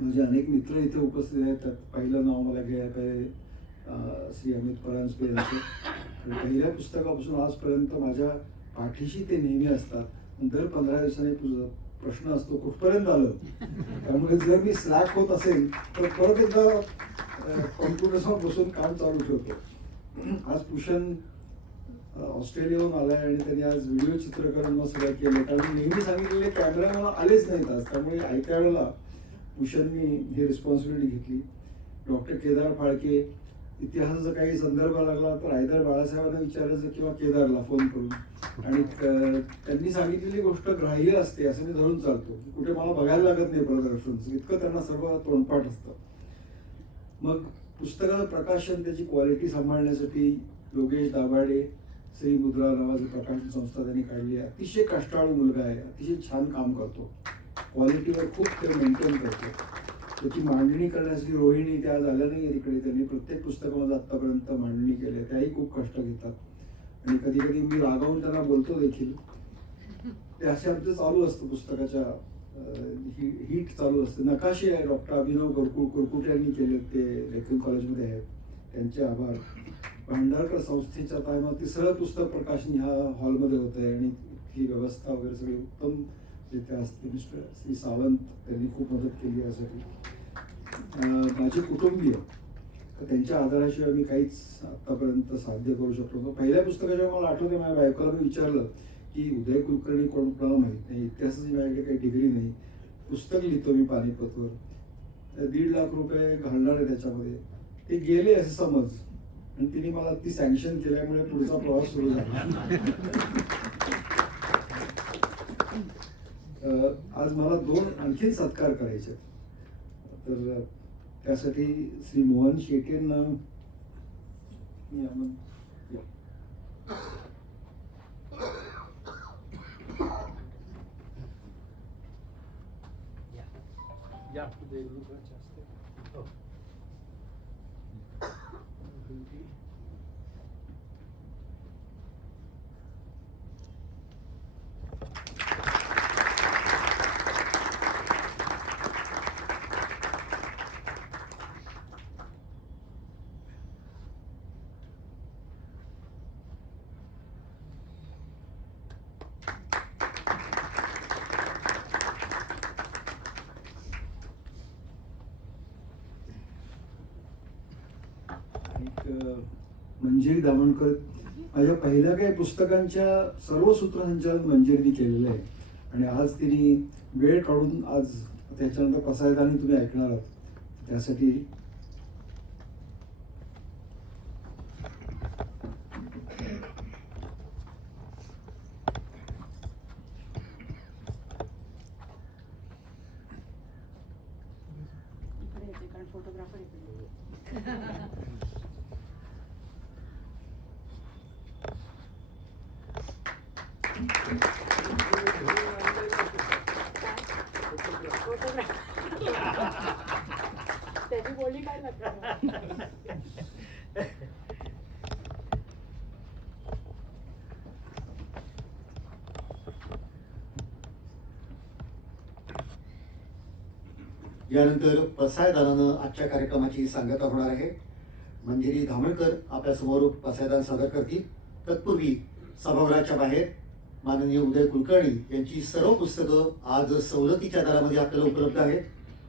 म्हणजे अनेक मित्र इथे उपस्थित आहेत. त्यात पहिलं नाव मला घ्यायला पाहिजे श्री अमित परांजपे यांचं. पहिल्या पुस्तकापासून आजपर्यंत माझ्या पाठीशी ते नेहमी असतात. दर 15 दिवसांनी प्रश्न असतो कुठपर्यंत आलं. त्यामुळे जर मी स्लॅक होत असेल तर परत एकदा कॉम्प्युटरसमोर बसून काम चालू ठेवतो. आज भूषण ऑस्ट्रेलियाहून आलाय आणि त्यांनी आज व्हिडिओ चित्रकरण मग सगळं केलं, कारण नेहमी सांगितलेले कॅमेरा मला आलेच नाहीत आज, त्यामुळे ऐत्या वेळेला भूषणनी ही रिस्पॉन्सिबिलिटी घेतली. डॉक्टर केदार फाळके, इतिहासाचा काही संदर्भ लागला तर आयदर बाळासाहेबांना विचारायचं किंवा केदारला फोन करून, आणि त्यांनी सांगितलेली गोष्ट ग्राह्य असते असं मी धरून चालतो की कुठे मला बघायला लागत नाही परत रेफरन्स, इतकं त्यांना सर्व तोंडपाठ असतं. मग पुस्तकाचं प्रकाशन, त्याची क्वालिटी सांभाळण्यासाठी योगेश दाभाडे श्री मुद्रा नावाची प्रकाशन संस्था त्यांनी काढली आहे. अतिशय कष्टाळू मुलगा आहे, अतिशय छान काम करतो, क्वालिटीवर खूप ते मेंटेन करतो. त्याची मांडणी करण्यासाठी रोहिणी त्या आज आल्या नाही आहे तिकडे, त्यांनी प्रत्येक पुस्तकामध्ये आत्तापर्यंत मांडणी केली आहे, त्याही खूप कष्ट घेतात आणि कधी कधी मी रागावून त्यांना बोलतो देखील. ते असे आमचं चालू असतं, पुस्तकाच्या हीट चालू असते. नकाशे आहे डॉक्टर अभिनव कुरकुटे यांनी केले, ते डेक्कन कॉलेजमध्ये आहेत, त्यांचे आभार. भांडारकर संस्थेच्या टायमात 3रं पुस्तक प्रकाशन ह्या हॉलमध्ये होत आहे आणि ही व्यवस्था वगैरे सगळी उत्तम रित्या असते. मिस्टर श्री सावंत त्यांनी खूप मदत केली यासाठी. माझे कुटुंबीय, त्यांच्या आधाराशिवाय मी काहीच आत्तापर्यंत साध्य करू शकलो नव्हतो. पहिल्या पुस्तकाच्या मला आठवते, माझ्या बायकोला मी विचारलं की उदय कुलकर्णी कोण, कोणाला माहीत नाही, इतिहासाची माझ्याकडे काही डिग्री नाही, पुस्तक लिहितो मी पानिपतवर, 1.5 लाख रुपये घालणार आहे त्याच्यामध्ये, ते गेले असं समज. आणि तिने मला ती सँक्शन केल्यामुळे पुढचा प्रवास सुरू झाला. आज मला 2 आणखीन सत्कार करायचे आहेत. तर त्यासाठी श्री मोहन शेटेंना मंजिरी दामणकर माझ्या पहिल्या काही पुस्तकांच्या सर्व सूत्रसंचालन मंजिरीने केलेलं आहे. आणि आज तिने वेळ काढून आज त्याच्यानंतर पसायदानी तुम्ही ऐकणार आहात. त्यासाठी कारण फोटोग्राफर त्याची बोली काय लागतं. यानंतर पसायदानानं आजच्या कार्यक्रमाची सांगता होणार आहे. मंजिरी धामणकर आपल्यासमोर पसायदान सादर करतील. तत्पूर्वी सभागृहाच्या बाहेर माननीय उदय कुलकर्णी यांची सर्व पुस्तकं आज सवलतीच्या दरामध्ये आपल्याला उपलब्ध आहेत.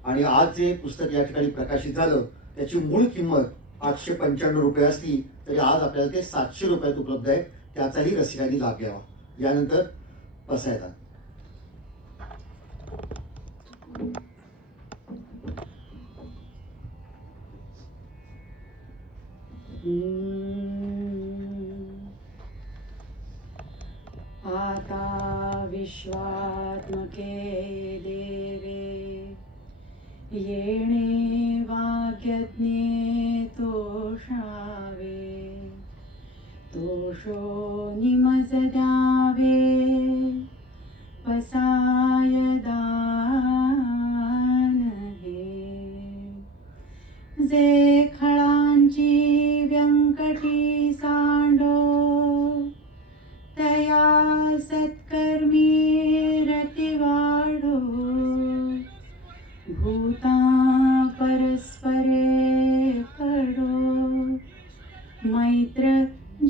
आणि आज जे पुस्तक या ठिकाणी प्रकाशित झालं त्याची मूळ किंमत 895 रुपये असली तरी आज आपल्याला ते 700 रुपयात उपलब्ध आहे. त्याचाही रसिकांनी लाभ घ्यावा. यानंतर पसायदान. आता विश्वात्मके देवे येणे वाक्यज्ञे तोषावे तोषो निमज द्यावे पसायदान हे जे खळांची व्यंकटी सांडो तया सत्कर्मी रती वाढो भूता परस्परे पडो मैत्र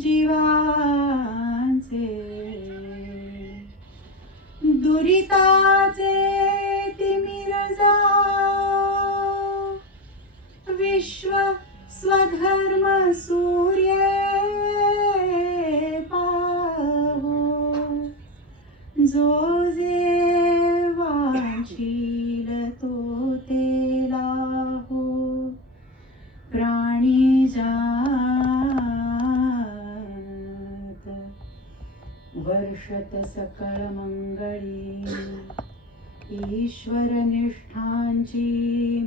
जीवांचे दुरिताचे तिमिर जा विश्व स्वधर्म सूर्य पाहो जो जे वांछील तो ते लाहो प्राणी जात वर्षत सकळ मंगळी ईश्वर निष्ठांची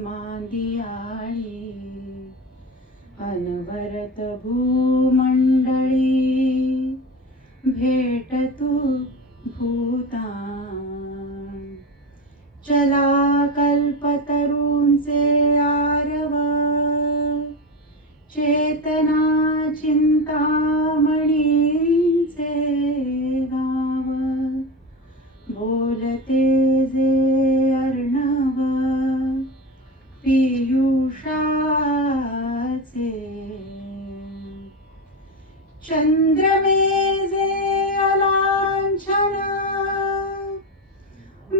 मांदियाळी अनवरत भूमंडळी भेटतु भूतान चला कल्पतरूंचे आरव चेतना चिंतामणींचे गाव बोलते जे अर्णव पियुषाचे चंद्रमेजे अलांछन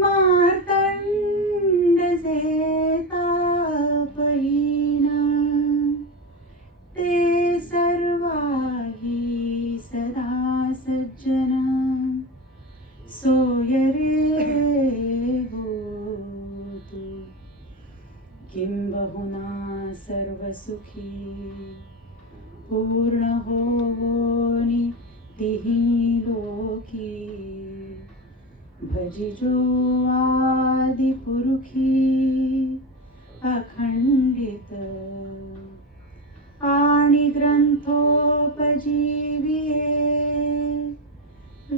मार्तंड जे तापहीन ते सर्वाही सदा सज्जन सोय रे होतु किंबहुना सर्वसुखी पूर्ण होवोनि तिही लोकी भजिजो आदि पुरुखी अखंडित आणि ग्रंथोपजीविये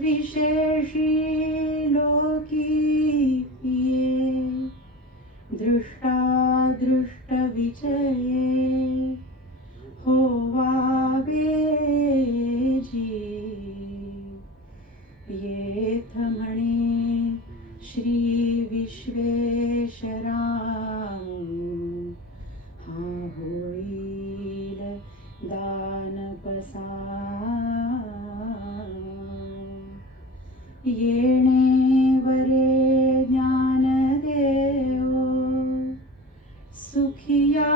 विशेषी लोकी ये दृष्टादृष्ट विचये होवावे जी येथ म्हणे श्री विश्वेश्वरा हा होईल दानपसा येणे वरे ज्ञानदेव सुखिया